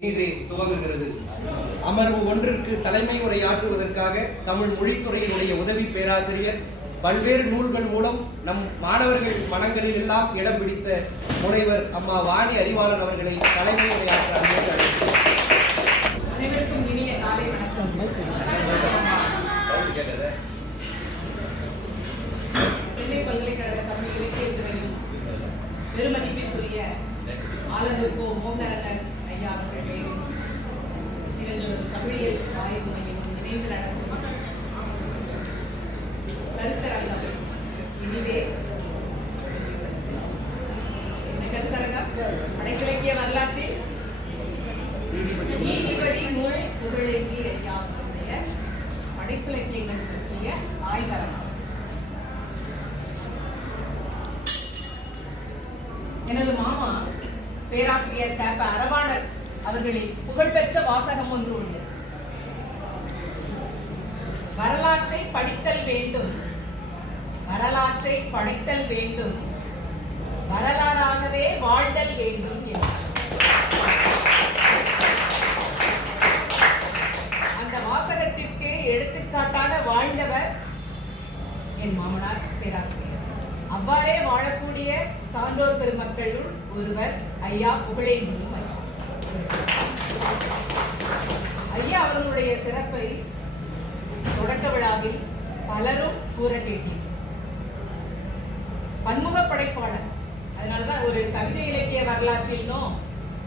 இனிதே துவங்குகிறது. அமர்வு ஒன்றிற்கு தலைமை உரையாற்றுவதற்காக தமிழ் மொழித்துறையினுடைய உதவி பேராசிரியர் பல்வேறு நூல்கள் மூலம் நம் மாணவர்கள் மனங்களில் எல்லாம் இடம் பிடித்த முனைவர் அம்மா வாணி அறிவாளன் அவர்களை தலைமை உரையாற்ற அழைக்கிறேன். அனைவருக்கும் இனிய காலை வணக்கம். சென்னை பல்கலைக்கழக தமிழ் இலக்கிய துறையில் பெருமதிப்பிற்குரிய ஆலந்தூர் மோகனரங்கன் ஐயா அவர்களே தமிழியல் ஆய்வு மையம் இணைந்து நடக்கும் கருத்தரங்கம் இனிதே என்ன கருத்தரங்கம்? படைப்பிலக்கிய வரலாற்றில் நீதிபதி நூல் புகழேந்தி ஐயா அவர்களுடைய படைப்பிலக்கியங்கள் பற்றிய ஆய்வரங்கம். எனது மாமா பேராசிரியர் க. அரவாணர் அவர்களின் புகழ்பெற்ற வாசகம் ஒன்று உண்டு. வரலாற்றை படித்தல் வேண்டும், வரலாற்றை படைத்தல் வேண்டும், வரலாறாகவே வாழ்தல் வேண்டும் என்றார். அந்த வாசகத்திற்கு எடுத்துக்காட்டாக வாழ்ந்தவர் என் மாமனார் பேராசிரியர். அவ்வாறே வாழக்கூடிய சான்றோர் பெருமக்களுள் ஒருவர் ஐயா புகழேந்தி ஐயா அவர்களுடைய சிறப்பை தொடக்க விழாவில் பலரும் கூற கேட்டீர்கள். பன்முக படைப்பாளர். அதனாலதான் ஒரு கவிதை இலக்கிய வரலாற்றிலோ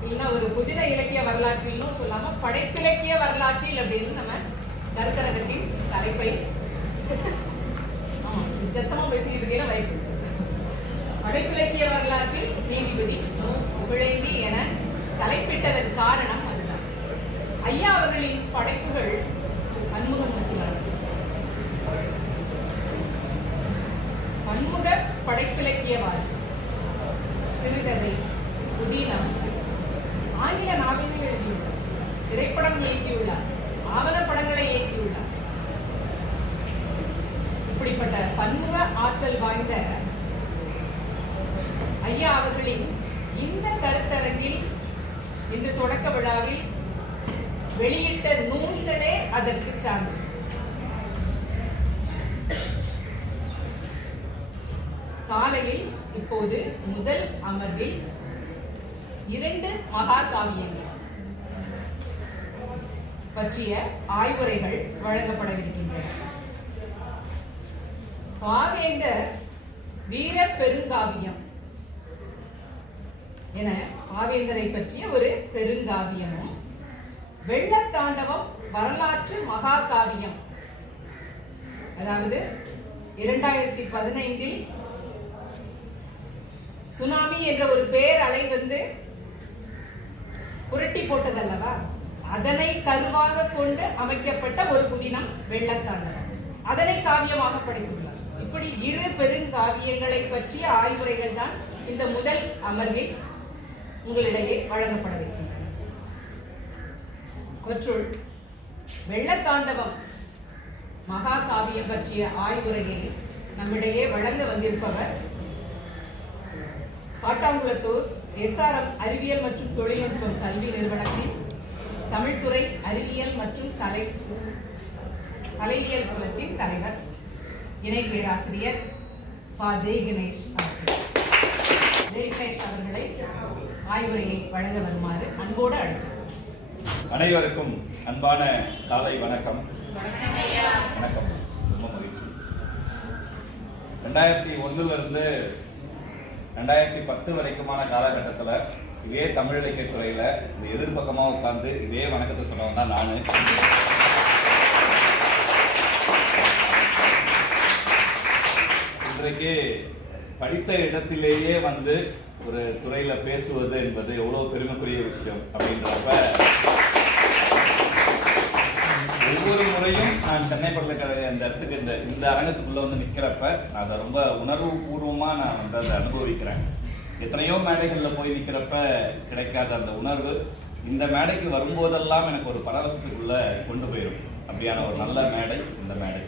இல்லைன்னா ஒரு புதின இலக்கிய வரலாற்றிலோ சொல்லாம படைப்பிலக்கிய வரலாற்றில் அப்படின்னு நம்ம கருத்தரங்கத்தின் தலைப்பை சத்தமா பேசிக்கிட்டு இருக்கேன். வாய்ப்பு படைப்பிலக்கிய வரலாற்றில் நீதிபதி புகழேந்தி என தலைப்பிட்டதன் காரணம் அதுதான். ஐயா அவர்களின் படைப்புகள் பன்முகமூர்த்தியானது. பன்முக படைப்பிலக்கியவாதி, சிறுகதை, புதினம், ஆங்கில நாவல்கள் எழுதியுள்ளார், திரைப்படம் இயக்கியுள்ளார், ஆவணப்படங்களை இயக்கியுள்ளார். இப்படிப்பட்ட பன்முக ஆற்றல் வாய்ந்த ஐயா அவர்களின் இந்த கருத்தரங்கில் இந்த தொடக்க விழாவில் வெளியிட்ட நூல்களே அதற்கு சான்று. காலையில் இப்போது முதல் அமர்வில் 2 மகா காவியங்கள் பற்றிய ஆய்வுரைகள் வழங்கப்படவிருக்கின்றன. பாவேந்தர் வீர பெருங்காவியம் என பாவேந்தரை பற்றிய ஒரு பெருங்காவியமும், வெள்ளத்தாண்டவம் வரலாற்று மகாகாவியம், அதாவது 2015 சுனாமி என்ற ஒரு பேரலை வந்து புரட்டி போட்டதல்லவா, அதனை கருவாக கொண்டு அமைக்கப்பட்ட ஒரு புதினம் வெள்ளத்தாண்டவம். அதனை காவியமாக படைத்துள்ளார். இப்படி 2 பெருங்காவியங்களை பற்றிய ஆய்வுரைகள் தான் இந்த முதல் அமர்வில் உங்களிடையே வழங்கப்படவிருக்கின்றன. அவற்றுள் வெள்ளத்தாண்டவம் மகாகாவியம் பற்றிய ஆய்வுரையை நம்மிடையே வழங்க வந்திருப்பவர் காட்டாங்குளத்தூர் SRM அறிவியல் மற்றும் தொழில்நுட்பம் கல்வி நிறுவனத்தின் தமிழ்துறை அறிவியல் மற்றும் கலையியல் குலத்தின் தலைவர் இணை பேராசிரியர் பா. ஜெய் கணேஷ் அவர்களை ஆய்வுரையை வழங்க வருமாறு அன்போடு அழைக்கிறேன். அனைவருக்கும் அன்பான காலை வணக்கம். வணக்கம். ரொம்ப மகிழ்ச்சி. 2001 இருந்து 2010 வரைக்குமான காலகட்டத்தில் இதே தமிழ் இலக்கிய துறையில இந்த எதிர்பக்கமா உட்கார்ந்து இதே வணக்கத்தை சொன்னவன் தான் நானு. இன்றைக்கு படித்த இடத்திலேயே வந்து ஒரு துறையில பேசுவது என்பது எவ்வளவு பெருமைக்குரிய விஷயம் அப்படின்றப்ப, ஒவ்வொரு முறையும் நான் சென்னை பல்கலைக்கழக அந்த இடத்துக்கு இந்த அரங்கத்துக்குள்ள வந்து நிக்கிறப்ப நான் அதை ரொம்ப உணர்வு பூர்வமா நான் வந்து அதை அனுபவிக்கிறேன். எத்தனையோ மேடைகள்ல போய் நிக்கிறப்ப கிடைக்காத அந்த உணர்வு இந்த மேடைக்கு வரும்போதெல்லாம் எனக்கு ஒரு பரவசத்துக்குள்ள கொண்டு போயிடும். அப்படியான ஒரு நல்ல மேடை இந்த மேடை.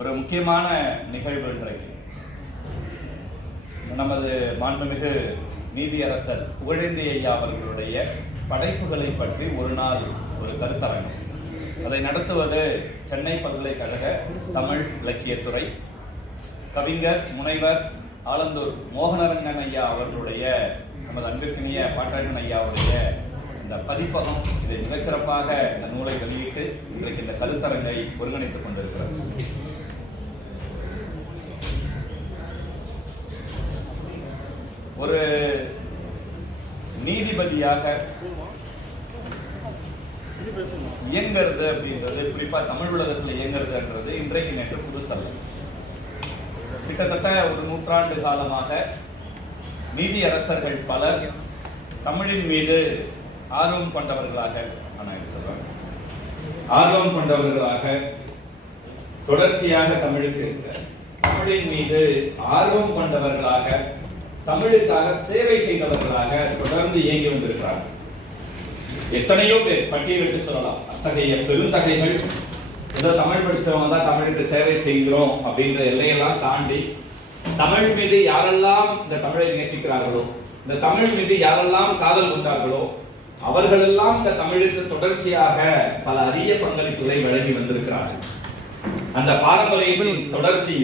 ஒரு முக்கியமான நிகழ்வு இன்றைக்கு நமது மாண்புமிகு நீதியரசர் புகழேந்தி ஐயா அவர்களுடைய படைப்புகளை பற்றி ஒரு நாள் ஒரு கருத்தரங்கம். அதை நடத்துவது சென்னை பல்கலைக்கழக தமிழ் இலக்கியத்துறை கவிஞர் முனைவர் ஆலந்தூர் மோகனரங்கன் ஐயா அவர்களுடைய நமது அன்பிற்கினிய பாட்டரங்கன் ஐயாவுடைய இந்த பதிப்பகம் இதை மிகச்சிறப்பாக இந்த நூலை வெளியிட்டு இன்றைக்கு இந்த கருத்தரங்கை ஒருங்கிணைத்துக் கொண்டிருக்கிறது. ஒரு நீதிபதியாக இயங்கிறது அப்படின்றது, குறிப்பா தமிழ் உலகத்தில் இயங்கிறதுன்றது இன்றைக்கு நேற்று புதுசல்ல. கிட்டத்தட்ட ஒரு நூற்றாண்டு காலமாக நீதியரசர்கள் பலர் தமிழின் மீது ஆர்வம் கொண்டவர்களாக தொடர்ச்சியாக தமிழின் மீது ஆர்வம் கொண்டவர்களாக தமிழுக்காக சேவை செய்தவர்களாக தொடர்ந்து இயங்கி வந்திருக்கிறார்கள். எத்தனையோ பேர் பட்டியலிட்டு சொல்லலாம். அத்தகைய பெருந்தகைகள் ஏதோ தமிழ் படிச்சவங்க தான் தமிழுக்கு சேவை செய்கிறோம் அப்படின்ற எல்லையெல்லாம் தாண்டி தமிழ் மீது யாரெல்லாம் இந்த தமிழை நேசிக்கிறார்களோ, இந்த தமிழ் மீது யாரெல்லாம் காதல் கொண்டார்களோ அவர்களெல்லாம் இந்த தமிழுக்கு தொடர்ச்சியாக பல அரிய பங்களிப்புகளை வழங்கி வந்திருக்கிறார்கள். அந்த பாரம்பரியத்தின் தொடர்ச்சி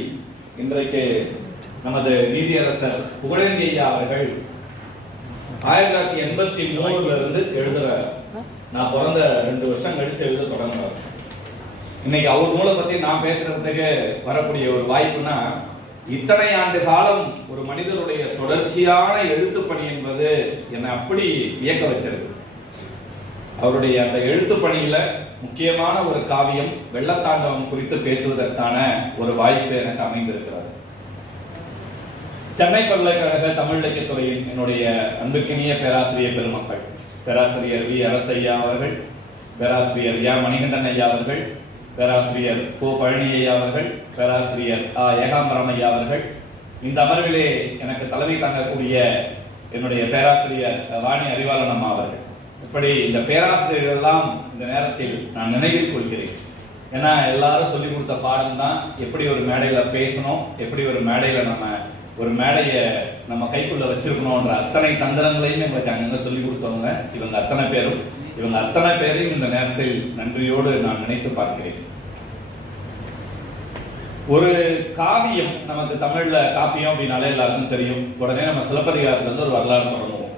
இன்றைக்கு நமது நீதியரசர் புகழேந்தி ஐயா அவர்கள் 1983 இருந்து எழுதுற, நான் பிறந்த 2 வருஷம் கழிச்சு எழுத தொடங்குறாரு. இன்னைக்கு அவர் நூலை பத்தி நான் பேசுறதுக்கு வரக்கூடிய ஒரு வாய்ப்புனா, இத்தனை ஆண்டு காலம் ஒரு மனிதனுடைய தொடர்ச்சியான எழுத்து பணி என்பது என்னை அப்படி வியக்க வச்சிருக்கு. அவருடைய அந்த எழுத்து பணியில முக்கியமான ஒரு காவியம் வெள்ளத்தாண்டவம் குறித்து பேசுவதற்கான ஒரு வாய்ப்பு எனக்கு அமைந்திருக்கிறது. சென்னை பல்கலைக்கழக தமிழ் இலக்கியத்துறையின் என்னுடைய அன்புக்கினிய பேராசிரியர் பெருமக்கள், பேராசிரியர் வி அரசையா அவர்கள், பேராசிரியர் யா மணிகண்டன் ஐயா அவர்கள், பேராசிரியர் கோ பழனி ஐயா அவர்கள், பேராசிரியர் ஏகாம்பரம் ஐயா அவர்கள், இந்த அமர்விலே எனக்கு தலைமை தாங்கக்கூடிய என்னுடைய பேராசிரியர் வாணி அறிவாளன் அம்மா அவர்கள், இப்படி இந்த பேராசிரியர்கள் எல்லாம் இந்த நேரத்தில் நான் நினைவில் கொள்கிறேன். ஏன்னா எல்லாரும் சொல்லிக் கொடுத்த பாடம் தான் எப்படி ஒரு மேடையில பேசணும், எப்படி ஒரு மேடையில ஒரு மேடையை நம்ம கைக்குள்ள வச்சிருக்கணும்ன்ற அத்தனை தந்திரங்களையும் எங்களுக்கு அங்கங்க சொல்லிக் கொடுத்தவங்க இவங்க அத்தனை பேரையும் இந்த நேரத்தில் நன்றியோடு நான் நினைத்து பார்க்கிறேன். ஒரு காவியம், நமக்கு தமிழ்ல காப்பியம் அப்படின்னாலே எல்லாருக்கும் தெரியும். உடனே நம்ம சிலப்பதிகாரத்துல இருந்து ஒரு வரலாறு தொடங்குவோம்.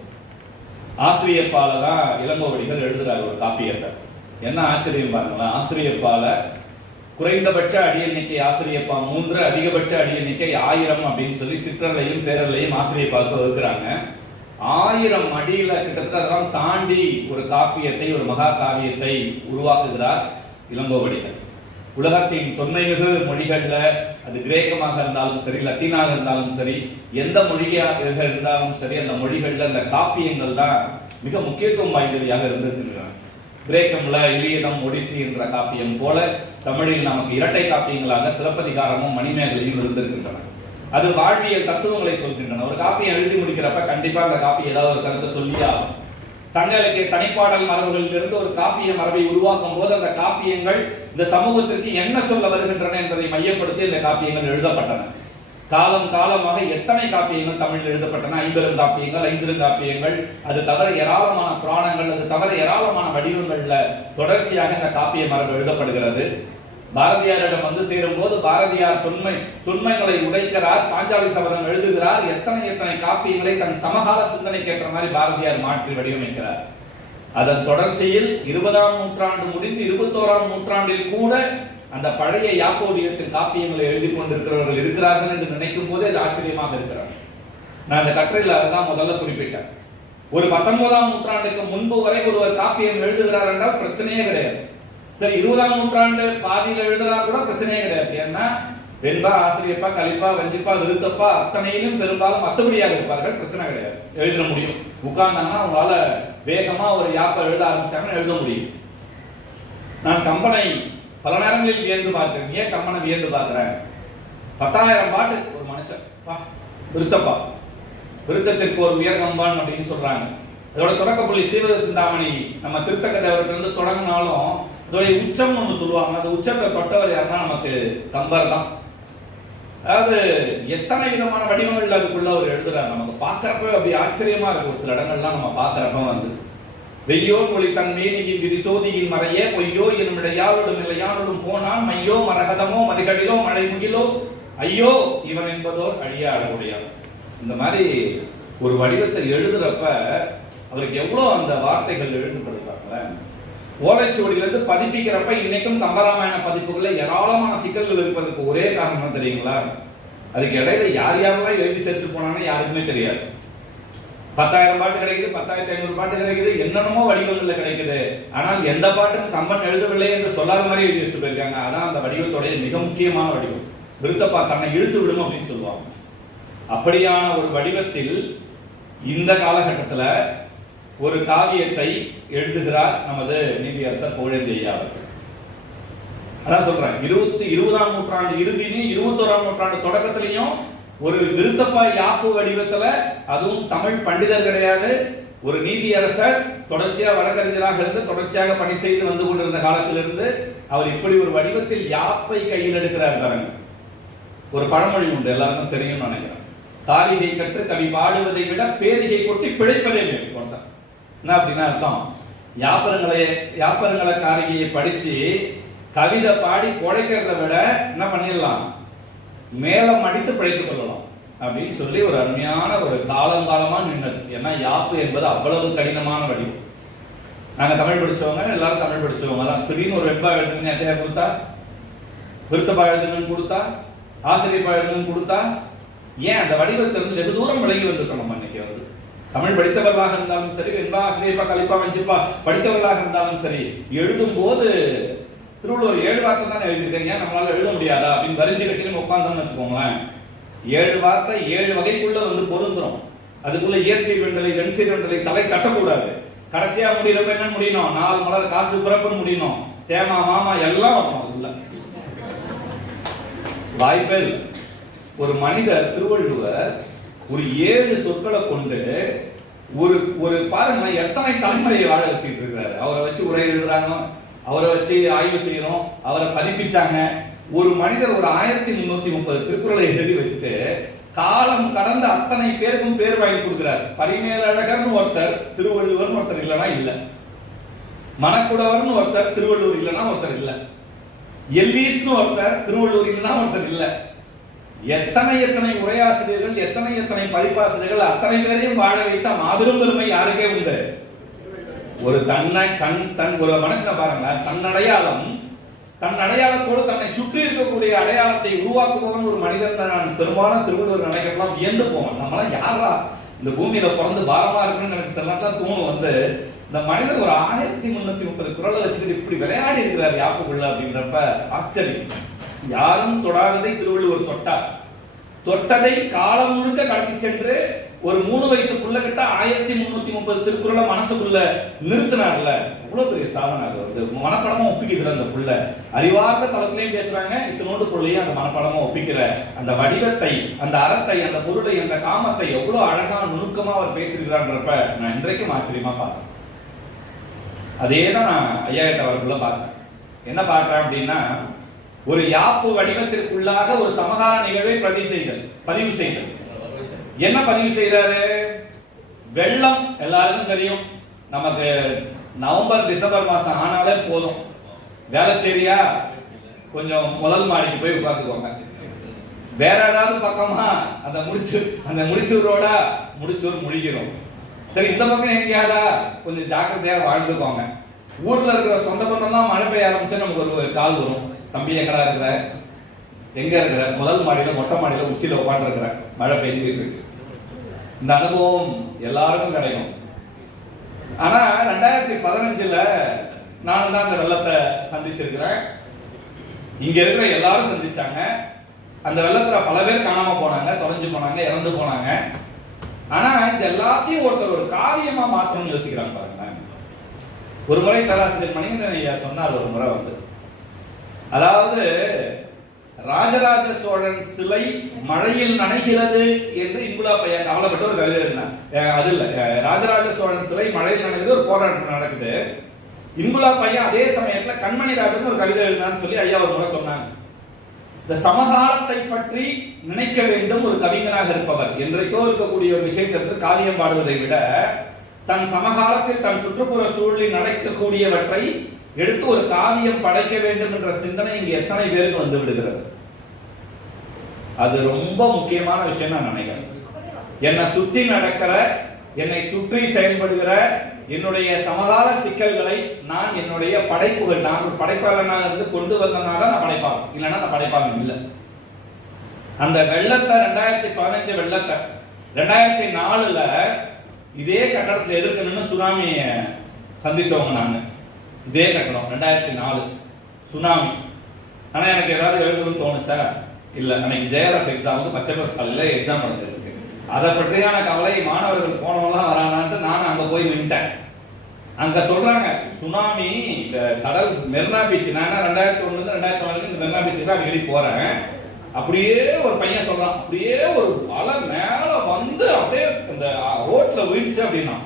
ஆசிரியப்பால தான் இளங்கோவடிகள் எழுதுறாரு ஒரு காப்பியத்தை. என்ன ஆச்சரியம் பாருங்களேன், ஆசிரியப்பால குறைந்தபட்ச அடி எண்ணிக்கை ஆசிரியப்பா 3, அதிகபட்ச அடி எண்ணிக்கை 1000 அப்படின்னு சொல்லி சிற்றலையும் பேரலையும் ஆசிரியப்பாவுக்கு வகுக்கிறாங்க. 1000 அடியில கிட்டத்தட்ட அதெல்லாம் தாண்டி ஒரு காப்பியத்தை, ஒரு மகா காவியத்தை உருவாக்குகிறார் இளங்கோவடிகள். உலகத்தின் தொன்மைமிகு மொழிகள்ல, அது கிரேக்கமாக இருந்தாலும் சரி, லத்தீனாக இருந்தாலும் சரி, எந்த மொழியாக இருந்தாலும் சரி, அந்த மொழிகள்ல அந்த காப்பியங்கள் தான் மிக முக்கியத்துவம் வாய்ந்தவையாக இருந்திருக்கின்றன. கிரேக்கம்ல இலியதம், ஒடிசி என்ற காப்பியம் போல தமிழில் நமக்கு இரட்டை காப்பியங்களாக சிலப்பதிகாரமும் மணிமேகலையும் இருந்திருக்கின்றன. அது வாழ்வியல் தத்துவங்களை சொல்கின்றன. ஒரு காப்பியம் எழுதி முடிக்கிறப்ப கண்டிப்பா அந்த காப்பியம் ஏதாவது ஒரு கருத்தை சொல்லியாகும். சங்க இலக்கிய தனிப்பாடல் மரபுகளில் இருந்து ஒரு காப்பிய மரபை உருவாக்கும் போது அந்த காப்பியங்கள் இந்த சமூகத்திற்கு என்ன சொல்ல வருகின்றன என்பதை மையப்படுத்தி இந்த காப்பியங்கள் எழுதப்பட்டன. காலம் காலமாக எத்தனை காப்பியங்கள் தமிழில் எழுதப்பட்டன? 50 காப்பியங்கள், 5 காப்பியங்கள், அது தவிர ஏராளமான புராணங்கள், அது தவிர ஏராளமான வடிவங்கள்ல தொடர்ச்சியாக இந்த காப்பிய மரபு எழுதப்படுகிறது. பாரதியாரிடம் வந்து சேரும் போது பாரதியார் தொன்மைகளை உடைக்கிறார், பாஞ்சாலி சபதம் எழுதுகிறார். எத்தனை காப்பியங்களை தன் சமகால சிந்தனைக்கு ஏற்ற மாதிரி பாரதியார் மாற்றி வடிவமைக்கிறார். அதன் தொடர்ச்சியில் 20ஆம் நூற்றாண்டு முடிந்து 21ஆம் நூற்றாண்டில் கூட அந்த பழைய யாப்போடியத்தில் காப்பியங்களை எழுதி கொண்டிருக்கிறவர்கள் இருக்கிறார்கள் என்று நினைக்கும் போது அது ஆச்சரியமாக இருக்கிறார். நான் அந்த கட்டுரையில் அதுதான் முதல்ல குறிப்பிட்டேன். ஒரு 19ஆம் நூற்றாண்டுக்கு முன்பு வரை ஒருவர் காப்பியம் எழுதுகிறார் என்றால் பிரச்சனையே கிடையாது. சரி, 20ஆம் நூற்றாண்டு பாதியில் எழுதுறாரு கூட பிரச்சனையே கிடையாது. ஏன்னா வெண்பா, ஆசிரியப்பா, கலிப்பா, வஞ்சிப்பா, விருத்தப்பா அத்தனையிலும் பெரும்பாலும் மத்தபடியாக இருப்பார்கள். பிரச்சனை கிடையாது, எழுத முடியும். உட்கார்ந்தாங்கன்னா அவங்களால வேகமா ஒரு யாப்பை எழுத ஆரம்பிச்சாங்கன்னா எழுத முடியும். நான் கம்பனை பல நேரங்களில் வியந்து பார்க்கிறேன். ஏன் கம்பனை வியந்து பார்க்கிறேன்? 10,000 பாட்டு ஒரு மனுஷன் விருத்தப்பா, விருத்தத்திற்கு ஒரு உயர் கம்பன் அப்படின்னு சொல்றாங்க. இதோட தொடக்க புள்ளி சீவக சிந்தாமணி நம்ம திருத்தக்க தேவரிலிருந்து தொடங்கினாலும் இதோடைய உச்சம் ஒன்று சொல்லுவாங்க. அந்த உச்சத்தை தொட்டவர் யாருன்னா நமக்கு கம்பர் தான். அதாவது எத்தனை விதமான வடிவங்கள் அதுக்குள்ள அவர் எழுதுறாரு. நமக்கு பார்க்கறப்ப அப்படி ஆச்சரியமா இருக்கு. ஒரு சில இடங்கள்லாம் நம்ம பார்க்கறப்ப வந்து வெய்யோன் ஒளி தன் மேனியின் விரிசோதியின் மறையே பொய்யோ என்னும் இடையாளோடும் இல்லையானோடும் போனான் மையோ மரகதமோ மதிகடிலோ மழை முகிலோ ஐயோ இவன் என்பதோர் அழிய அழகுடையார். இந்த மாதிரி ஒரு வடிவத்தை எழுதுறப்ப அவருக்கு எவ்வளவு அந்த வார்த்தைகள் எழுதப்படுறாங்க. ஓலைச்சுவடியிலிருந்து பதிப்பிக்கிறப்ப இன்னைக்கும் கம்பராமாயண பதிப்புகள்ல ஏராளமான சிக்கல்கள் இருப்பதற்கு ஒரே காரணம் தெரியுங்களா? அதுக்கு இடையில யார் யாரெல்லாம் எழுதி சேர்த்துட்டு போனான்னு யாருக்குமே தெரியாது. 10,000 பாட்டு கிடைக்குது, 10,500 பாட்டு கிடைக்குது, என்னென்னமோ வடிவங்கள்ல கிடைக்குது. ஆனால் எந்த பாட்டும் கம்பன் எழுதவில்லை என்று சொல்லாத மாதிரி எழுதி வச்சுட்டு போயிருக்காங்க. அதான் அந்த வடிவத்தோடைய மிக முக்கியமான வடிவம். விருத்தப்பா தன்னை இழுத்து விடும் அப்படின்னு சொல்லுவாங்க. அப்படியான ஒரு வடிவத்தில் இந்த காலகட்டத்தில் ஒரு காவியத்தை எழுதுகிறார் நமது நீதியரசர் புகழேந்தி ஐயா அவர்கள். அதான் சொல்றேன், 20ஆம் நூற்றாண்டு இறுதியிலும் 21ஆம் நூற்றாண்டு தொடக்கத்திலையும் ஒரு விருத்தப்பா யாப்பு வடிவத்துல, அதுவும் தமிழ் பண்டிதர் கிடையாது, ஒரு நீதியரசர் தொடர்ச்சியாக வழக்கறிஞராக இருந்து தொடர்ச்சியாக பணி செய்து வந்து கொண்டிருந்த காலத்திலிருந்து அவர் இப்படி ஒரு வடிவத்தில் யாப்பை கையில் எடுக்கிறார் பாருங்க. ஒரு பழமொழி உண்டு, எல்லாருக்கும் தெரியும் நினைக்கிறேன். காரிகை கற்று கவி பாடுவதை விட பேரிகை கொட்டி பிழைப்பதே மேல். என்ன அப்படின்னா அர்த்தம், யாப்பரங்களை காரிகையை படிச்சு கவிதை பாடி குழைக்கிறத விட என்ன பண்ணிடலாம், மேலம் அடித்து பிழைத்துக் கொள்ளலாம் அப்படின்னு சொல்லி ஒரு அருமையான ஒரு காலங்காலமா நின்னது. ஏன்னா யாப்பு என்பது அவ்வளவு கடினமான வடிவம். நாங்க தமிழ் படிச்சவங்க எல்லாரும் தமிழ் படிச்சவங்க தான். திடீர்னு ஒரு வெண்பா எழுதுங்க எட்டையார் கொடுத்தா, விருத்தப்பா எழுதுங்கன்னு கொடுத்தா, ஆசிரியப்பா எழுதுங்கன்னு கொடுத்தா, ஏன் அந்த வடிவத்திலிருந்து வெகு தூரம் விலகி வந்திருக்கோம். நம்ம இன்னைக்கு வந்து தமிழ் படித்தவர்களாக இருந்தாலும் சரி, வெண்பா ஆசிரியப்பா கலிப்பா வஞ்சிப்பா படித்தவர்களாக இருந்தாலும் சரி, எழுதும் போது திருவள்ளுவர் 7 வார்த்தை தான் எழுதியிருக்கீங்க, நம்மளால எழுத முடியாதா அப்படின்னு வரிஞ்சு கட்டிலும் உட்கார்ந்தோம்னு வச்சுக்கோங்களேன். 7 வார்த்தை 7 வகைக்குள்ள வந்து பொருந்துரும். அதுக்குள்ள இயற்கை வெண்டலை வெண்சை வெண்டலை தலை கட்டக்கூடாது. கடைசியா முடியறப்ப என்ன முடியணும், 4 மலர் காசு பிறப்புன்னு முடியணும், தேமா மாமா எல்லாம் வரணும். அதுக்குள்ள வாய்ப்பே இல்லை. ஒரு மனிதர் திருவள்ளுவர் ஒரு 7 சொற்களை கொண்டு ஒரு பாருங்க எத்தனை தலைமுறையை வாழ வச்சுட்டு இருக்கிறாரு. அவரை வச்சு உரை எழுதுறாங்க, அவரை வச்சு ஆய்வு செய்யறோம், அவரை பதிப்பிச்சாங்க. ஒரு மனிதர் ஒரு 1330 திருக்குறளை எழுதி வச்சுட்டு காலம் கடந்த அத்தனை பேருக்கும் பேர் வாங்கி கொடுக்கிறார். பரிமேலழகர்னு ஒருத்தர், திருவள்ளுவர் ஒருத்தர் இல்லைன்னா இல்ல. மணக்குடவர்னு ஒருத்தர், திருவள்ளுவர் இல்லைன்னா ஒருத்தர் இல்ல. எல்லீஸ்னு ஒருத்தர், திருவள்ளுவர் இல்லைன்னா ஒருத்தர் இல்ல. எத்தனை உரையாசிரியர்கள், எத்தனை பதிப்பாசிரியர்கள், அத்தனை பேரையும் வாழ வைத்த மாபெரும் பெருமை யாருக்கே உண்டு. ஒரு ஒரு மனுஷனை பாருங்க, தன் அடையாளத்தோடு தன்னை சுற்றி இருக்கக்கூடிய அடையாளத்தை உருவாக்குபவன் ஒரு மனிதன். நான் பெரும்பாலும் திருவள்ளுவர் நினைக்கலாம் வியந்து போவேன். நம்மளாம் யாரா இந்த பூமியில பிறந்து பாரமா இருக்குன்னு எனக்கு சிலதான் தோணும். வந்து இந்த மனிதர் ஒரு 1330 குறளை வச்சுக்கிட்டு இப்படி விளையாடி இருக்கிறார் யாப்புக்குள்ள அப்படின்றப்ப ஆச்சரியம். யாரும் தொடாததை திருவள்ளுவர் தொட்டார். தொட்டதை காலம் முழுக்க கடத்தி சென்று ஒரு 3 வயசு புள்ள கிட்ட 1330 திருக்குறளை மனசுக்குள்ள நிறுத்தினார்ல, அவ்வளவு பெரிய சாதனை. அது வந்து மனப்படமா ஒப்பிக்கிற அந்த புள்ள அறிவார்ந்த தளத்திலையும் பேசுறாங்க, இத்தனோடு புள்ளையும் அந்த மனப்படமா ஒப்பிக்கிற அந்த வடிவத்தை, அந்த அறத்தை, அந்த பொருளை, அந்த காமத்தை எவ்வளவு அழகா நுணுக்கமா அவர் பேசியிருக்கிறான்றப்ப நான் இன்றைக்கும் ஆச்சரியமா பார்க்கிறேன். அதேதான் நான் ஐயாயிரத்து அவர்களுக்குள்ள பார்க்கிறேன். என்ன பார்க்கிறேன் அப்படின்னா, ஒரு யாப்பு வடிவத்திற்குள்ளாக ஒரு சமகால நிகழ்வை பதிவு செய்தல். என்ன பதிவு செய்யறாரு? வெள்ளம் எல்லாருக்கும் தெரியும். நமக்கு நவம்பர் டிசம்பர் மாசம் ஆனாலே போதும், வேளச்சேரியா கொஞ்சம் முதல் மாடிக்கு போய் உட்கார்ந்துக்கோங்க. வேற ஏதாவது பக்கமா அந்த முடிச்சூரோட முடிச்சூர் முழிக்கிறோம். சரி, இந்த பக்கம் எங்கேயாதா கொஞ்சம் ஜாக்கிரதையா வாழ்ந்துக்கோங்க. ஊர்ல இருக்கிற சொந்த பந்தம்லாம் மழை பெய்ய ஆரம்பிச்சா நமக்கு ஒரு கால் வரும், தம்பி எங்கடா இருக்கிற, எங்க இருக்கிற? முதல் மாடியில மொட்டை மாடியில உச்சியில உட்காந்து இருக்கிற, மழை பெய்ஞ்சிட்டு இருக்கு. இந்த அனுபவம் எல்லாருக்கும் கிடைக்கும். ஆனா 2015ல நானும் தான் அந்த வெள்ளத்தை சந்திச்சிருக்கிறேன். இங்க இருக்கிற எல்லாரும் சந்திச்சாங்க. அந்த வெள்ளத்துல பல பேர் காணாம போனாங்க, தொலைஞ்சு போனாங்க, இறந்து போனாங்க. ஆனா இது எல்லாத்தையும் ஒருத்தர் ஒரு காவியமா மாற்றணும்னு யோசிக்கிறாங்க பாருங்க. ஒரு முறை பேராசிரியர் மணிகண்டன் ஐயா சொன்னார், ஒரு முறை வந்து, அதாவது ராஜராஜ சோழன் சிலை மழையில் நனைகிறது என்று இங்குலாப் ஐயா கவலைப்பட்டு ஒரு கவிதை எழுதினார். அது இல்ல, ராஜராஜ சோழன் சிலை மழையில் நனைகிறது ஒரு போராட்டம் நடக்குது. இங்குலாப் ஐயா அதே சமயத்துல கண்மணி ராஜன் ஒரு கவிதை எழுதினான்னு சொல்லி ஐயா ஒரு முறை சொன்னாங்க. இந்த சமகாலத்தை பற்றி நினைக்க வேண்டும் ஒரு கவிஞனாக இருப்பவர். என்றைக்கோ இருக்கக்கூடிய ஒரு விஷயத்திற்கு காவியம் பாடுவதை விட தன் சமகாலத்தில் தன் சுற்றுப்புற சூழலில் நடக்கக்கூடியவற்றை எடுத்து ஒரு காவியம் படைக்க வேண்டும் என்ற சிந்தனை இங்கு எத்தனை பேருக்கு வந்து விடுகிறது? அது ரொம்ப முக்கியமான விஷயம் நான் நினைக்கிறேன். என்னை சுற்றி நடக்கிற, என்னை சுற்றி செயல்படுகிற என்னுடைய சமகால சிக்கல்களை நான் என்னுடைய படைப்புகள், நான் ஒரு படைப்பாளனாக இருந்து கொண்டு வந்தனால நான் படைப்பாளன், இல்லைன்னா நான் படைப்பாளன் இல்லை. அந்த வெள்ளத்தை 2015 வெள்ளத்தை 2004ல் இதே கட்டடத்தில் எதிர்க்கணும்னு சுனாமியை சந்திச்சவங்க நாங்க. இதே கட்டடம் 2004 சுனாமி. ஆனா எனக்கு ஏதாவது எழுதணும்னு தோணுச்சா? இல்ல. அன்னைக்கு ஜேஆர்எஃப் எக்ஸாமுக்கு பச்சை பஸ் காலையில் எக்ஸாம் நடந்துருக்கு. அதை பற்றியான கவலை மாணவர்கள் போனவெல்லாம் வரானான்ட்டு நான் அங்க போய் நின்ட்டேன். அங்க சொல்றாங்க சுனாமி, இந்த கடல் மெரினா பீச், நான் 2001 2004 இந்த மெரினா பீச்சுக்கு தான் அடிக்கடி போறேன். அப்படியே ஒரு பையன் சொல்றான், அப்படியே ஒரு அலை மேல வந்து அப்படியே இந்த ரோட்ல விழுந்துச்சு அப்படின்னா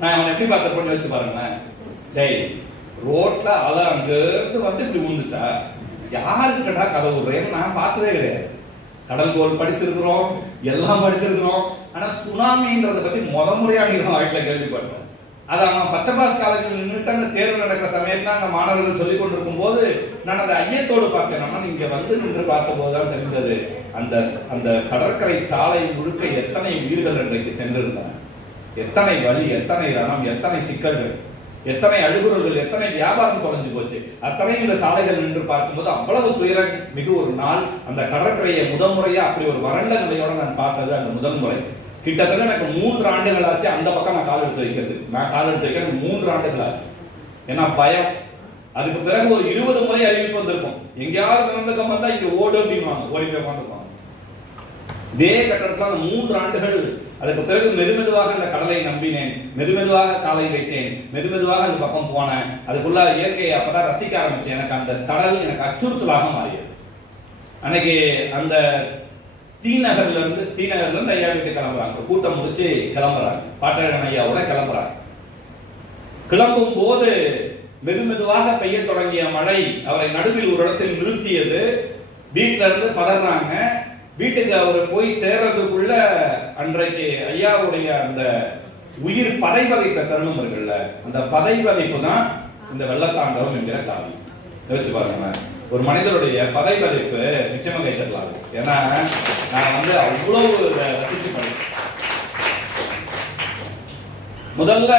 நான் அவனை எப்படி பார்த்த பண்ணி வச்சு பாருங்களேன். டேய், ரோட்ல அலை அங்கிருந்து வந்து இப்படி விழுந்துச்சா? யாருக்கிட்டடா கதை விடுறேன்னு நான் பார்த்ததே கிடையாது. கடல் கோல் படிச்சிருக்கிறோம், எல்லாம் படிச்சிருக்கிறோம். ஆனா சுனாமின்றதை பத்தி முறையா நீங்க வாழ்க்கையில கேள்விப்படுறோம். அதை அவன் பச்சை பாஸ் காலேஜில் நின்றுட்டு அந்த தேர்வு நடக்கிற சமயத்துல அந்த மாணவர்கள் சொல்லிக் கொண்டிருக்கும் போது நான் அதை ஐயத்தோடு பார்த்தேன். நம்ம இங்க வந்து நின்று பார்த்த போதுதான் தெரிந்தது அந்த அந்த கடற்கரை சாலை முழுக்க எத்தனை உயிர்கள் இன்றைக்கு சென்றிருந்தன, எத்தனை வலி, எத்தனை ரணம், எத்தனை சிக்கல்கள், எத்தனை அழுகுறல்கள், எத்தனை வியாபாரம் தொலைஞ்சு போச்சு. அத்தனையும் இந்த சாலைகள் நின்று பார்க்கும்போது அவ்வளவு துயரம் மிகு ஒரு நாள். அந்த கடற்கரையை முதன்முறையா அப்படி ஒரு வறண்ட நிலையோட நான் பார்த்தது அந்த முதல் முறை. கிட்டத்தட்ட எனக்கு 3 ஆண்டுகள் ஆச்சு அந்த பக்கம் நான் கால் எடுத்து வைக்கிறது. நான் கால் எடுத்து வைக்கிறது 3 ஆண்டுகள் ஆச்சு. ஏன்னா பயம். அதுக்கு பிறகு ஒரு 20 முறை அறிவிப்பு வந்திருக்கும், எங்கேயாவது நடந்துக்கம் வந்தா இங்க ஓடு அப்படின்வாங்க, ஓடி போய் பார்த்துருப்பாங்க. இதே கட்டடத்துல அந்த 3 ஆண்டுகள். அதுக்கு பிறகு மெதுமெதுவாக அந்த கடலை நம்பினேன், மெதுமெதுவாக காலை வைத்தேன், மெதுமெதுவாக அந்த பக்கம் போனேன். அதுக்குள்ள இயற்கையை அப்பதான் ரசிக்க ஆரம்பிச்சேன். எனக்கு அந்த கடல் எனக்கு அச்சுறுத்தலாக மாறியது. அன்னைக்கு அந்த டி நகர்ல இருந்து ஐயா வீட்டு கிளம்புறாங்க, கூட்டம் முடிச்சு கிளம்புறாங்க, பாட்டழகன் ஐயாவோட கிளம்புறாங்க. கிளம்பும் போது மெதுமெதுவாக பெய்ய தொடங்கிய மழை அவரை நடுவில் ஒரு இடத்தில் நிறுத்தியது. வீட்டுல இருந்து பதறாங்க. வீட்டுக்கு அவர் போய் சேர்றதுக்குள்ள அன்றைக்கு ஐயாவுடைய அந்த உயிர் பதைவதைத்த தருணம் இருக்குல்ல, அந்த பதைவதைப்பு தான் இந்த வெள்ளத்தாண்டவம் என்கிற காவியம். யோசிச்சு பாருங்க, ஒரு மனிதனுடைய பதைவதைப்பு நிச்சயமா கை தரலாம். ஏன்னா நான் வந்து அவ்வளவு ரசிச்சு படித்தேன். முதல்ல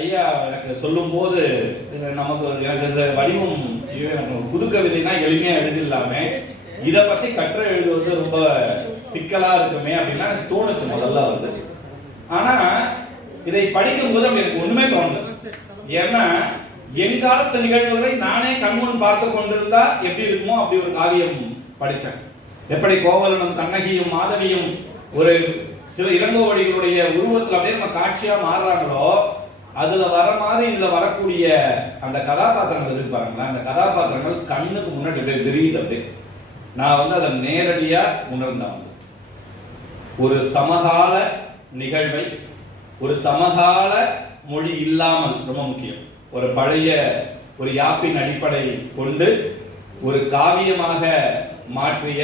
ஐயா எனக்கு சொல்லும் போது நமக்கு எனக்கு இந்த வடிவம் புது கவிதைனா எளிமையா எழுதிடலாம, இதை பத்தி கற்ற எழுதுவது ரொம்ப சிக்கலா இருக்குமே அப்படின்னா எனக்கு தோணுச்சு முதல்ல வந்து. ஆனா இதை படிக்கும் போது எனக்கு ஒண்ணுமே தோணல. ஏன்னா என் காலத்து நிகழ்வுகளை நானே கண்முன் பார்த்து கொண்டிருந்தா எப்படி இருக்குமோ அப்படி ஒரு காவியம் படிச்சேன். எப்படி கோவலனும் கண்ணகியும் மாதவியும் ஒரு சில இளங்கோவடிகளுடைய உருவத்தில் அப்படியே நம்ம காட்சியா மாறுறாங்களோ, அதுல வர மாதிரி இதுல வரக்கூடிய அந்த கதாபாத்திரங்கள் இருக்கு பாருங்களேன். அந்த கதாபாத்திரங்கள் கண்ணுக்கு முன்னாடி அப்படியே தெரியுது. அப்படியே நான் வந்து அதை நேரடியா உணர்ந்தேன். ஒரு சமகால நிகழ்வை ஒரு சமகால மொழி இல்லாமல், ரொம்ப முக்கியம், ஒரு பழைய ஒரு யாப்பின் அடிப்படை கொண்டு ஒரு காவியமாக மாற்றிய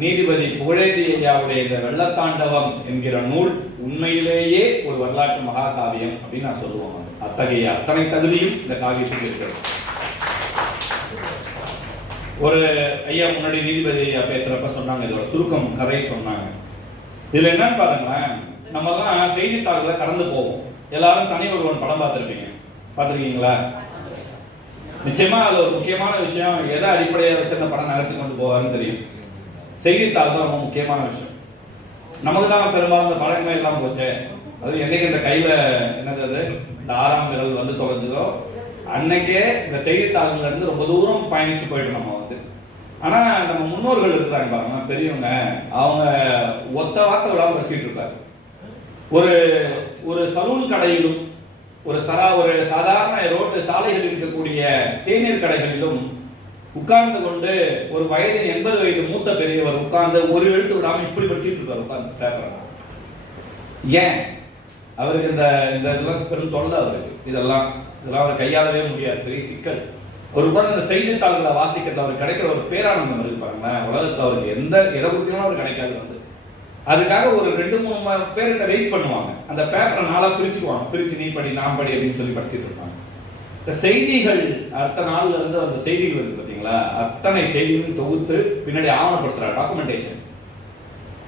நீதிபதி புகழேந்தி ஐயாவுடைய இந்த வெள்ளத்தாண்டவம் என்கிற நூல் உண்மையிலேயே ஒரு வரலாற்று மகா காவியம் அப்படின்னு நான் சொல்லுவேன். அத்தகைய அத்தனை தகுதியும் இந்த காவியத்துக்கு இருக்கிறது. ஒரு ஐயா முன்னாடி நீதிபதி ஐயா பேசுறப்ப சொன்னாங்க, இதோட சுருக்கம் கதை சொன்னாங்க. இதுல என்னன்னு பாருங்களேன், நம்ம எல்லாம் செய்தித்தாள்களை கடந்து போவோம். எல்லாரும் தனி ஒருவன் படம் பார்த்திருக்கீங்களா? நிச்சயமா அது ஒரு முக்கியமான விஷயம். எதை அடிப்படையாக வச்சு அந்த படம் நகர்த்தி கொண்டு போவாருன்னு தெரியும். செய்தித்தாள் தான் ரொம்ப முக்கியமான விஷயம். நமக்கு தான் பெரும்பாலும் இந்த படங்கள் எல்லாம் போச்சு. அது என்னைக்கு இந்த கையில என்னது இந்த 6ஆம் விரல் வந்து தொலைஞ்சதோ அன்னைக்கே இந்த செய்தித்தாள்கள்ல இருந்து ரொம்ப தூரம் பயணிச்சு போயிட்டு நம்ம வந்து. ஆனா நம்ம முன்னோர்கள் இருக்கிறாங்க பாருங்க, பெரியவங்க, அவங்க ஒத்த வார்த்தை விடாம வச்சுட்டு இருப்பாரு. ஒரு ஒரு சலூன் கடையிலும் ஒரு சாதாரண ரோட்டு சாலைகளில் இருக்கக்கூடிய தேநீர் கடைகளிலும் உட்கார்ந்து கொண்டு ஒரு வயது 80 வயது மூத்த பெரியவர் உட்கார்ந்து ஒரு எழுத்து விடாம இப்படி படிச்சுட்டு இருப்பார் உட்கார்ந்து பேப்பர். ஏன்? அவருக்கு இந்த இதெல்லாம் பெரும் தொல்லை. அவருக்கு இதெல்லாம் அவர் கையாளவே முடியாது, பெரிய சிக்கல். ஒரு குழந்தை இந்த செய்தித்தாள்களை வாசிக்கிறதுல அவருக்கு கிடைக்கிற ஒரு பேரானந்தம் இருக்கு பாருங்களேன். உலகத்துல அவருக்கு எதை கொடுத்தீங்கன்னா அவருக்கு கிடைக்காது வந்து. அதுக்காக ஒரு 2-3 பேர்கிட்ட வெயிட் பண்ணுவாங்க. அந்த பேப்பரை 4 பிரிச்சுக்குவாங்க. பிரிச்சு நீ படி நான் படி அப்படின்னு சொல்லி படிச்சுட்டு இருப்பாங்க. இந்த செய்திகள் அடுத்த நாள்ல இருந்து அந்த செய்திகள் இருக்கு பார்த்தீங்களா, அத்தனை செய்திகளும் தொகுத்து பின்னாடி ஆவணப்படுத்துற டாக்குமெண்டேஷன்.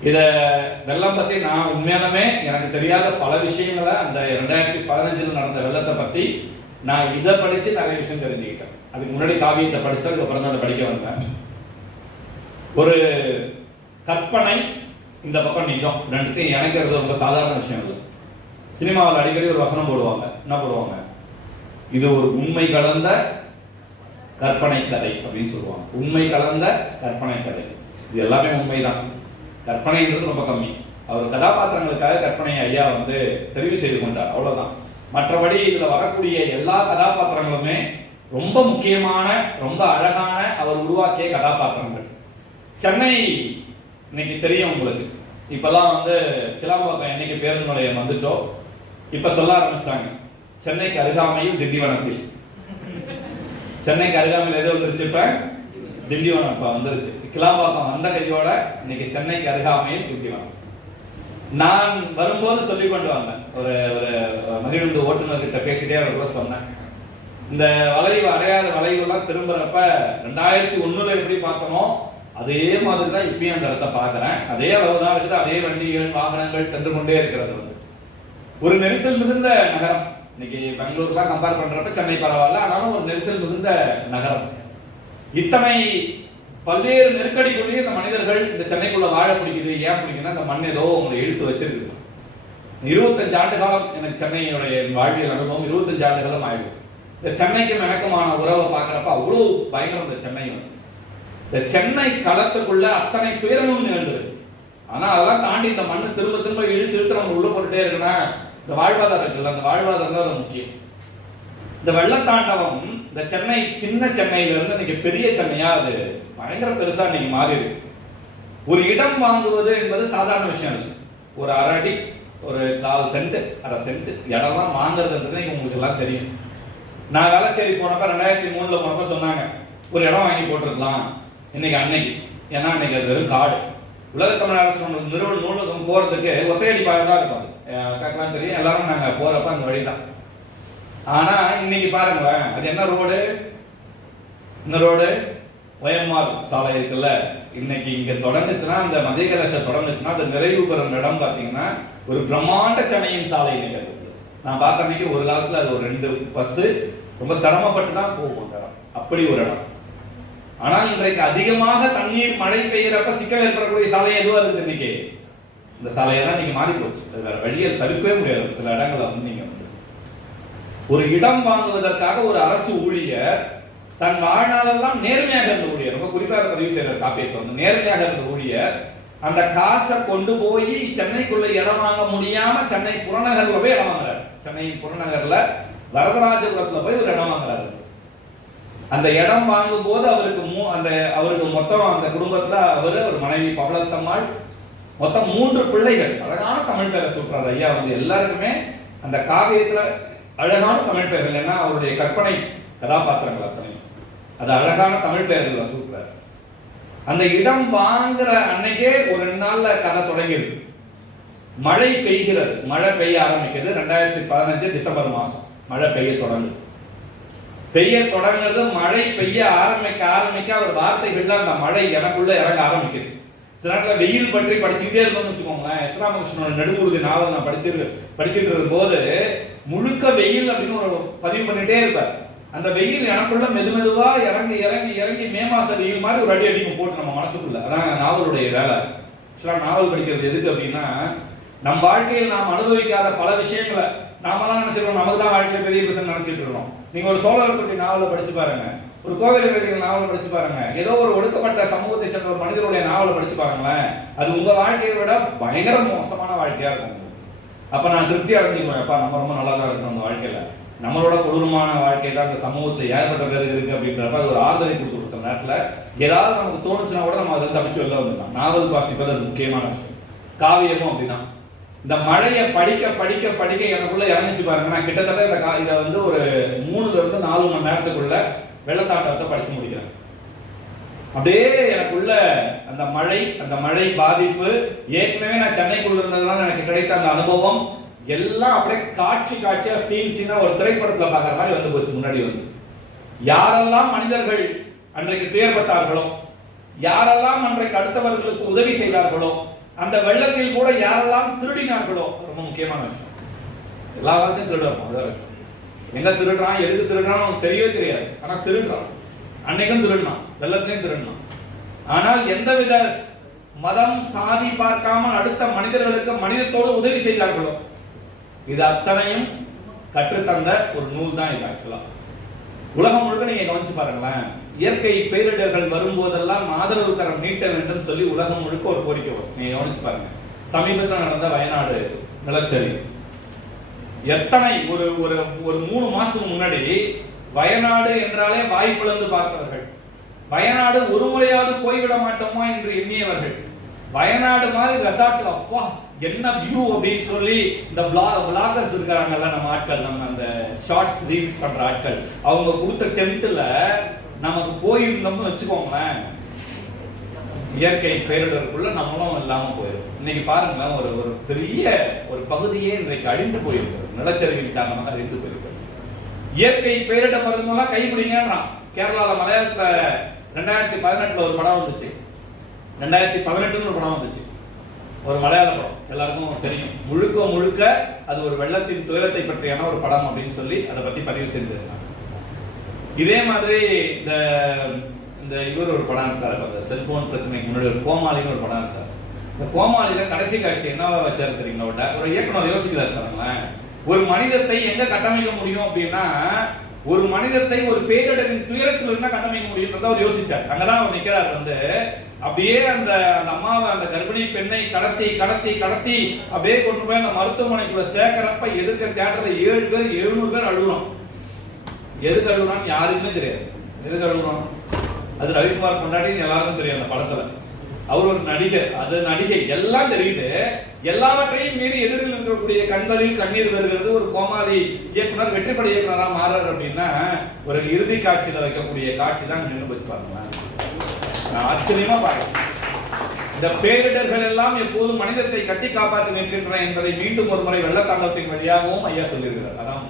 இத வெள்ளம் பத்தி நான் உண்மையாலுமே எனக்கு தெரியாத பல விஷயங்களை அந்த 2015 நடந்த வெள்ளத்தை பத்தி நான் இதை படிச்சு நிறைய விஷயம் தெரிஞ்சுக்கிட்டேன். அதுக்கு முன்னாடி காவியத்தை படிச்சு அதுக்கப்புறம் தான் படிக்க வந்தேன். ஒரு கற்பனை, இந்த பக்கம் நிஜம், ரெண்டுத்தையும் இணைக்கிறது ரொம்ப சாதாரண விஷயம் இல்லை. சினிமாவில் அடிக்கடி ஒரு வசனம் போடுவாங்க. என்ன போடுவாங்க? இது ஒரு உண்மை கலந்த கற்பனை கதை அப்படின்னு சொல்லுவாங்க. உண்மை கலந்த கற்பனை கதை. இது எல்லாமே உண்மைதான். கற்பனைன்றது ரொம்ப கம்மி. அவர் கதாபாத்திரங்களுக்காக கற்பனை ஐயா வந்து தெரிவு செய்து கொண்டார், அவ்வளவுதான். மற்றபடி இதுல வரக்கூடிய எல்லா கதாபாத்திரங்களுமே ரொம்ப முக்கியமான, ரொம்ப அழகான அவர் உருவாக்கிய கதாபாத்திரங்கள். சென்னை இன்னைக்கு தெரியும் உங்களுக்கு. இப்பெல்லாம் வந்து கிளாம்பாக்கம் என்னைக்கு பேருந்து நிலையம் வந்துச்சோ இப்ப சொல்ல ஆரம்பிச்சிட்டாங்க, சென்னைக்கு அருகாமையில் திண்டிவனத்தில். சென்னைக்கு அருகாமையில் எது வந்துருச்சு? இப்ப திண்டிவனம் இப்ப வந்துருச்சு. கிளாம்பாக்கம் வந்த கையோட இன்னைக்கு சென்னைக்கு அருகாமையில் திண்டிவனம். நான் வரும்போது சொல்லி கொண்டு வந்தேன், ஒரு மகிழுந்து ஓட்டுநர் கிட்ட பேசிட்டே அவர்கிட்ட சொன்னேன், இந்த வளைவு அடையாத வளைவுலாம் திரும்புறப்ப 2001 எப்படி பார்த்தோமோ அதே மாதிரி தான் இப்பயும் அந்த இடத்தை பார்க்கிறேன். அதே அளவு தான் இருக்குது. அதே வண்டிகள் வாகனங்கள் சென்று கொண்டே இருக்கிறது. வந்து ஒரு நெரிசல் மிகுந்த நகரம். இன்னைக்கு பெங்களூர்லாம் கம்பேர் பண்றப்ப சென்னை பரவாயில்ல, ஆனாலும் ஒரு நெரிசல் மிகுந்த நகரம். இத்தனை பல்வேறு நெருக்கடிக்குள்ளே இந்த மனிதர்கள் இந்த சென்னைக்குள்ள வாழ பிடிக்குது. ஏன் பிடிக்குன்னா இந்த மண் ஏதோ உங்களை இழுத்து வச்சிருக்கு. 25 ஆண்டு காலம் எனக்கு சென்னையுடைய வாழ்வியல் அனுபவம் 25 ஆண்டு காலம் ஆயிடுச்சு. இந்த சென்னைக்கும் எனக்குமான உறவை பார்க்கிறப்ப அவ்வளவு பயங்கரம். இந்த சென்னை இந்த சென்னை களத்துக்குள்ள அத்தனை துயரமும் நிகழ்ந்தது. ஆனா அதெல்லாம் தாண்டி இந்த மண்ணு திரும்ப திரும்ப இழுத்து நம்ம உள்ள போட்டுட்டே இருக்குன்னா இந்த வாழ்வாதாரம் இருக்குல்ல, அந்த வாழ்வாதாரம் தான் முக்கியம். இந்த வெள்ளத்தாண்டவம் இந்த சென்னை சின்ன சென்னையில இருந்து இன்னைக்கு பெரிய சென்னையா அது பயங்கர பெருசா இன்னைக்கு மாறி இருக்கு. ஒரு இடம் வாங்குவது என்பது சாதாரண விஷயம் இல்லை. ஒரு 1/2 அடி, ஒரு 1/4 சென்ட், 1/2 சென்ட் இடம்லாம் வாங்குறதுன்றது உங்களுக்கு எல்லாம் தெரியும். நான் வேளச்சேரி போனப்ப 2003 போனப்ப சொன்னாங்க ஒரு இடம் வாங்கி போட்டிருக்கலாம் அன்னைக்கு. ஏன்னா அன்னைக்கு அது வெறும் காடு. உலக தமிழ் அரசு நூலகம் போறதுக்கு ஒத்தையடி பாதை தான் இருக்கும். அக்காக்கெல்லாம் தெரியும், எல்லாரும் நாங்க போறப்ப அந்த வழிதான். ஆனா இன்னைக்கு பாருங்களேன், அது என்ன ரோடு? இந்த ரோடு OMR சாலை இருக்குல்ல, இன்னைக்கு இங்க தொடங்குச்சுன்னா, அந்த மத்திய கலச தொடங்குச்சுன்னா அது நிறைவு பெறும் இடம் பாத்தீங்கன்னா ஒரு பிரம்மாண்ட சென்னையின் சாலை. நான் பார்த்த அன்னைக்கு ஒரு காலத்துல அது ஒரு 2 பஸ் ரொம்ப சிரமப்பட்டு தான் போகும் அப்படி ஒரு இடம். ஆனால் இன்றைக்கு அதிகமாக தண்ணீர் மழை பெய்யறப்ப சிக்கல் ஏற்படக்கூடிய சாலை எதுவா இருக்குது? இன்னைக்கு இந்த சாலையெல்லாம் இன்னைக்கு மாறி போச்சு. வேற வழியை தவிர்க்கவே முடியாது. சில இடங்களை வந்து நீங்க ஒரு இடம் வாங்குவதற்காக ஒரு அரசு ஊழியர் தன் வாழ்நாளெல்லாம் நேர்மையாக இருந்த ஊழியர், ரொம்ப குறிப்பாக பதிவு செய்யற காப்பியத்தை வந்து நேர்மையாக இருந்த ஊழியர் அந்த காசை கொண்டு போய் சென்னைக்குள்ள இடம் வாங்க முடியாம சென்னை புறநகர்ல போய் இடம் வாங்குறாரு. சென்னை புறநகர்ல வரதராஜபுரத்துல போய் ஒரு இடம் வாங்குறாரு. அந்த இடம் வாங்கும் போது அவருக்கு மொத்தம் அந்த குடும்பத்துல அவரு ஒரு மனைவி பவளத்தம்மாள், மொத்தம் 3 பிள்ளைகள். அழகான தமிழ் பேரை சொல்றாரு ஐயா வந்து எல்லாருக்குமே அந்த காவியத்துல அழகான தமிழ் பெயர்கள். ஏன்னா அவருடைய கற்பனை கதாபாத்திரங்கள் அத்தனை அது அழகான தமிழ் பெயர்கள் சூப்பர். அந்த இடம் வாங்குற அன்னைக்கே ஒரு 2 நாள்ல கதை தொடங்கிருக்கு. மழை பெய்கிறது, மழை பெய்ய ஆரம்பிக்கிறது. 2015 டிசம்பர் மாசம் மழை பெய்ய தொடங்குது. மழை பெய்ய ஆரம்பிக்க அவர் வார்த்தைகள் தான் அந்த மழை எனக்குள்ள இறங்க ஆரம்பிக்குது. சில நேரத்தில் வெயில் பற்றி படிச்சுக்கிட்டே இருக்கணும்னு வச்சுக்கோங்களேன். எஸ் ராமகிருஷ்ணனோட நெடுங்குருதி நாவல் நான் படிச்சுட்டு இருக்கும் போது முழுக்க வெயில் அப்படின்னு ஒரு பதிவு பண்ணிட்டே இருப்பார். அந்த வெயில் எனக்குள்ள மெதுவா இறங்கி இறங்கி இறங்கி மே மாச வெயில் மாதிரி ஒரு அடி போட்டு நம்ம மனசுக்குள்ள. அதான் நாவலுடைய வேலை. நாவல் படிக்கிறது எதுக்கு அப்படின்னா, நம் வாழ்க்கையில் நாம் அனுபவிக்காத பல விஷயங்களை நாமெல்லாம் நினைச்சிருக்கோம் நமக்கு தான் வாழ்க்கையில பெரிய பிரச்சனை நினைச்சிட்டு இருக்கோம். நீங்க ஒரு சோழர்களுடைய நாவலை படிச்சு பாருங்க, ஒரு கோவிலுடைய நாவலை படிச்சு பாருங்க, ஏதோ ஒரு ஒடுக்கப்பட்ட சமூகத்தை சேர்ந்த ஒரு மனிதனுடைய நாவலை படிச்சு பாருங்களேன், அது உங்க வாழ்க்கையை விட பயங்கர மோசமான வாழ்க்கையா இருக்கும். அப்ப நான் திருப்தி அடைஞ்சுக்குவேன், அப்பா நம்ம ரொம்ப நல்லா தான் இருக்கணும் அந்த வாழ்க்கையில. நம்மளோட கொடூரமான வாழ்க்கை தான் இந்த சமூகத்துல ஏற்பட்ட பேர் இருக்கு அப்படின்றப்ப அது ஒரு ஆறுதலை கொடுத்துரும். சில நேரத்துல ஏதாவது நமக்கு தோணுச்சுன்னா கூட நம்ம அதை தப்பிச்சு வெளில வந்துடலாம். நாவல் வாசிப்பது அது முக்கியமான விஷயம். காவியமும் அப்படிதான். இந்த மழையை படிக்க படிக்க படிக்க எனக்குள்ள இறங்கிச்சு பாருங்க. நான் கிட்டத்தட்ட இதை வந்து ஒரு 3 to 4 மணி நேரத்துக்குள்ள வெள்ளத்தாண்டவத்தை படிச்சு முடிக்கிறேன். அப்படியே எனக்குள்ள அந்த மழை பாதிப்பு, ஏற்கனவே நான் சென்னைக்குள்ள இருந்ததுனால எனக்கு கிடைத்த அந்த அனுபவம் எல்லாம் அப்படியே காட்சியா சீனா ஒரு திரைப்படத்துல பார்க்குற மாதிரி வந்து போச்சு முன்னாடி. வந்து யாரெல்லாம் மனிதர்கள் அன்றைக்கு துயர்பட்டார்களோ, யாரெல்லாம் அன்றைக்கு அடுத்தவர்களுக்கு உதவி செய்தார்களோ, அந்த வெள்ளத்தில் கூட யாரெல்லாம் திருடினார்களோ, ரொம்ப முக்கியமான விஷயம். எல்லா காலத்தையும் திருடுறோம், அதான் விஷயம். எங்க திருடுறான், எதுக்கு திருடுறான் அவனுக்கு தெரியவே தெரியாது. ஆனா திருடுறான். அன்னைக்கும் திருடினான், வெள்ளத்திலையும் திருடினான். ஆனால் எந்தவித மதம் சாதி பார்க்காமல் அடுத்த மனிதர்களுக்கு மனிதத்தோடு உதவி செய்தார்களோ, இது அத்தனையும் கற்றுத்தந்த ஒரு நூல் தான் இது. ஆக்சுவலா உலகம் முழுக்க நீங்க கவனிச்சு பாருங்களேன், இயற்கை பேரிடர்கள் வரும்போதெல்லாம் ஆதரவு கரம் நீட்ட வேண்டும் சொல்லி உலகம் முழுக்க ஒரு கோரிக்கை வரும். நீங்க கவனிச்சு பாருங்க, சமீபத்தில் நடந்த வயநாடு நிலச்சரிவு எத்தனை ஒரு ஒரு ஒரு 3 மாசத்துக்கு முன்னாடி வயநாடு என்றாலே வாய் பிளந்து பார்த்தவர்கள், வயநாடு ஒரு முறையாவது போய்விட மாட்டோமா என்று எண்ணியவர்கள், வயநாடு மாதிரி ரெசார்ட் அப்பா என்ன வியூ அப்படின்னு சொல்லி இந்த பிளாகர்ஸ் இருக்காங்கல்ல, நம்ம ஆட்கள், நம்ம அந்த ஷார்ட்ஸ் ரீல்ஸ் பண்ற ஆட்கள், அவங்க கொடுத்த டெம்ப்ட்ல நமக்கு போயிருந்தோம்னு வச்சுக்கோங்களேன், இயற்கை பேரிடருக்குள்ள நம்மளும் இல்லாம போயிடும். இன்னைக்கு பாருங்க, ஒரு பெரிய ஒரு பகுதியே இன்றைக்கு அழிந்து போயிருக்கு, நிலச்சரிவின் காரணமாக அழிந்து போயிருக்கு. இயற்கை பேரிடர் மருந்தெல்லாம் கைப்பிடிங்கன்றான். கேரளால மலையாளத்துல 2018 ஒரு படம் வந்துச்சு, 2018 ஒரு படம் வந்துச்சு, ஒரு மலையாள படம், எல்லாருக்கும் தெரியும். முழுக்க அது ஒரு வெள்ளத்தின் துயரத்தை பற்றியான ஒரு படம் அப்படின்னு சொல்லி அதை பத்தி பதிவு செஞ்சிருக்காங்க. இதே மாதிரி இந்த இவர் ஒரு படம் இருக்காரு, அந்த செல்போன் பிரச்சனைக்கு முன்னாடி ஒரு கோமாளின்னு ஒரு படம் இருக்காரு. இந்த கோமாளியில கடைசி காட்சி என்ன வச்சாரு தெரியுங்களா, ஒரு இயக்குனர் யோசிக்கிறாரு பாருங்களேன், ஒரு மனிதத்தை எங்க கட்டமைக்க முடியும் அப்படின்னா, ஒரு மனிதத்தை ஒரு பேரிடரின் துயரத்தில் இருந்தா கட்டமைக்க முடியும் அவர் யோசிச்சார். அங்கதான் அவர் நிக்கிறார். வந்து அப்படியே அந்த அம்மாவை, அந்த கர்ப்பிணி பெண்ணை கடத்தி அப்படியே கொண்டு போய் அந்த மருத்துவமனைக்குள்ள சேர்க்கிறப்ப எதிர்க்க தியேட்டர்ல 7 பேர் 700 பேர் அழுகுறோம். எதுக்கு அழுகுறான் யாருக்குமே தெரியாது. எதுக்கு அழுகுறோம், அது ரவிக்குமார் கொண்டாடி எல்லாருக்கும் தெரியும். அந்த படத்துல அவர் ஒரு நடிகர், அது நடிகை, எல்லாம் தெரியுது. எல்லாவற்றையும் மீறி எதிரில் இருக்கக்கூடிய கண்களில் கண்ணீர் வருகிறது. ஒரு கோமாளி இயக்குனர் வெற்றிப்பட இயக்குனரா மாறாரு அப்படின்னா, ஒரு இறுதி காட்சியில வைக்கக்கூடிய காட்சி தான் நின்று வச்சு பாருங்களேன். நான் ஆச்சரியமா பாருங்க, இந்த பேரிடர்கள் எல்லாம் எப்போதும் மனிதத்தை கட்டி காப்பாற்றி நிற்கின்றன என்பதை மீண்டும் ஒரு முறை வெள்ளத்தாண்டவத்தின் வழியாகவும் ஐயா சொல்லியிருக்கிறார். அதான்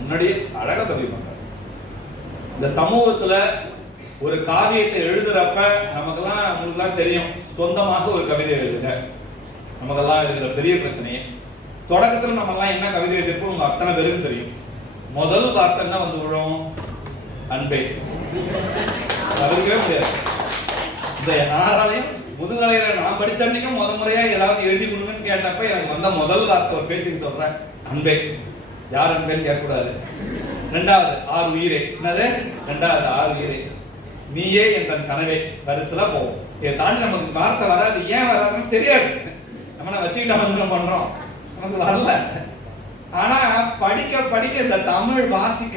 முன்னாடியே அழகா பதிவு பண்றாரு. இந்த சமூகத்துல ஒரு காவியத்தை எழுதுறப்ப நமக்கெல்லாம், உங்களுக்குலாம் தெரியும், சொந்தமாக ஒரு கவிதை எழுதுங்க. நமக்கெல்லாம் இருக்கிற பெரிய பிரச்சனையே, தொடக்கத்தில் நம்ம எல்லாம் என்ன கவிதை எழுதிருப்போம் உங்க அத்தனை பேருக்கு தெரியும். முதல் வார்த்தை என்ன வந்து விழும், அன்பே. தவிர்க்கவே முடியாது. இந்த யாராலையும் முதுகலையில நான் படிச்ச அன்னைக்கும் முறையா ஏதாவது எழுதி கொடுங்கன்னு கேட்டப்ப எனக்கு வந்த முதல் வார்த்தை ஒரு பேச்சுக்கு சொல்றேன், அன்பே. யார் அன்பேன்னு கேட்கக்கூடாது. 2வது 6 உயிரே. என்னது 2வது 6 உயிரே, நீயே என் தன் கனவே. பரிசுல போவோம். இதை தாண்டி நமக்கு வார்த்தை வராது. ஏன் வராதுன்னு தெரியாது. நம்ம வச்சுக்கிட்ட மந்திரம் பண்றோம், நமக்கு வரல. ஆனா படிக்க இந்த தமிழ் வாசிக்க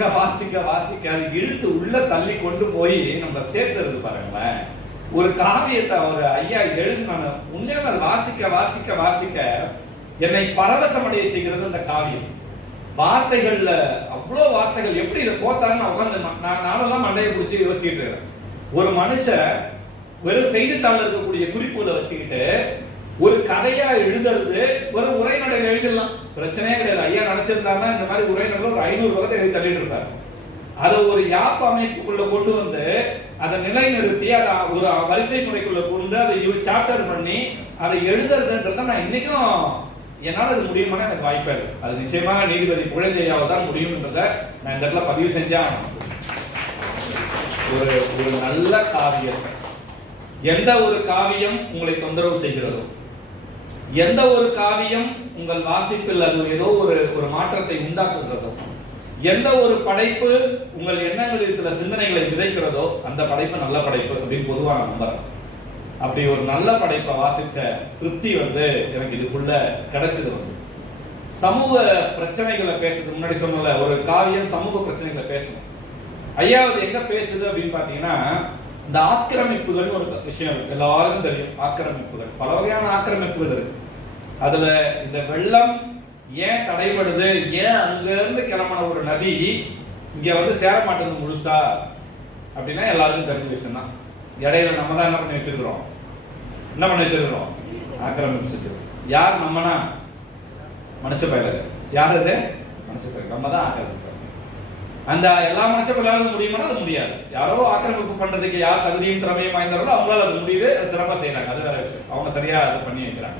அது இழுத்து உள்ள தள்ளி கொண்டு போய் நம்ம சேர்த்துறது பாருங்களேன். ஒரு காவியத்தை ஒரு ஐயா எழுதினான உண்மையான வாசிக்க என்னை பரவசமடைய செய்கிறது அந்த காவியம். வார்த்தைகள்ல அவ்வளவு வார்த்தைகள் எப்படி இதை கோத்தாருன்னு உட்காந்து நானெல்லாம் மண்டையை பிடிச்சி யோசிச்சுட்டு இருக்கேன். ஒரு மனுஷன் வெறும் செய்தித்தாள் இருக்கக்கூடிய குறிப்புகளை வச்சுக்கிட்டு ஒரு கதையா எழுதுறது, ஒரு உரைநடையில் எழுதிடலாம், பிரச்சனையே கிடையாது. ஐயா நினைச்சிருந்தாருன்னா இந்த மாதிரி உரைநடையில் ஒரு 500 பக்கத்தை எழுதி தள்ளிட்டு இருப்பாரு. அதை ஒரு யாப் அமைப்புக்குள்ள கொண்டு வந்து அதை நிலைநிறுத்தி அதை ஒரு வரிசை முறைக்குள்ள கொண்டு அதை சாப்டர் பண்ணி அதை எழுதுறதுன்றத நான் இன்னைக்கும் என்னால் அது முடியுமான எனக்கு வாய்ப்பா இருக்கு. அது நிச்சயமாக நீதிபதி புகழேந்தையாவை தான் முடியும்ன்றத நான் இந்த இடத்துல பதிவு செஞ்சா. ஒரு நல்ல காவியம், எந்த ஒரு காவியம் உங்களை தொந்தரவு செய்கிறதோ, எந்த ஒரு காவியம் உங்கள் வாசிப்பில் அது ஏதோ ஒரு மாற்றத்தை உண்டாக்குகிறதோ, எந்த ஒரு படைப்பு உங்கள் எண்ணங்களில் சில சிந்தனைகளை விதைக்கிறதோ அந்த படைப்பு நல்ல படைப்பு அப்படின்னு பொதுவாக நான் நம்புறேன். அப்படி ஒரு நல்ல படைப்பை வாசிச்ச திருப்தி எனக்கு இதுக்குள்ள கிடைச்சது. சமூக பிரச்சனைகளை பேசுறதுக்கு முன்னாடி சொன்னல, ஒரு காவியம் சமூக பிரச்சனைகளை பேசணும். ஐயாவது எங்க பேசுது அப்படின்னு பாத்தீங்கன்னா, இந்த ஆக்கிரமிப்புகள் ஒரு விஷயம் எல்லாருக்கும் தெரியும். ஆக்கிரமிப்புகள், பல வகையான ஆக்கிரமிப்புகள் இருக்கு. அதுல இந்த வெள்ளம் ஏன் தடைபடுது, ஏன் அங்க இருந்து கிளம்பின ஒரு நதி இங்க சேர மாட்டேங்குது முழுசா, அப்படின்னா எல்லாருக்கும் தெரிஞ்ச விஷயம் தான். இடையில நம்ம தான் என்ன பண்ணி வச்சிருக்கிறோம், ஆக்கிரமிச்சிட்டு. யார் நம்மனா? மனுஷ பயலர். யார் அது? மனுஷ பயலர். நம்ம தான் ஆக்கிரமிக்கிறோம். அந்த எல்லா மனுஷ பயலாவது முடியுமானா அது முடியாது. யாரோ ஆக்கிரமிப்பு பண்றதுக்கு யார் தகுதியும் திறமையும் வாய்ந்தாரோ அவங்களால அது முடியுது, சிறப்பா செய்யறாங்க. அது வேற விஷயம். அவங்க சரியா அதை பண்ணி வைக்கிறாங்க.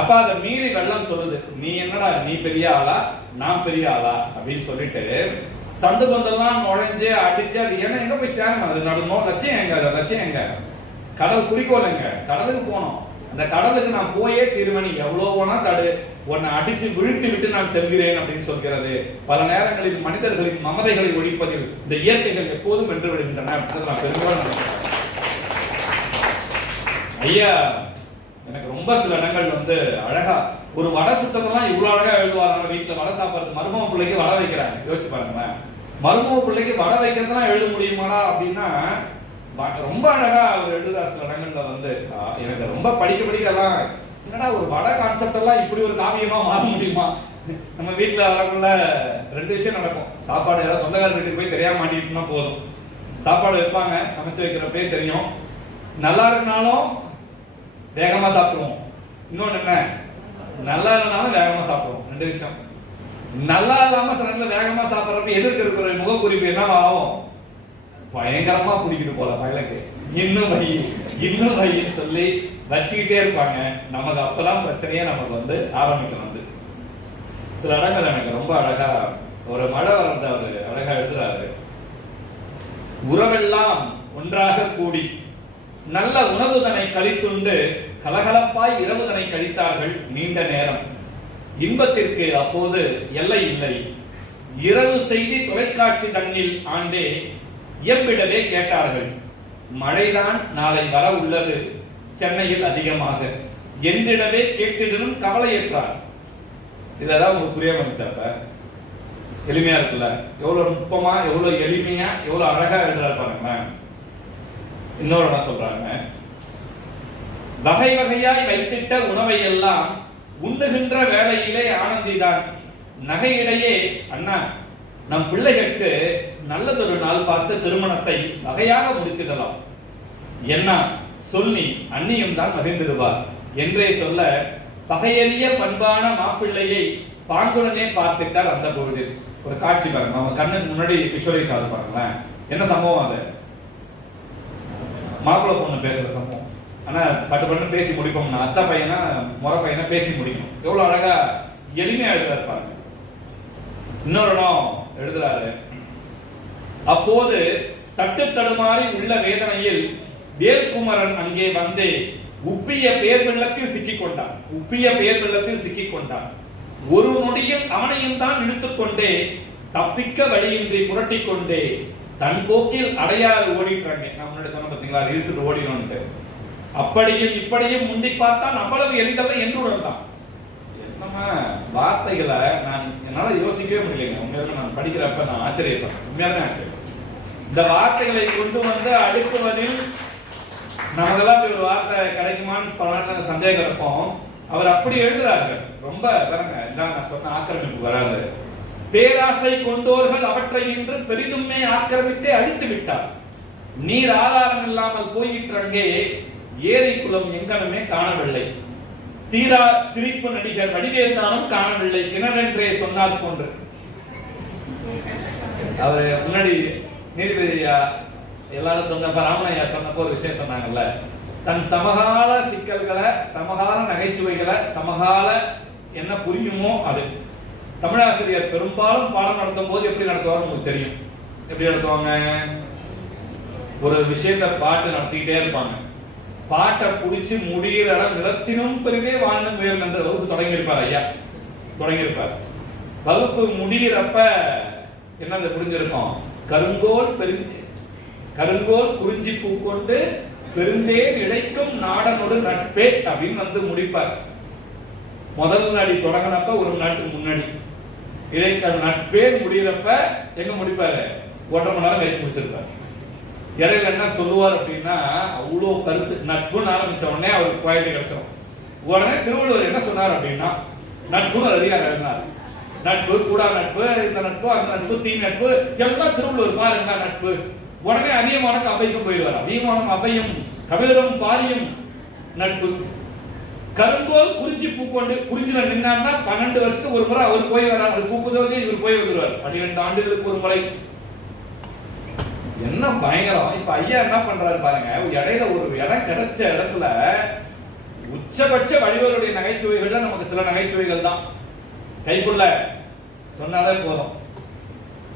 அப்ப அதை மீறி வெள்ளம் சொல்லுது, நீ என்னடா நீ பெரிய ஆளா நான் பெரிய ஆளா அப்படின்னு சொல்லிட்டு சந்து பந்தெல்லாம் நுழைஞ்சு அடிச்சு அது ஏன்னா எங்க போய் சேரணும், அது நடணும். லட்சியம் எங்க? கடல் குறிக்கோள் எங்க? கடலுக்கு போனோம். அந்த கடலுக்கு நான் போயே தீர்வனி, எவ்வளவு வேணா தடு, உன்னை அடிச்சு வீழ்த்தி விட்டு நான் செல்கிறேன் அப்படின்னு சொல்கிறது. பல நேரங்களில் மனிதர்களின் மமதைகளை ஒழிப்பதில் இந்த இயற்கைகள் எப்போதும் வென்று விடுகின்றன. நான் பெரும்பாலும் ஐயா எனக்கு ரொம்ப சில இடங்கள் வந்து அழகா ஒரு வடை சுட்டதெல்லாம் இவ்வளவு அழகா எழுதுவாங்க. வீட்டுல வடை சாப்பிடுறது, மருமக பிள்ளைக்கு வடை வைக்கிறாங்க. யோசிச்சு பாருங்களேன், மருமக பிள்ளைக்கு வடை வைக்கிறதுலாம் எழுத முடியுமாடா அப்படின்னா ரொம்ப அழகா அவர் எழுதுறாரு. சில இடங்கள்ல வந்து எனக்கு ரொம்ப படிக்கலாம் என்னடா ஒரு வடை கான்செப்ட் எல்லாம் இப்படி ஒரு காவியமா மாற முடியுமா? நம்ம வீட்டுல வரக்குள்ள 2 விஷயம் நடக்கும். சாப்பாடு யாராவது சொந்தக்கார வீட்டுக்கு போய் தெரியாம மாட்டிட்டுனா போதும், சாப்பாடு வைப்பாங்க, சமைச்சு வைக்கிறப்பே தெரியும். நல்லா இருக்குனாலும் வேகமா சாப்பிடுவோம். இன்னொன்னு என்ன, நல்லா இல்லைனாலும் வேகமா சாப்பிடுவோம். 2 விஷயம். நல்லா இல்லாம சில நேரத்துல வேகமா சாப்பிட்றப்ப எதிர்க்க இருக்கிற முகக்குறிப்பு என்ன ஆகும், பயங்கரமா பிடிக்குது போல பயலுக்கு, இன்னும் வைன்னு சொல்லி வச்சுக்கிட்டே இருப்பாங்க. நமக்கு அப்பதான் பிரச்சனையே நமக்கு வந்து ஆரம்பிக்கணும். வந்து சில இடங்கள் எனக்கு ரொம்ப அழகா ஒரு மழை வரந்த அவரு அழகா எழுதுறாரு. உறவெல்லாம் ஒன்றாக கூடி நல்ல உணவுதனை கழித்துண்டு கலகலப்பாய் இரவுதனை கழித்தார்கள் நீண்ட நேரம். இன்பத்திற்கு அப்போது எல்லை இல்லை. இரவு செய்தி தொலைக்காட்சி தன்னில் ஆண்டே இயம்பிடவே கேட்டார்கள். மழைதான் நாளை வர உள்ளது சென்னையில் அதிகமாக என்றிடவே கேட்டிடனும் கவலையற்றார். இதெல்லாம் உங்களுக்கு புரிய வந்துச்சாப்ப எளிமையா இருக்குல்ல, எவ்வளவு நுட்பமா எவ்வளவு எளிமையா எவ்வளவு அழகா எழுதுறாரு பாருங்களேன். இன்னொரு இடம் சொல்றாங்க, வகை வகையாய் வைத்திட்ட உணவை எல்லாம் உண்ணுகின்ற வேளையிலே ஆனந்திதான். நகையிடையே அண்ணா நம் பிள்ளைகளுக்கு நல்லதொரு நாள் பார்த்து திருமணத்தை வகையாக முடித்திடலாம். என்ன சொல்லி அந்நியும் தான் மகிழ்ந்திடுவார் என்றே சொல்ல பகையறிய பண்பான மாப்பிள்ளையை பாங்குடனே பார்த்துட்டார். அந்த பொழுதில் ஒரு காட்சி பாருங்க, அவங்க கண்ணுக்கு முன்னாடி விஷுவலைஸ் ஆகுது பாருங்களேன். என்ன சம்பவம் அது? மாப்பிள்ளை பொண்ணு பேசுற சம்பவம். ஆனா பட்டு பேசி முடிப்போம்னா அத்தை பையனா முறை பையனா பேசி முடிக்கணும். எவ்வளவு அழகா எளிமையா எழுதுறாரு பாருங்க. இன்னொரு இடம் எழுதுறாரு, அப்போது தட்டு தடுமாறி உள்ள வேதனையில் வேல்குமரன் அங்கே வந்து உப்பிய பேர் வெள்ளத்தில் சிக்கிக் கொண்டான். ஒரு நொடியில் அவனையும் தான் இழுத்துக்கொண்டே தப்பிக்க வழியின்றி புரட்டிக் கொண்டே தன் போக்கில் அடையாது ஓடிட்டாங்க. நான் முன்னாடி சொன்ன பார்த்தீங்களா, இழுத்துட்டு ஓடினோன்ட்டு. அப்படியும் இப்படியும் முண்டி பார்த்தா அவ்வளவு எளிதல்ல என்று உணர்ந்தான். என்னமா வார்த்தைகளை நான் என்னால யோசிக்கவே முடியலைங்க. உண்மையில நான் படிக்கிறப்ப நான் ஆச்சரியப்பேன், உண்மையாலுமே ஆச்சரியம். இந்த வார்த்தைகளை கொண்டு வந்து அடுக்குவதில் நமக்கெல்லாம் ஒரு வார்த்தை கிடைக்குமான்னு பல நேரத்தில் சந்தேகம் இருக்கும். அவர் அப்படி எழுதுறாரு. ரொம்ப பாருங்க, நான் சொன்ன ஆக்கிரமிப்பு வராது. பேராசை கொண்டோர்கள் அவற்றை நின்று பெரிதுமே ஆக்கிரமித்தே அழித்து விட்டார். நீர் ஆதாரம் இல்லாமல் போயிற்றங்கே ஏரி குளம் எங்கனுமே காணவில்லை. தீரா சிரிப்பு நடிகர் வடிவேல்தானும் காணவில்லை கிணறென்றே சொன்னார் போன்று. அவரு முன்னாடி நீதிபதியா எல்லாரும் சொன்னப்ப ராமனையா சொன்னப்போ ஒரு விஷயம் சொன்னாங்கல்ல, தன் சமகால சிக்கல்களை, சமகால நகைச்சுவைகளை, சமகால என்ன புரியுமோ அது. தமிழாசிரியர் பெரும்பாலும் பாடம் நடத்தும் போது எப்படி நடத்துவாங்க உங்களுக்கு தெரியும். எப்படி நடத்துவாங்க? ஒரு விஷயத்த பாட்டு நடத்திக்கிட்டே இருப்பாங்க. பாட்டை புடிச்சு முடிகிற இடம் நிலத்தினும் பெருமே வாழ்ந்து முயல் என்ற வகுப்பு தொடங்கியிருப்பார். ஐயா தொடங்கியிருப்பார். வகுப்பு முடிகிறப்ப என்ன புரிஞ்சிருக்கும், கருங்கோல் குறிஞ்சி பூ கொண்டு பெருந்தேன் இழைக்கும் நாடனோடு நட்பே அப்படின்னு வந்து முடிப்பார். முதல் நாடி தொடங்கினப்ப ஒரு நாட்டுக்கு முன்னாடி இழைக்க நட்பே முடிகிறப்ப எங்க முடிப்பாரு, 1.5 மணி நேரம் பேசி முடிச்சிருப்பாரு. இடையில என்ன சொல்லுவார் அப்படின்னா, அவ்வளோ கருத்து. நட்புன்னு ஆரம்பிச்ச உடனே அவருக்கு குவாலிட்டி கிடைச்சிடும். உடனே திருவள்ளுவர் என்ன சொன்னார் அப்படின்னா, நட்புன்னு அதிகாரம் எழுதினார். நட்பு, கூடா நட்பு, இந்த நட்பு, அந்த நட்பு, தீ நட்பு, எல்லாம் திருவள்ளுவர் பாருங்க. நட்பு உடனே அதிகமானுக்கு அவைக்கும் போயிடுவார். அதிகமானும் அவையும் கபிலரும் பாரியும் நட்பு. கருங்கோல் குறிஞ்சி பூக்கொண்டு குறிஞ்சில நின்னார்னா 12 வருஷத்துக்கு ஒரு முறை அவர் போய் வரார். அது பூக்குதோடே இவர் போய் வந்துருவார். 12 ஆண்டுகளுக்கு ஒரு முறை. என்ன பயங்கரம். இப்ப ஐயா என்ன பண்றாரு பாருங்க, இடையில ஒரு இடம் கிடைச்ச இடத்துல உச்சபட்ச வடிவருடைய நகைச்சுவைகள்ல நமக்கு சில நகைச்சுவைகள் தான். கைப்புள்ள சொன்னாலே போதும்.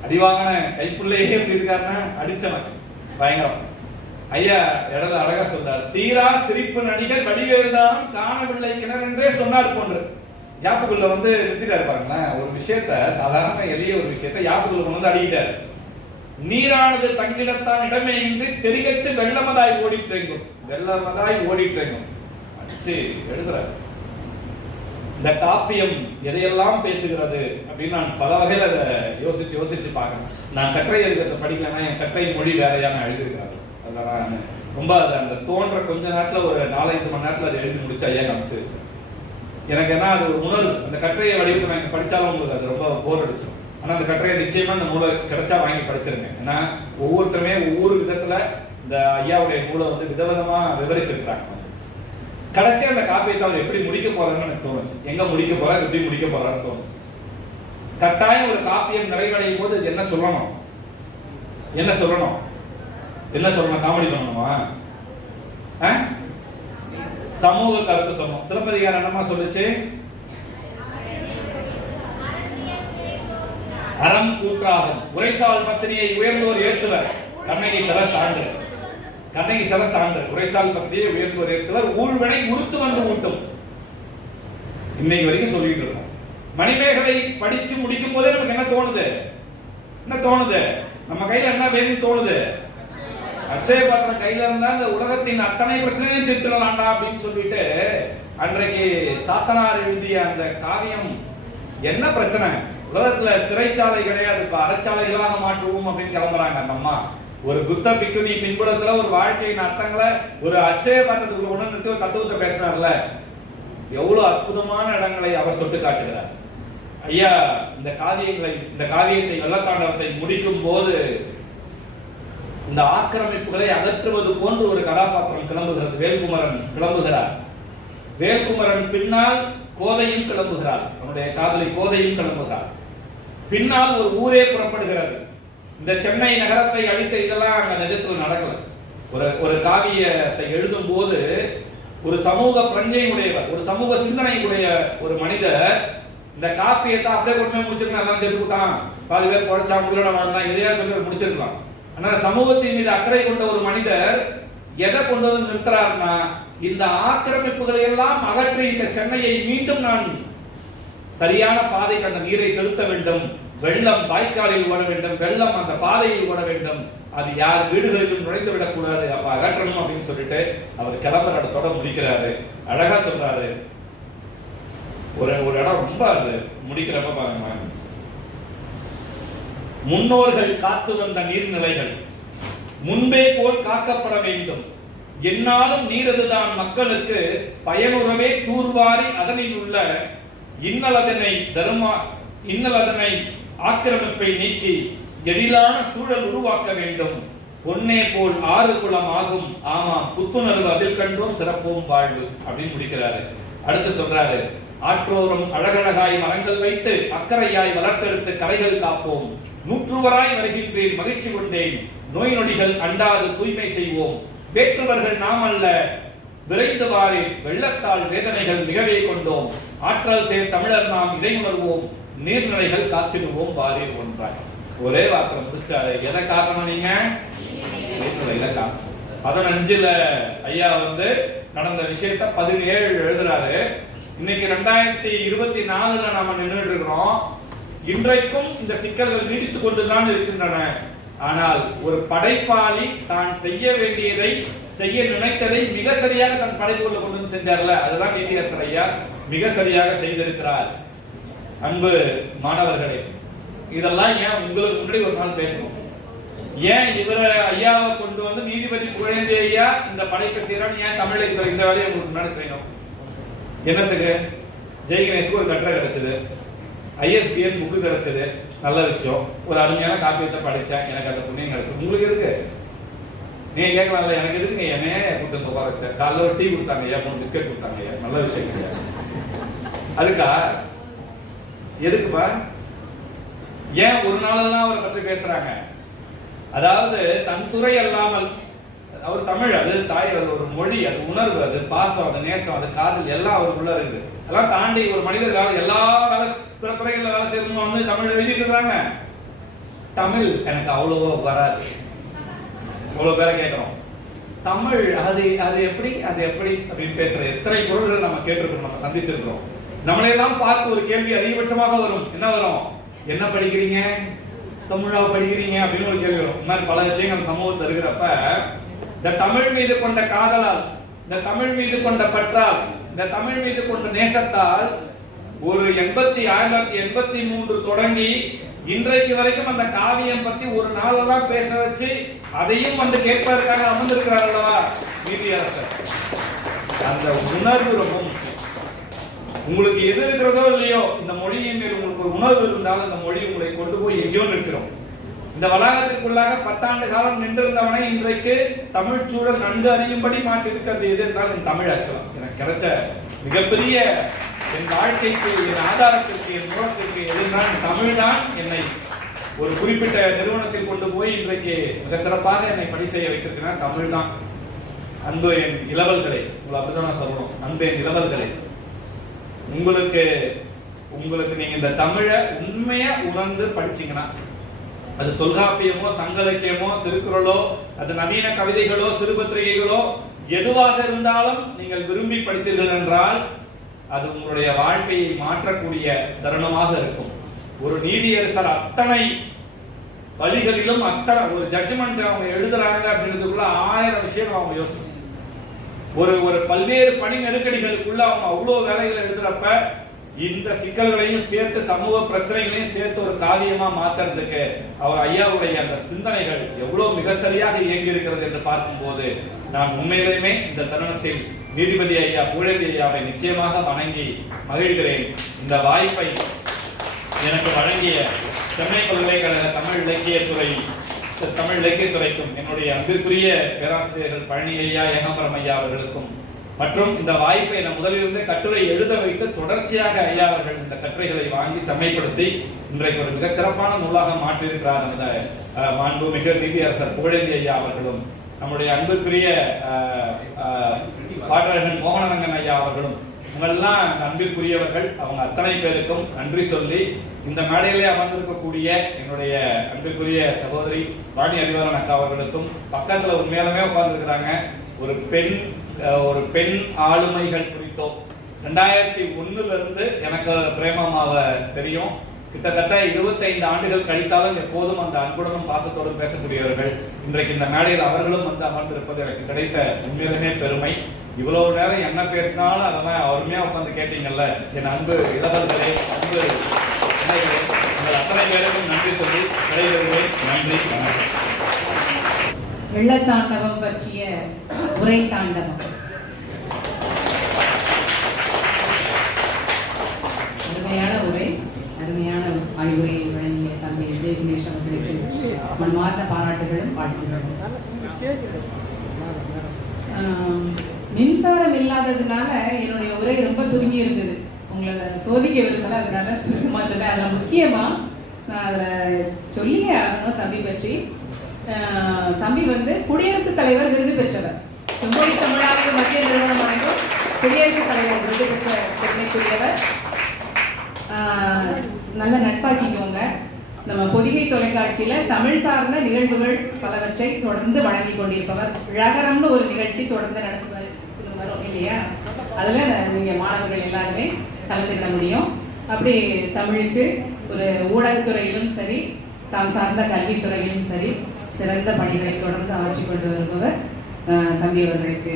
அடிவாங்கின கைப்புள்ளையே எப்படி இருக்காருன்னா அடிச்சவன் பயங்கரம். ஐயா இடத்துல அழகா சொல்றாரு, தீரா சிரிப்பு நடிகர் வடிவேல்தான் காணவில்லை கிணறு என்றே சொன்னார் போன்று. யாப்புக்குள்ள வந்து நிறுத்திட்டாரு பாருங்களேன். ஒரு விஷயத்த, சாதாரண எளிய ஒரு விஷயத்த யாப்புக்குள்ள கொண்டு வந்து அடிக்கிட்டாரு. நீரானது தங்கிடத்தான் இடமே இன்றி தெரிகட்டு வெள்ளமதாய் ஓடிட்டேங்கும், வெள்ளமதாய் ஓடிட்டேங்கும் அடிச்சு எழுதுறாரு. இந்த காப்பியம் எதையெல்லாம் பேசுகிறது அப்படின்னு நான் பல வகையில அதை யோசிச்சு பார்க்கணும். நான் கற்றை எழுதுறத படிக்கலன்னா என் கற்றை மொழி வேறையா நான் எழுதியிருக்காரு. அதெல்லாம் ரொம்ப அந்த தோன்ற கொஞ்ச நேரத்துல ஒரு 4-5 மணி நேரத்துல அதை எழுதி முடிச்சு ஐயா காமிச்சு வச்சேன். எனக்கு என்ன அது ஒரு உணர்வு. அந்த கற்றையை வடிவத்தை நான் படிச்சாலும் உங்களுக்கு அது ரொம்ப போர் அடிச்சிடும். ஆனா அந்த கட்டுரையை நிச்சயமா இந்த நூலை கிடைச்சா வாங்கி படிச்சிருங்க. ஏன்னா ஒவ்வொருத்தருமே ஒவ்வொரு விதத்துல இந்த ஐயாவுடைய நூலை வந்து விதவிதமா விவரிச்சிருக்கிறாங்க. கடைசியா அந்த காப்பியத்தை அவர் எப்படி முடிக்க போறாருன்னு எனக்கு தோணுச்சு. எங்க முடிக்க போறாரு, எப்படி முடிக்க போறாருன்னு தோணுச்சு. கட்டாயம் ஒரு காப்பியம் நிறைவடையும் போது என்ன சொல்லணும், என்ன சொல்லணும், என்ன சொல்லணும், காமெடி பண்ணணுமா, சமூக கருத்து சொல்லணும். சிலப்பதிகாரம் என்னமா சொல்லுச்சு, அறம் கூற்றாகும் உரைசால் பத்தினியை உயர்ந்தோர் ஏற்றுவர் கண்ணகி செல சான்று, கண்ணகி செல சான்று உரைசால் பத்தினியை உயர்ந்தோர் ஏற்றுவர் ஊழ்வினை உறுத்து வந்து ஊட்டும். இன்னைக்கு வரைக்கும் சொல்லிட்டு இருக்கோம். மணிமேகலை படிச்சு முடிக்கும் போதே நமக்கு என்ன தோணுது, என்ன தோணுது, நம்ம கையில என்ன வேணும்னு தோணுது, அட்சய பாத்திரம் கையில இருந்தா இந்த உலகத்தின் அத்தனை பிரச்சனையும் தீர்த்துடலாம்டா அப்படின்னு சொல்லிட்டு அன்றைக்கு சாத்தனார் எழுதிய அந்த காவியம் என்ன பிரச்சனை, உலகத்துல சிறைச்சாலை கிடையாது, இப்ப அறச்சாலைகளாக மாற்றுவோம் அப்படின்னு கிளம்புறாங்க அந்த அம்மா. ஒரு புத்த பிக்குனி பின்புறத்துல ஒரு வாழ்க்கையின் அர்த்தங்களை ஒரு அட்சய பாத்திரத்துக்குள்ள கொண்டு நிறுத்தி ஒரு தத்துவத்தை பேசினார்ல, எவ்வளவு அற்புதமான இடங்களை அவர் தொட்டு காட்டுகிறார். ஐயா இந்த காவியத்தை வெள்ளத்தாண்டவத்தை முடிக்கும் போது இந்த ஆக்கிரமிப்புகளை அகற்றுவது போன்று ஒரு கதாபாத்திரம் கிளம்புகிறது. வேல்குமரன் கிளம்புகிறார். வேல்குமரன் பின்னால் கோதையும் கிளம்புகிறார், அவனுடைய காதலி கோதையும் கிளம்புகிறார். பின்னால் ஒரு ஊரே புறப்படுகிறது. இந்த சென்னை நகரத்தை அழித்த இதெல்லாம் அங்க நிஜத்துல நடக்கல. ஒரு காவியத்தை எழுதும் போது ஒரு சமூக பிரஞ்சை உடையவர், ஒரு சமூக சிந்தனை உடைய ஒரு மனிதர் இந்த காப்பியத்தை அப்படியே கொண்டு போய் முடிச்சிருக்கலாம், எல்லாம் செத்து போட்டான், பாதி பேர் பொழைச்சா உங்களோட வாழ்ந்தான், இதையா சொல்லி முடிச்சிருக்கலாம். ஆனா சமூகத்தின் மீது அக்கறை கொண்ட ஒரு மனிதர் எதை கொண்டு வந்து நிறுத்துறாருன்னா, இந்த ஆக்கிரமிப்புகளை எல்லாம் அகற்றி இந்த சென்னையை மீண்டும் நான் சரியான பாதைக்கு அந்த நீரை செலுத்த வேண்டும், வெள்ளம் வாய்க்காலில் ஓட வேண்டும், வெள்ளம் அந்த பாதையில் ஓட வேண்டும், அது யார் வீடுகளிலும் நுழைந்து விடக்கூடாது, அப்ப அகற்றணும் அப்படின்னு சொல்லிட்டு அவர் கிளம்புற இடத்தோட முடிக்கிறாரு. அழகா சொல்றாரு. ஒரு இடம் ரொம்ப அது முடிக்கிறப்ப பாருங்க, முன்னோர்கள் காத்து வந்த நீர்நிலைகள் முன்பே போல் காக்கப்பட வேண்டும், என்னாலும் நீரதுதான் மக்களுக்கு பயனுறவே தூர்வாரி அதனில் உள்ள இன்னலதனை ஆக்கிரமிப்பை நீக்கி எழிலான சூழல் உருவாக்க வேண்டும், பொன்னே போல் 6 குளம் ஆகும், ஆமாம் புத்துணர்வு அதில் கண்டோம் சிறப்போம் வாழ்வு அப்படின்னு முடிக்கிறாரு. அடுத்து சொல்றாரு, ஆற்றோரும் அழகழகாய் மரங்கள் வைத்து அக்கறையாய் வளர்த்தெடுத்து கரைகள் காப்போம், நூற்றுவராய் வருகின்றேன் மகிழ்ச்சி கொண்டேன், நோய் நொடிகள் அண்டாது தூய்மை செய்வோம், வேற்றுவர்கள் நாம் அல்ல விரைந்து வாரே வெள்ளத்தால் வேதனைகள் மிகவே கொண்டோம், ஆற்றல் சேர் தமிழர் நாம் இதை உணர்வோம், நீர்நிலைகள் காத்திடுவோம் வாரே ஒன்றாய். ஒரே வார்த்தை முடிச்சாரு. எதை காக்கணும் நீங்க? நீர்நிலையில காக்கணும். 15ல ஐயா வந்து நடந்த விஷயத்த 17 எழுதுறாரு. இன்னைக்கு 2024ல நாம நின்றுட்டு இருக்கிறோம். இன்றைக்கும் இந்த சிக்கல்கள் நீடித்துக் கொண்டுதான் இருக்கின்றன. ஆனால் ஒரு படைப்பாளி தான் செய்ய வேண்டியதை, செய்ய நினைத்ததை மிக சரியாக தன் படைப்புகளை கொண்டு வந்து செஞ்சார்ல, அதுதான் நீதியரசர் ஐயா மிக சரியாக செய்திருக்கிறார். அன்பு மாணவர்களே, இதெல்லாம் ஏன் உங்களுக்கு முன்னாடி ஒரு நாள் பேசணும், ஏன் இவரை ஐயாவை கொண்டு வந்து நீதிபதி புகழேந்தி ஐயா இந்த படைப்பை செய்யறான்னு ஏன் தமிழுக்கு இந்த வேலையை உங்களுக்கு முன்னாடி செய்யணும்? என்னத்துக்கு? ஜெய் கணேஷ்க்கு ஒரு கட்டுரை கிடைச்சது, ISBN புக்கு கிடைச்சது, நல்ல விஷயம். ஒரு அருமையான காப்பியத்தை படித்தேன், எனக்கு அந்த புண்ணியம் கிடைச்சது. உங்களுக்கு இருக்கு, நீங்க கேட்கலாம்ல, எனக்கு இருக்குங்க, என்னையே கூட்டு உட்கார வச்சேன். காலைல ஒரு டீ கொடுத்தாங்க ஐயா, 3 பிஸ்கட் கொடுத்தாங்க ஐயா, நல்ல விஷயம் கிடையாது. அதுக்கா எதுக்குப்பா? ஏன் ஒரு நாளெல்லாம் அவரை பற்றி பேசுறாங்க? அதாவது தன் துறை அல்லாமல், அவர் தமிழ், அது தாய், அது ஒரு மொழி, அது உணர்வு, அது பாசம், அது நேசம், அது காதல் எல்லாம் அவருக்குள்ள இருக்குது. அதெல்லாம் தாண்டி ஒரு மனிதர் எல்லா பிற துறைகளில் வேலை செய்யணும் வந்து தமிழ் எழுதிக்கிறாங்க. தமிழ் எனக்கு அவ்வளவோ வராது, அவ்வளவு பேரை கேட்கிறோம். தமிழ் அது அது எப்படி அப்படின்னு பேசுற எத்தனை குரல்கள் நம்ம கேட்டிருக்கிறோம், நம்ம சந்திச்சிருக்கிறோம். நம்மளையெல்லாம் பார்த்து ஒரு கேள்வி அதிகபட்சமாக வரும். என்ன வரும்? என்ன படிக்கிறீங்க? தமிழா படிக்கிறீங்க அப்படின்னு ஒரு கேள்வி வரும். இந்த மாதிரி பல விஷயங்கள் சமூகத்தில் இருக்கிறப்ப இந்த தமிழ் மீது கொண்ட காதலால், இந்த தமிழ் மீது கொண்ட பற்றால், இந்த தமிழ் மீது கொண்ட நேசத்தால் ஒரு 1983 தொடங்கி இன்றைக்கு வரைக்கும் அந்த காவியம் பத்தி ஒரு நாளெல்லாம் பேச வச்சு அதையும் வந்து கேட்பதற்காக அமர்ந்திருக்கிறார் அல்லவா நீதியரசர். அந்த உணர்வு ரொம்ப முக்கியம். உங்களுக்கு எது இருக்கிறதோ இல்லையோ, இந்த மொழியின் மேல் உங்களுக்கு ஒரு உணர்வு இருந்தால் அந்த மொழி உங்களை கொண்டு போய் எங்கேயோ நிற்கிறோம். இந்த வளாகத்திற்குள்ளாக 10 ஆண்டு காலம் நின்றிருந்தவனை இன்றைக்கு தமிழ் சூழல் நன்கு அறியும்படி மாற்றி இருக்கிறது எது என்றால் என் தமிழ். ஆச்சலாம் எனக்கு கிடைச்ச மிகப்பெரிய என் வாழ்க்கைக்கு, என் ஆதாரத்திற்கு, என் மூலத்திற்கு எதுனால் தமிழ் தான் என்னை ஒரு குறிப்பிட்ட நிறுவனத்தில் கொண்டு போய் இன்றைக்கு மிக சிறப்பாக என்னை பணி செய்ய வைத்திருக்கிறேன். தமிழ் தான். அன்பு என் இளவல்களே, உங்களை அப்படிதான் நான் சொல்லணும். அன்பு என் இளவல்களே, உங்களுக்கு நீங்க இந்த தமிழை உண்மையா உணர்ந்து படிச்சீங்கன்னா, அது தொல்காப்பியமோ, சங்க இலக்கியமோ, திருக்குறளோ, அது நவீன கவிதைகளோ, சிறுபத்திரிகைகளோ எதுவாக இருந்தாலும் நீங்கள் விரும்பி படித்தீர்கள் என்றால் அது உங்களுடைய வாழ்க்கையை மாற்றக்கூடிய தருணமாக இருக்கும். ஒரு நீதியரசர் அத்தனை வழிகளிலும் அத்தனை ஒரு ஜட்ஜ்மெண்ட் அவங்க எழுதுறாங்க அப்படின்றதுக்குள்ள 1000 விஷயம் அவங்க யோசிக்கணும். ஒரு பல்வேறு பணி நெருக்கடிகளுக்குள்ள அவங்க அவ்வளவு வேலைகளை எழுதுறப்ப இந்த சிக்கல்களையும் சேர்த்து, சமூக பிரச்சனைகளையும் சேர்த்து ஒரு காவியமா மாத்துறதுக்கு அவர் ஐயாவுடைய அந்த சிந்தனைகள் எவ்வளவு மிக சரியாக இயங்கி இருக்கிறது என்று பார்க்கும்போது நான் உண்மையிலுமே இந்த தருணத்தில் நீதிபதி ஐயா புகழேந்தி ஐயாவை நிச்சயமாக வணங்கி மகிழ்கிறேன். இந்த வாய்ப்பை எனக்கு வழங்கிய சென்னை பல்கலைக்கழக தமிழ் இலக்கியத்துறைக்கும் என்னுடைய அன்பிற்குரிய பேராசிரியர்கள் பழனி ஐயா, ஏகாம்பரம் ஐயா அவர்களுக்கும், மற்றும் இந்த வாய்ப்பை நான் முதலிலிருந்தே கட்டுரை எழுத வைத்து தொடர்ச்சியாக ஐயா அவர்கள் இந்த கட்டுரைகளை வாங்கி செம்மைப்படுத்தி இன்றைக்கு ஒரு மிகச் சிறப்பான நூலாக மாற்றியிருக்கிறார் அந்த மாண்புமிகு நீதியரசர் புகழேந்தி ஐயா அவர்களும், நம்முடைய அன்புக்குரிய பாடகன் மோகனரங்கன் ஐயா அவர்களும், இவங்கெல்லாம் அன்பிற்குரியவர்கள். அவங்க அத்தனை பேருக்கும் நன்றி சொல்லி இந்த மேடையிலே அமர்ந்திருக்கக்கூடிய என்னுடைய அன்பிற்குரிய சகோதரி வாணி அறிவாளன் அக்கா அவர்களுக்கும், பக்கத்துல உண்மையாலுமே உட்கார்ந்துருக்கிறாங்க ஒரு பெண் ஆளுமைகள் குறித்தோ 2001 இருந்து எனக்கு பிரேமாமாவை தெரியும். கிட்டத்தட்ட 25 ஆண்டுகள் கழித்தாலும் எப்போதும் அந்த அன்புடனும் பாசத்தோடும் பேசக்கூடியவர்கள். இன்றைக்கு இந்த மேடையில் அவர்களும் வந்து அமர்ந்திருப்பது எனக்கு கிடைத்த உண்மையிலுமே பெருமை. இவ்வளவு நேரம் என்ன பேசினாலும் அதெல்லாம் அருமையா உட்கார்ந்து கேட்டீங்கல்ல. என் அன்பு இளவல்களே, அன்பு உங்கள் அத்தனை பேருக்கும் நன்றி சொல்லி விடைபெறுகிறேன். நன்றி, வணக்கம். வெள்ளத்தாண்டவம் பற்றிய உரை தாண்டவம். அருமையான உரை, அருமையான ஆய்வுரையை வழங்கிய தம்பி விஜய் தினேஷ் அவர்களுக்கு மனமார்ந்த பாராட்டுகளும் வாழ்த்துகளும். மின்சாரம் இல்லாததுனால என்னுடைய உரை ரொம்ப சுருங்கி இருந்தது. உங்களை சோதிக்க விரும்பல, அதனால சுருக்கமா சொன்னேன். அதில் முக்கியமா நான் அதில் சொல்லியே ஆகணும் தம்பி பற்றி. தம்பி வந்து குடியரசுத் தலைவர் விருது பெற்றவர். செம்மொழி தமிழாய்வு மத்திய நிறுவனம் வழங்கும் குடியரசுத் தலைவர் விருது பெற்ற பெருமைக்குரியவர். நல்ல நட்பாக்கிக்கோங்க. நம்ம பொதிகை தொலைக்காட்சியில தமிழ் சார்ந்த நிகழ்வுகள் பலவற்றை தொடர்ந்து வழங்கி கொண்டிருப்பவர். ழகரம்னு ஒரு நிகழ்ச்சி தொடர்ந்து நடந்து வரும் இல்லையா? அதுல நீங்க மாணவர்கள் எல்லாருமே கலந்துக்கிட முடியும். அப்படி தமிழுக்கு ஒரு ஊடகத்துறையிலும் சரி, தாம் சார்ந்த கல்வித்துறையிலும் சரி சிறந்த பணிகளை தொடர்ந்து ஆற்றிக் கொண்டு வருபவர் தம்பி அவர்களுக்கு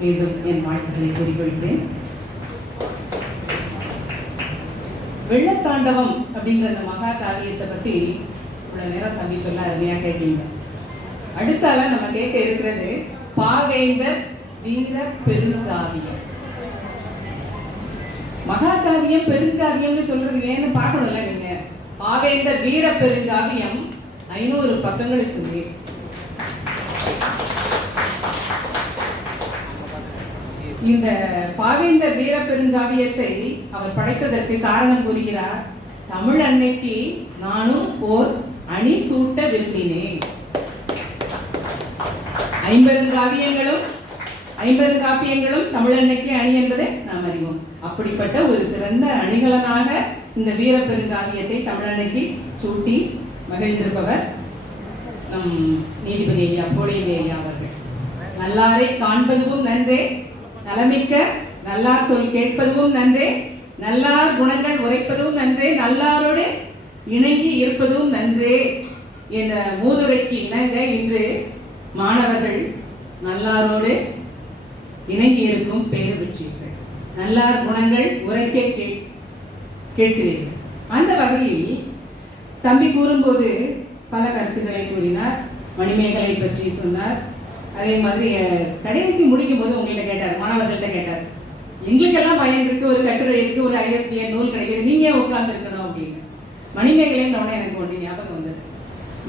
மீண்டும் என் வாழ்த்துக்களை கூறிக்கொள்கிறேன். வெள்ளத்தாண்டவம் அப்படிங்கிற அந்த மகா காவியத்தை பத்தி இவ்வளவு நேரம் தம்பி சொல்ல அருமையா கேட்டீங்க. அடுத்தால நம்ம கேட்க இருக்கிறது பாவேந்தர் வீர பெருங்காவியம். மகாகாவியம் பெருங்காவியம்னு சொல்றது ஏன்னு பார்க்கணும்ல நீங்க. பாவேந்தர் வீர பெருங்காவியம் 500 பக்கங்களுக்கு மேல். இந்த பாவேந்தர் வீர பெருங்காவியத்தை அவர் படைத்ததற்கு காரணம் கூறுகிறார். தமிழ் அன்னைக்கு நானும் ஓர் அணி சூட்ட விரும்பினேன். 50 காப்பியங்களும் தமிழன்னைக்கு அணி என்பதை நாம் அறிவோம். அப்படிப்பட்ட ஒரு சிறந்த அணிகலனாக இந்த வீர பெருங்காவியத்தை தமிழன்னைக்கு சூட்டி மகிழ்ந்திருப்பவர் நம் நீதிபதி ஐயா போலியன் ஐயா அவர்கள். நல்லாரை காண்பதுவும் நன்றே, நலமிக்க நல்லார் சொல் கேட்பதுவும் நன்றே, நல்லார் குணங்கள் உரைப்பதும் நன்றே, நல்லாரோடு இணங்கி இருப்பதும் நன்றே என்ற மூதுரைக்கு இணங்க இன்று மாணவர்கள் நல்லாரோடு இணங்கி இருக்கும் பேறு பெற்றீர்கள். நல்லார் குணங்கள் உரைக்க கேட்கிறீர்கள். அந்த வகையில் தம்பி கூறும்போது பல கருத்துக்களை கூறினார். மணிமேகலை பற்றி சொன்னார். அதே மாதிரி கடைசி முடிக்கும் போது உங்கள்கிட்ட கேட்டார், மாணவர்கள்ட்ட கேட்டார், எங்களுக்கெல்லாம் பயன் இருக்கு, ஒரு கட்டுரை இருக்கு, ஒரு ISBN நூல் கிடைக்குது, நீங்க ஏன் உட்கார்ந்து இருக்கணும் அப்படின்னு. மணிமேகலைன்னு உடனே எனக்கு ஒன்று ஞாபகம் வந்தது.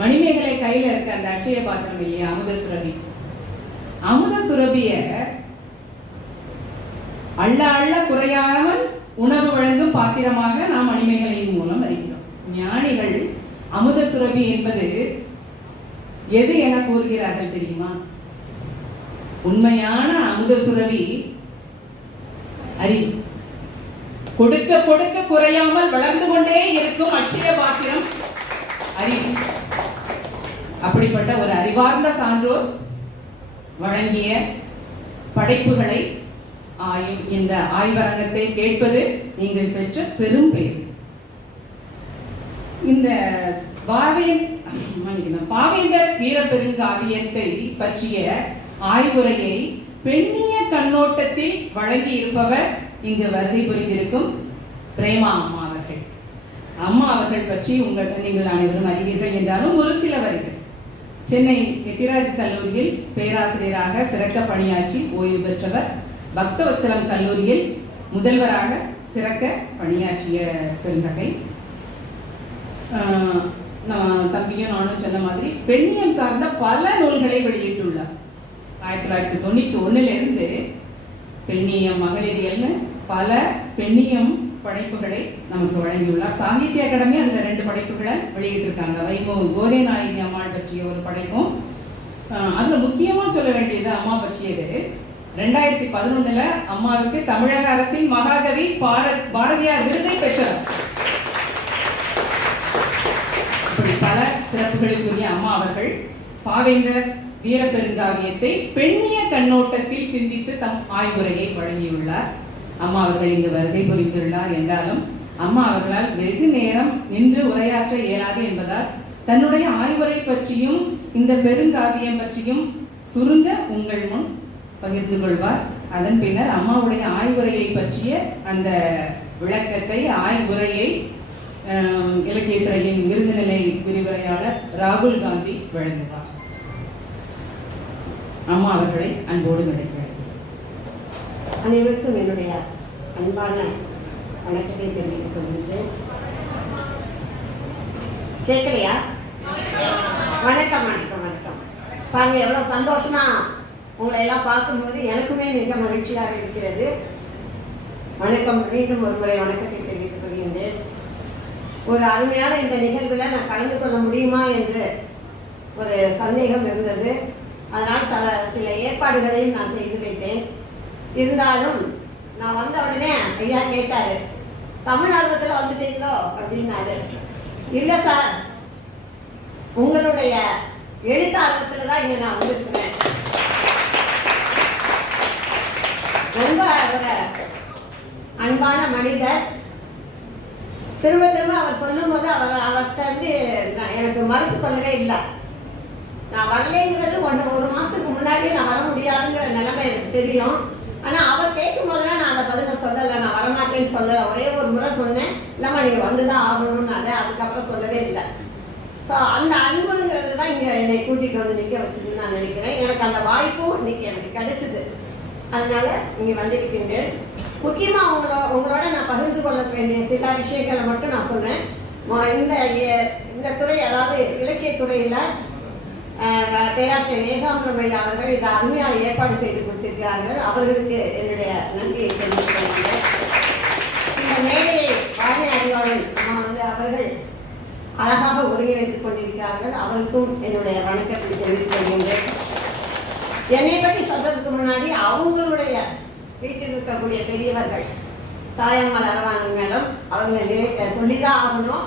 மணிமேகலை கையில இருக்க அந்த அட்சய பாத்திரம் இல்லையா, அமுத சுரபி. அமுத சுரபிய அள்ள அள்ள குறையாமல் உணவு வழங்கும் பாத்திரமாக நாம் மணிமேகலையின் மூலம் அறிகிறோம். ஞானிகள் அமுத சுரபி என்பது எது என கூறுகிறார்கள் தெரியுமா? உண்மையான அமுத சுரபி அறிவு. கொடுக்க கொடுக்க குறையாமல் வளர்ந்து கொண்டே இருக்கும் அட்சய பாத்திரம் அறிவு. அப்படிப்பட்ட ஒரு அறிவார்ந்த சான்றோர் வழங்கிய படைப்புகளை ஆயும் இந்த ஆய்வரங்கத்தை கேட்பது நீங்கள் பெற்ற பெரும் பேர். இந்த பாவேந்தர் வீர பெருங்காவியத்தை பற்றிய ஆய்வுரையை பெண்ணிய கண்ணோட்டத்தில் வழங்கி இருப்பவர் இங்கு வருகை புரிந்திருக்கும் பிரேமா அம்மா அவர்கள். அம்மா அவர்கள் பற்றி நீங்கள் அனைவரும் அறிவீர்கள் என்றாலும் ஒரு சில வரிகள். சென்னை எத்திராஜ் கல்லூரியில் பேராசிரியராக சிறக்க பணியாற்றி ஓய்வு பெற்றவர். பக்தவச்சலம் கல்லூரியில் முதல்வராக சிறக்க பணியாற்றிய பெருந்தகை. தம்பியும் நானும் சொன்ன மாதிரி பெண்ணியம் சார்ந்த பல நூல்களை வெளியிட்டுள்ளார். 1991 பெண்ணியம் மகளிரியல்னு பல பெண்ணியம் படைப்புகளை நமக்கு வழங்கியுள்ளார். சாகித்ய அகாடமி அந்த 2 படைப்புகளை வெளியிட்டிருக்காங்க. வைமோ கோதே நாயகி அம்மாள் பற்றிய ஒரு படைப்பும். அதுல முக்கியமா சொல்ல வேண்டியது அம்மா பற்றியது. 2011 அம்மாவுக்கு தமிழக அரசின் மகாகவி பாரதியார் விருதை பெற்றவர். இப்படி பல சிறப்புகளுக்குரிய அம்மா அவர்கள் பாவேந்தர் வீர பெருங்காவியத்தை பெண்ணிய கண்ணோட்டத்தில் சிந்தித்து தம் ஆய்வுரையை வழங்கியுள்ளார். அம்மா அவர்கள் இங்கு வருகை புரிந்துள்ளார் என்றாலும் அம்மா அவர்களால் வெகு நேரம் நின்று உரையாற்ற இயலாது என்பதால் தன்னுடைய ஆய்வுரை பற்றியும் இந்த பெருங்காவியம் பற்றியும் சுருங்க உங்கள் முன் பகிர்ந்து கொள்வார். அதன் பின்னர் அம்மாவுடைய ஆய்வுரையை பற்றிய அந்த விளக்கத்தை ஆய்வுரையை இலக்கியத்துறையின் விருதுநிலை விரிவுரையாளர் ராகுல் காந்தி வழங்குவார். அம்மா அவர்களை அன்போடு விடைக்கிறேன். அனைவருக்கும் என்னுடைய அன்பான வணக்கத்தை தெரிவித்துக் கொள்கிறேன். கேட்கலையா? வணக்கம் வணக்கம் வணக்கம். பாருங்க, எவ்வளவு சந்தோஷமா உங்களை எல்லாம் பார்க்கும்போது எனக்குமே மிக மகிழ்ச்சியாக இருக்கிறது. வணக்கம். மீண்டும் ஒரு முறை வணக்கத்தை தெரிவித்துக் கொள்கின்றேன். ஒரு அருமையான இந்த நிகழ்வில் நான் கலந்து கொள்ள முடியுமா என்று ஒரு சந்தேகம் இருந்தது. அதனால் சில ஏற்பாடுகளையும் நான் செய்து வைத்தேன். இருந்தாலும் நான் வந்த உடனே ஐயா கேட்டாரு, தமிழ் ஆர்வத்தில் வந்துட்டீங்களோ அப்படின்னாரு. இல்லை சார், உங்களுடைய எழுத்து ஆர்வத்தில் தான் இங்கே நான் வந்திருக்கிறேன். ரொம்ப ஒரு அன்பான மனிதர். திரும்ப திரும்ப அவர் சொல்லும் போது அவர்கிட்ட வந்து எனக்கு மறுப்பு சொல்லவே இல்லை. நான் வரலைங்கிறது ஒரு மாசத்துக்கு முன்னாடியே நான் வர முடியாதுங்கிற நிலைமை எனக்கு தெரியும். ஆனால் அவர் கேட்கும் போதெல்லாம் நான் அந்த பதிலை சொல்லலை, நான் வரமாட்டேன்னு சொல்லலை. ஒரே ஒரு முறை சொன்னேன், இல்லைம்மா நீங்கள் வந்து தான் ஆகணும்னால. அதுக்கப்புறம் சொல்லவே இல்லை. ஸோ அந்த அன்புங்கிறது தான் இங்கே என்னை கூட்டிகிட்டு வந்து நிற்க வச்சதுன்னு நான் நினைக்கிறேன். எனக்கு அந்த வாய்ப்பும் இன்னைக்கு எனக்கு கிடைச்சிது. அதனால இங்கே வந்திருக்கின்றேன். முக்கியமாக உங்களோட நான் பகிர்ந்து கொள்ள வேண்டிய சில விஷயங்களை மட்டும் நான் சொன்னேன். இந்த துறை, அதாவது இலக்கியத்துறையில் பேராசிரியர் ஏகாம்பரம் அவர்கள் இதை அருமையாக ஏற்பாடு செய்து கொடுத்திருக்கிறார்கள். அவர்களுக்கு என்னுடைய நன்றியை தெரிவித்துக் கொள்கிறேன். இந்த மேடையை வாணி அறிவாளன் அவர்கள் அழகாக ஒருங்கிணைத்துக் கொண்டிருக்கிறார்கள். அவருக்கும் என்னுடைய வணக்கத்தை தெரிவித்துக் கொள்கின்றேன். என்னை பற்றி சொல்றதுக்கு முன்னாடி அவங்களுடைய வீட்டில் இருக்கக்கூடிய பெரியவர்கள் தாயம்மாள் அரவாணன் மேடம் அவங்க நினைத்த சொல்லிதான் ஆகணும்.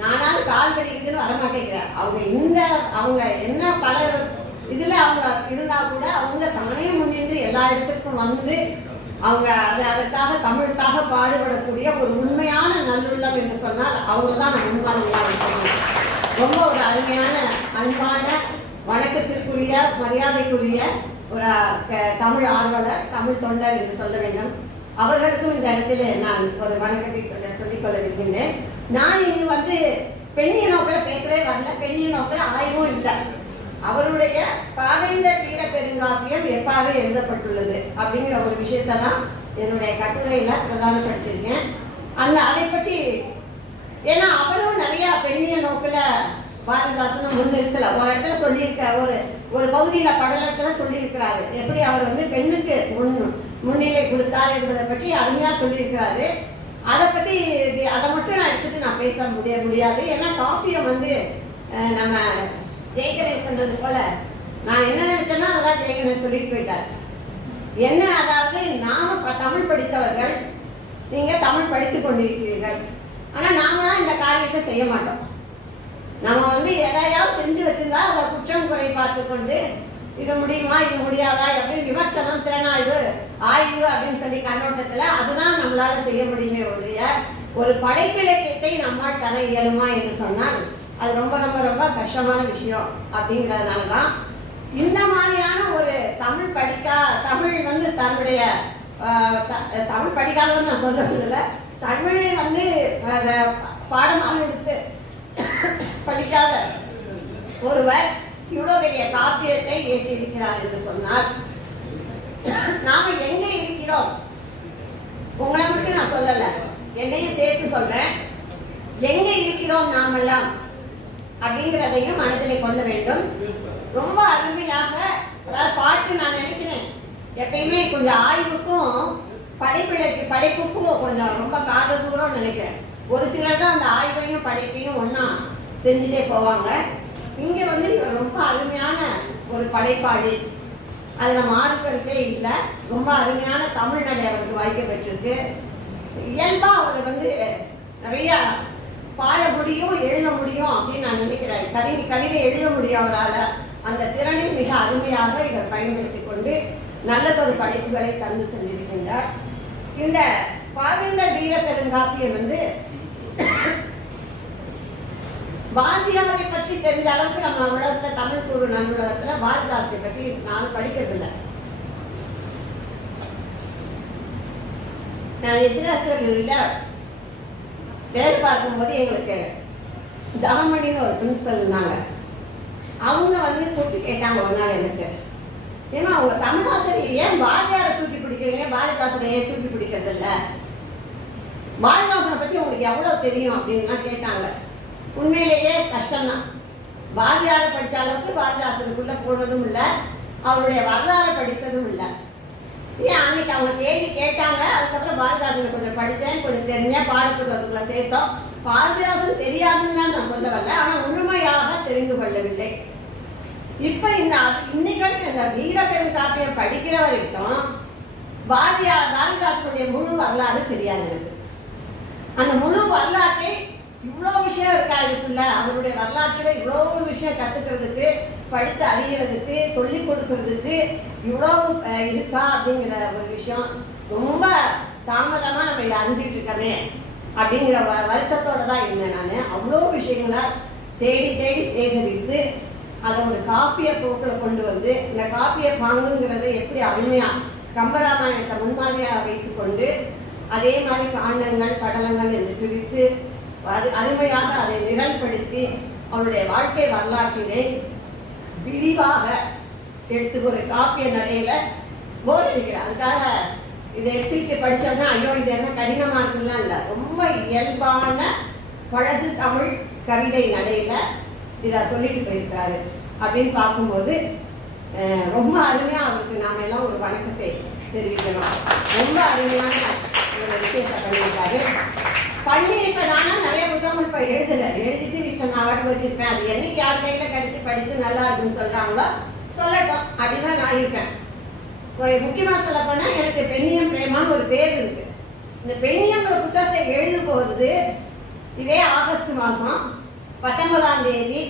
நானாலும் கால் வலிக்குதுன்னு வரமாட்டேங்கிறார். அவங்க என்ன பல இதில் அவங்க இருந்தால் கூட அவங்க தானே முன்னின்று எல்லா இடத்துக்கும் வந்து அவங்க அதற்காக தமிழுக்காக பாடுபடக்கூடிய ஒரு உண்மையான நல்லுள்ளம் என்று சொன்னால் அவங்க தான் நான் முன்மாதிரியாக இருக்கணும். ரொம்ப ஒரு அருமையான அன்பான வணக்கத்திற்குரிய மரியாதைக்குரிய ஒரு தமிழ் ஆர்வலர், தமிழ் தொண்டர் என்று சொல்ல வேண்டும். அவர்களுக்கும் இந்த இடத்துல நான் ஒரு வணக்கத்தை சொல்லிக்கொள்ள இருக்கின்றேன். நான் இங்கு வந்து பெண்ணிய நோக்கில் பேசவே வரல, பெண்ணிய நோக்கில் ஆய்வும் இல்லை. அவருடைய பாவேந்தர் வீர பெருங்காப்பியம் எப்பாவே எழுதப்பட்டுள்ளது அப்படிங்கிற ஒரு விஷயத்தை தான் என்னுடைய கட்டுரையில் பிரதானப்படுத்தியிருக்கேன். அதை பற்றி ஏன்னா அவரும் நிறையா பெண்ணிய நோக்கில் பாரதிதாசன் முன்னிறுத்தல ஒரு இடத்துல சொல்லியிருக்க ஒரு பகுதியில் படலத்தில் சொல்லியிருக்கிறாரு. எப்படி அவர் வந்து பெண்ணுக்கு முன்னிலை கொடுத்தார் என்பதை பற்றி அருமையாக சொல்லியிருக்கிறாரு. அதை பற்றி அதை மட்டும் நான் எடுத்துகிட்டு நான் பேச முடியாது. ஏன்னா காப்பியம் வந்து நம்ம ஜெயகணேஷ் சொன்னது போல நான் என்ன நினைச்சேன்னா அதெல்லாம் ஜெயகணேஷ் சொல்லிட்டு போயிட்டார். என்ன, அதாவது நாம தமிழ் படித்தவர்கள், நீங்கள் தமிழ் படித்து கொண்டிருக்கிறீர்கள். ஆனால் நாமலாம் இந்த காரியத்தை செய்ய மாட்டோம். நம்ம வந்து எதையாவது செஞ்சு வச்சிருந்தா அதை குற்றம் குறை பார்த்து கொண்டு இது முடியுமா இது முடியாதா அப்படின்னு விமர்சனம், திறனாய்வு, ஆய்வு அப்படின்னு சொல்லி கண்ணோட்டத்தில் அதுதான் நம்மளால செய்ய முடியுமே ஒழிய ஒரு படைப்பிலக்கியத்தை நம்மால் தர இயலுமா என்று சொன்னால் அது ரொம்ப ரொம்ப ரொம்ப கஷ்டமான விஷயம். அப்படிங்கிறதுனால தான் இந்த மாதிரியான ஒரு தமிழ் வந்து தன்னுடைய தமிழ் படிக்காதவன்னு நான் சொல்லல, தமிழை வந்து பாடமாக எடுத்து படிக்காத ஒருவர் இவ்வளோ பெரிய காப்பியத்தை ஏற்றிருக்கிறார் என்று சொன்னால் நாம எங்கே இருக்கிறோம்? உங்களை மட்டும் நான் சொல்லல, என்னையும் சேர்த்து சொல்றேன். எங்கே இருக்கிறோம் நாமெல்லாம் அப்படிங்கிறதையும் மனதிலே கொள்ள வேண்டும். ரொம்ப அருமையாக, அதாவது பாட்டு நான் நினைக்கிறேன் எப்பயுமே கொஞ்சம் ஆய்வுக்கும் படைப்புக்கும் கொஞ்சம் ரொம்ப காத தூரம் நினைக்கிறேன். ஒரு சிலர் தான் அந்த ஆய்வையும் படைப்பையும் ஒன்றா செஞ்சுட்டே போவாங்க. இங்கே வந்து இவர் ரொம்ப அருமையான ஒரு படைப்பாளி, அதில் மாறுக்கருத்தே இல்லை. ரொம்ப அருமையான தமிழ் நடை அவருக்கு வாய்க்கப்பட்டிருக்கு. இயல்பாக அவர் வந்து நிறையா பாட முடியும், எழுத முடியும் அப்படின்னு நான் நினைக்கிறேன். கவிதை எழுத முடியும் அவரால். அந்த திறனை மிக அருமையாக இவர் பயன்படுத்தி கொண்டு நல்லதொரு படைப்புகளை தந்து சென்றிருக்கின்றார். இந்த பாவேந்தர் வீர பெருங்காப்பியம் வந்து பாரதியாரை பற்றி தெரிஞ்ச அளவுக்கு நம்ம உலகத்தில் தமிழ் கூறு நல்லுலகத்தில் பாரதிதாசனை பற்றி நான் படிக்கிறதில்லை. நான் எதிராசிரியர்களில் வேலை பார்க்கும்போது எங்களுக்கு தவமணின்னு ஒரு பிரின்சிபல் இருந்தாங்க. அவங்க வந்து கூட்டி கேட்டாங்க ஒரு நாள் எனக்கு, ஏன்னா அவங்க தமிழாசிரியர் ஏன் பாரதியாரை தூக்கி பிடிக்கிறீங்க, பாரதிதாசனை ஏன் தூக்கி பிடிக்கிறது இல்லை, பாரதிதாசனை பற்றி உங்களுக்கு எவ்வளோ தெரியும் அப்படின்லாம் கேட்டாங்க. உண்மையிலேயே கஷ்டம்தான். பாரதியாரை படித்த அளவுக்கு பாரதிதாசனுக்குள்ளே போனதும் இல்லை, அவருடைய வரலாறை படித்ததும் இல்லை. ஏன் அன்னைக்கு அவங்க கேள்வி கேட்டாங்க. அதுக்கப்புறம் பாரதிதாசனை கொஞ்சம் படித்தேன், கொஞ்சம் தெரிஞ்சேன், பாடப்புத்தகத்துக்குள்ள சேர்த்தோம். பாரதிதாசன் தெரியாதுன்னு நான் சொல்ல வரல, ஆனால் முழுமையாக தெரிந்து கொள்ளவில்லை. இப்போ இன்னைக்கு இந்த வீர பெருங்காப்பியம் படிக்கிற வரைக்கும் பாரதிதாசனுடைய முழு வரலாறு தெரியாது எனக்கு. அந்த முழு வரலாற்றை இவ்வளோ விஷயம் இருக்கா இதுக்குள்ள, அவருடைய வரலாற்றில் இவ்வளோ விஷயம் கற்றுக்கிறதுக்கு, படித்து அறிகிறதுக்கு, சொல்லி கொடுக்கறதுக்கு இவ்வளோ இருக்கா அப்படிங்கிற ஒரு விஷயம் ரொம்ப தாமதமாக நம்ம இதை அறிஞ்சிக்கிட்டு இருக்கமே அப்படிங்கிற வருத்தத்தோடு தான் இருந்தேன் நான். அவ்வளோ விஷயங்களை தேடி தேடி சேகரித்து அதை ஒரு காப்பிய போக்கில் கொண்டு வந்து இந்த காப்பிய பாங்குங்கிறத எப்படி அருமையாக கம்பராமாயணத்தை முன்மாதிரியாக வைத்துக்கொண்டு அதே மாதிரி காண்டங்கள் படலங்கள் என்று பிரித்து அருமையாக அதை நிரல்படுத்தி அவருடைய வாழ்க்கை வரலாற்றினை விரிவாக எடுத்து ஒரு காப்பிய நடையில் போர் அடிக்கிறார். அதுக்காக இதை எடுத்துக்கிட்டு படித்தோம்னா ஐயோ இது என்ன கடினமாக இருக்குலாம் இல்லை, ரொம்ப இயல்பான பழகு தமிழ் கவிதை நடையில் இதை சொல்லிட்டு போயிருக்காரு. அப்படின்னு பார்க்கும்போது ரொம்ப அருமையாக அவருக்கு நாம எல்லாம் ஒரு வணக்கத்தை தெரிவிக்கணும். ரொம்ப அருமையான ஒரு விஷயத்தை பண்ணியிருக்காரு. இப்போ நானும் நிறைய புத்தகங்கள் இப்போ எழுதிட்டு வீட்டில் நான் வாட்டு வச்சுருப்பேன். அது என்னைக்கு யார் கையில் கிடச்சி படித்து நல்லா இருக்குன்னு சொல்கிறாங்களோ சொல்லட்டும் அப்படிதான் நான் இருப்பேன். முக்கியமாக சொல்ல போனால் எனக்கு பெண்ணியம் பிரேமான்னு ஒரு பேர் இருக்குது. இந்த பெண்ணியங்கிற புத்தகத்தை எழுதும் போது இதே ஆகஸ்ட் மாதம் 19ஆம் தேதி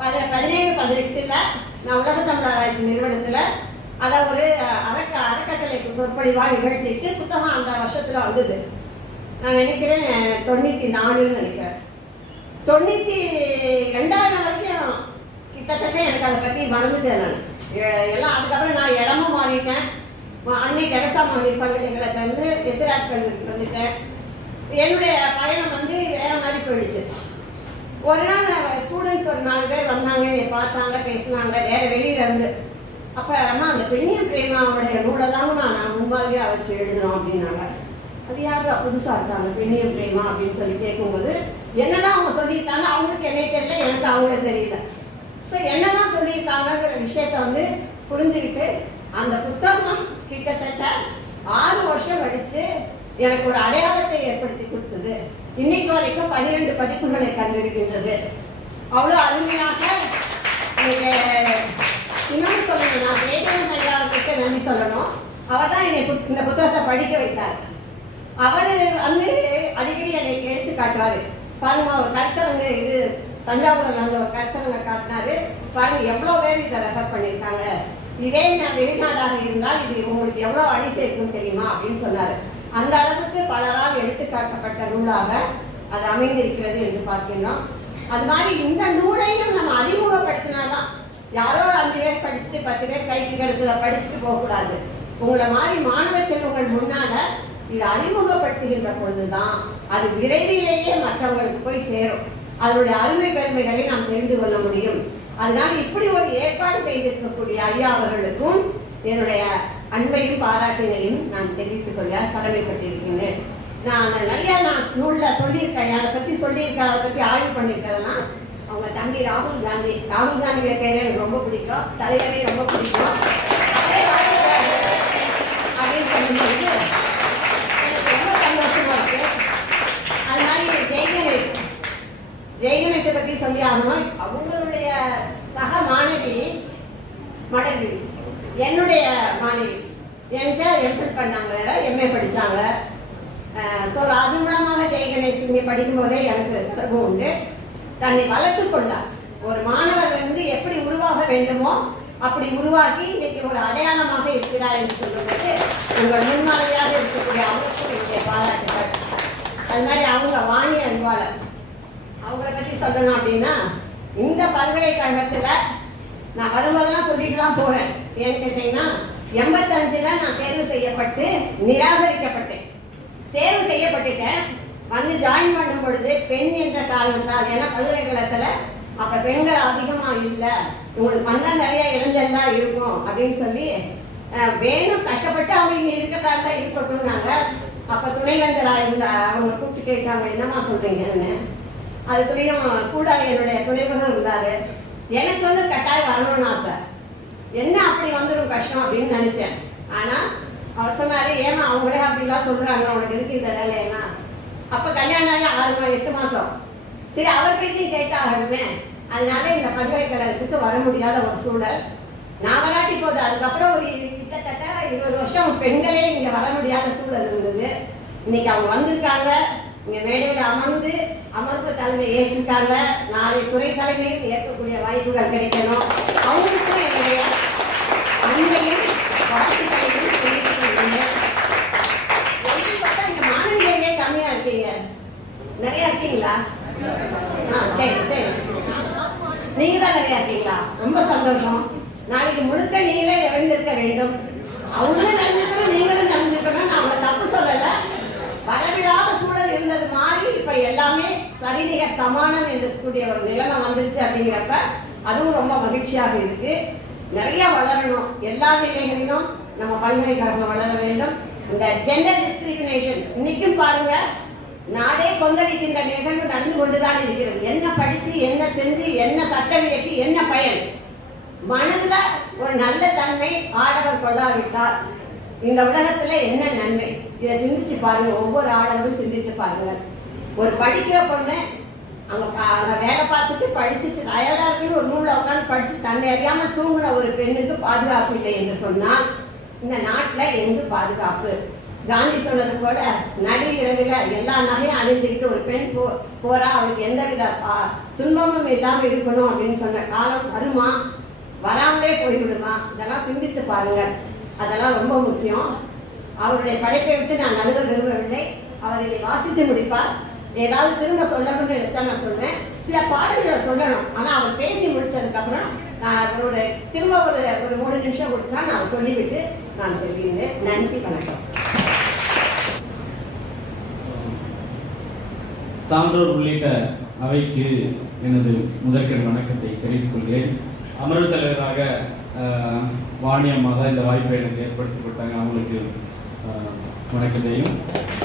17-18 நான் உலக தமிழ் ஆராய்ச்சி நிறுவனத்தில் அதை ஒரு அறக்கட்டளைக்கு சொற்பொழிவாக நிகழ்த்திட்டு புத்தகம் அந்த வருஷத்தில் வந்தது. நான் நினைக்கிறேன் 94ன்னு நினைக்கிறேன். 92 வரைக்கும் கிட்டத்தட்ட எனக்கு அதை பற்றி மறந்துட்டேன். நான் எல்லாம் அதுக்கப்புறம் நான் இடமும் மாறிட்டேன். அன்னை தெரசா மகளிர் பல்கலைக்கழகத்துலேருந்து எத்திராஜ் கல்லூரிக்கு வந்துட்டேன். என்னுடைய பயணம் வந்து வேற மாதிரி போயிடுச்சு. ஒரு நாள் ஸ்டூடெண்ட்ஸ் ஒரு 4 பேர் வந்தாங்க, என்னை பார்த்தாங்க, பேசினாங்க வேற வெளியில இருந்து. அப்போ அம்மா அந்த பெண்ணியம் பிரேமாவுடைய நூலை தாங்க நான் முன்மாதிரியாக வச்சு எழுதுறோம் அப்படின்னாங்க. அது யாரா புதுசாக இருக்காங்க பெண்ணியம் பிரேமா அப்படின்னு சொல்லி கேட்கும்போது என்னதான் அவங்க சொல்லியிருக்காங்க, அவங்களுக்கு என்னே தெரியல, எனக்கு அவங்களே தெரியல. ஸோ என்னதான் சொல்லியிருக்காங்கிற விஷயத்த வந்து புரிஞ்சுக்கிட்டு அந்த புத்தகம் கிட்டத்தட்ட 6 வருஷம் கழிச்சு எனக்கு ஒரு அடையாளத்தை ஏற்படுத்தி கொடுத்தது. இன்னைக்கு வரைக்கும் 12 பதிப்புகளை கண்டிருக்கின்றது. அவ்வளோ அருமையாக இன்னொன்று சொல்லணும், நான் வேதனம் ஐயாவுக்கு நன்றி சொல்லணும். அவர் தான் என்னை இந்த புத்தகத்தை படிக்க வைத்தார். அவர் வந்து அடிக்கடி என்னை எடுத்து காட்டுவார். பாருங்க ஒரு கருத்தரங்கு இது தஞ்சாவூரில் அந்த ஒரு கருத்தரங்கை காட்டினாரு. பாருங்க எவ்வளோ பேர் இதை ரெஃபர் பண்ணியிருக்காங்க, இதே நான் வெளிநாடாக இருந்தால் இது உங்களுக்கு எவ்வளோ அடி சேர்க்கும் தெரியுமா அப்படின்னு சொன்னார். அந்த அளவுக்கு பலரால் எடுத்துக்காட்டப்பட்ட நூலாக அது அமைந்திருக்கிறது என்று பார்க்கின்றோம். அது மாதிரி இந்த நூலையும் நம்ம அறிமுகப்படுத்தினாதான், யாரோ 5 பேர் படிச்சுட்டு 10 பேர் கைக்கு கிடைச்சதை படிச்சுட்டு போகக்கூடாது. உங்களை மாதிரி மாணவ செல்வங்கள் முன்னால இதை அறிமுகப்படுத்துகின்ற பொழுதுதான் அது விரைவிலேயே மற்றவங்களுக்கு போய் சேரும். அதனுடைய அருமை பெருமைகளை நாம் தெரிந்து கொள்ள முடியும். அதனால இப்படி ஒரு ஏற்பாடு செய்திருக்கக்கூடிய ஐயா அவர்களுக்கும் என்னுடைய அன்பையும் பாராட்டினையும் நான் தெரிவித்துக் கொள்ள கடமைப்பட்டிருக்கின்றேன். நான் நூலில் சொல்லியிருக்கேன், அதை பற்றி சொல்லியிருக்கேன், அதை பற்றி ஆய்வு பண்ணியிருக்கிறதுனா அவங்க தம்பி ராகுல் காந்தியோட பேரே எனக்கு ரொம்ப பிடிக்கும், தலைவரே ரொம்ப பிடிக்கும் அப்படின்னு சொல்லும்போது எனக்கு ரொம்ப சந்தோஷமா இருக்கு. அது மாதிரி ஜெய்கணேசை பற்றி சொல்லி ஆகணும். அவங்களுடைய சக மாணவி மலர்விழி என்னுடைய மாணவி என்கிட்ட எம்ஃபில் பண்ணாங்க, வேற எம்ஏ படித்தாங்க. ஸோ அது மூலமாக ஜெய்கணேஷ் இங்கே படிக்கும்போதே எனக்கு தொடர்பு உண்டு. தன்னை வளர்த்து கொண்டார். ஒரு மாணவர் வந்து எப்படி உருவாக வேண்டுமோ அப்படி உருவாக்கி இன்னைக்கு ஒரு அடையாளமாக இருக்கிறார் என்று சொல்லும்போது உங்கள் முன்மாதிரியாக இருக்கக்கூடிய அவருக்கு என்னுடைய பாராட்டுகள். அது மாதிரி அவங்க வாணி அறிவாளர், அவங்கள பற்றி சொல்லணும் அப்படின்னா இந்த பல்கலைக்கழகத்தில் நான் வரும்போதெல்லாம் சொல்லிட்டு தான் போகிறேன். ஏன்னு கேட்டீங்கன்னா 85 நான் தேர்வு செய்யப்பட்டு நிராகரிக்கப்பட்டேன். தேர்வு செய்யப்பட்டுட்டேன். வந்து ஜாயின் பண்ணும் பொழுது பெண் என்ற காரணத்தால், ஏன்னா பல்கலைக்கழகத்தில் அப்போ பெண்கள் அதிகமாக இல்லை, உங்களுக்கு வந்தால் நிறைய இடைஞ்சல்லாம் இருக்கும் அப்படின்னு சொல்லி வேணும் கஷ்டப்பட்டு அவங்க இங்கே இருக்கத்தான் இருக்கட்டும்னாங்க. அப்போ துணைவேந்தராக இருந்த அவங்க கூப்பிட்டு கேட்டாங்க என்னம்மா சொல்கிறீங்கன்னு. அதுக்குள்ளேயும் கூட என்னுடைய துணைவரும் இருந்தார். எனக்கு வந்து கட்டாயம் வரணும்னு ஆசை, என்ன அப்படி வந்துடும் கஷ்டம் அப்படின்னு நினச்சேன். ஆனால் அவர் சொன்னார் ஏமா அவங்களே அப்படிலாம் சொல்கிறாங்க, உனக்கு எதுக்கு இந்த வேலைன்னா. அப்போ கல்யாணம் ஆகி 8 மாதம். சரி அவர் பேச்சையும் கேட்டாகணுமே, அதனால இந்த பல்கலைக்கழகத்துக்கு வர முடியாத ஒரு சூழல். நான் வராட்டி போது அதுக்கப்புறம் ஒரு கிட்டத்தட்ட 20 வருஷம் பெண்களே இங்கே வர முடியாத சூழல் இருந்தது. இன்னைக்கு அவங்க வந்திருக்காங்க, இங்கே மேடையில் அமர்ந்து அமர்வு தலைமை ஏற்றிருக்காங்க. நாளை துறை தலைமையும் ஏற்கக்கூடிய வாய்ப்புகள் கிடைக்கணும். அவங்களுக்கும் என்னுடைய அன்பையும் வாழ்த்துக்களையும் தெரிவித்துக் கொள்கிறேன். பார்த்தா இந்த மாணவிகளே கம்மியாக இருக்கீங்க, நிறையா இருக்கீங்களா? சரி சரி, நீங்க தான் நிறையா இருக்கீங்களா? ரொம்ப சந்தோஷம். நாளைக்கு முழுக்க நீங்களே நிறைந்திருக்க வேண்டும். அவங்களும் நிறைஞ்சிருக்கணும், நீங்களும் நிறைஞ்சிருக்கணும். நான் அவங்களை தப்பு சொல்லலை. வரவிடாத சூழல் இருந்தது மாறி இப்ப எல்லாமே சரிநிகர் சமானம் என்று கூடிய ஒரு நிலைமை வந்துருச்சு. அப்படிங்கிறப்ப அதுவும் ரொம்ப மகிழ்ச்சியாக இருக்கு. நிறைய வளரணும், எல்லா நிலைகளிலும் நம்ம பல்கலைக்கழகம் வளர வேண்டும். இந்த ஜெண்டர் டிஸ்கிரிமினேஷன் இன்னைக்கும் பாருங்க, நாடே கொந்தளிக்கின்ற நிகழ்வு நடந்து கொண்டுதான் இருக்கிறது. என்ன படிச்சு, என்ன செஞ்சு, என்ன சட்டம் இயற்றி என்ன பயன்? மனதுல ஒரு நல்ல தன்மை ஆடவர் கொள்ளாவிட்டால் இந்த உலகத்துல என்ன நன்மை? இதை சிந்திச்சு பாருங்க, ஒவ்வொரு ஆடவரும் சிந்தித்து பாருங்க. ஒரு படிக்கிற பொண்ணு அங்க வேலை பார்த்துட்டு படிச்சுட்டு டயர்டா இருக்குன்னு ஒரு நூலை உட்காந்து படிச்சு தன்னை அறியாம தூங்குன ஒரு பெண்ணுக்கு பாதுகாப்பு இல்லை என்று சொன்னால் இந்த நாட்டுல எங்கு பாதுகாப்பு? காந்தி சொன்னது போல நடு இரவில் எல்லா நகையும் அணிந்துக்கிட்டு ஒரு பெண் போறா, அவளுக்கு எந்தவித துன்பமும் இல்லாம இருக்கணும் அப்படின்னு சொன்ன காலம் வருமா? வராமலே போய்விடுமா? இதெல்லாம் சிந்தித்து பாருங்க. அதெல்லாம் ரொம்ப முக்கியம். அவருடைய படைப்பை விட்டு நான் நழுவ விரும்பவில்லை. அவர் இதை வாசித்து முடிப்பார். ஏதாவது திரும்ப சொல்லணும்னு நினைச்சா நான் சொல்றேன். சில பாடல்களை சொல்லணும், ஆனா அவர் பேசி முடிச்சதுக்கு அப்புறம் நான் அவரோட திரும்ப ஒரு 3 நிமிஷம் கொடுத்தா நான் சொல்லிவிட்டு நான் சொல்லிடுறேன். நன்றி, வணக்கம். சான்றோர் உள்ளிட்ட அவைக்கு எனது முதற்கண் வணக்கத்தை தெரிவித்துக் கொள்கிறேன். அமர்வு தலைவராக வாணி அம்மா தான் இந்த வாய்ப்பை எனக்கு ஏற்படுத்தி கொடுத்தாங்க. அவங்களுக்கு வணக்கத்தையும்,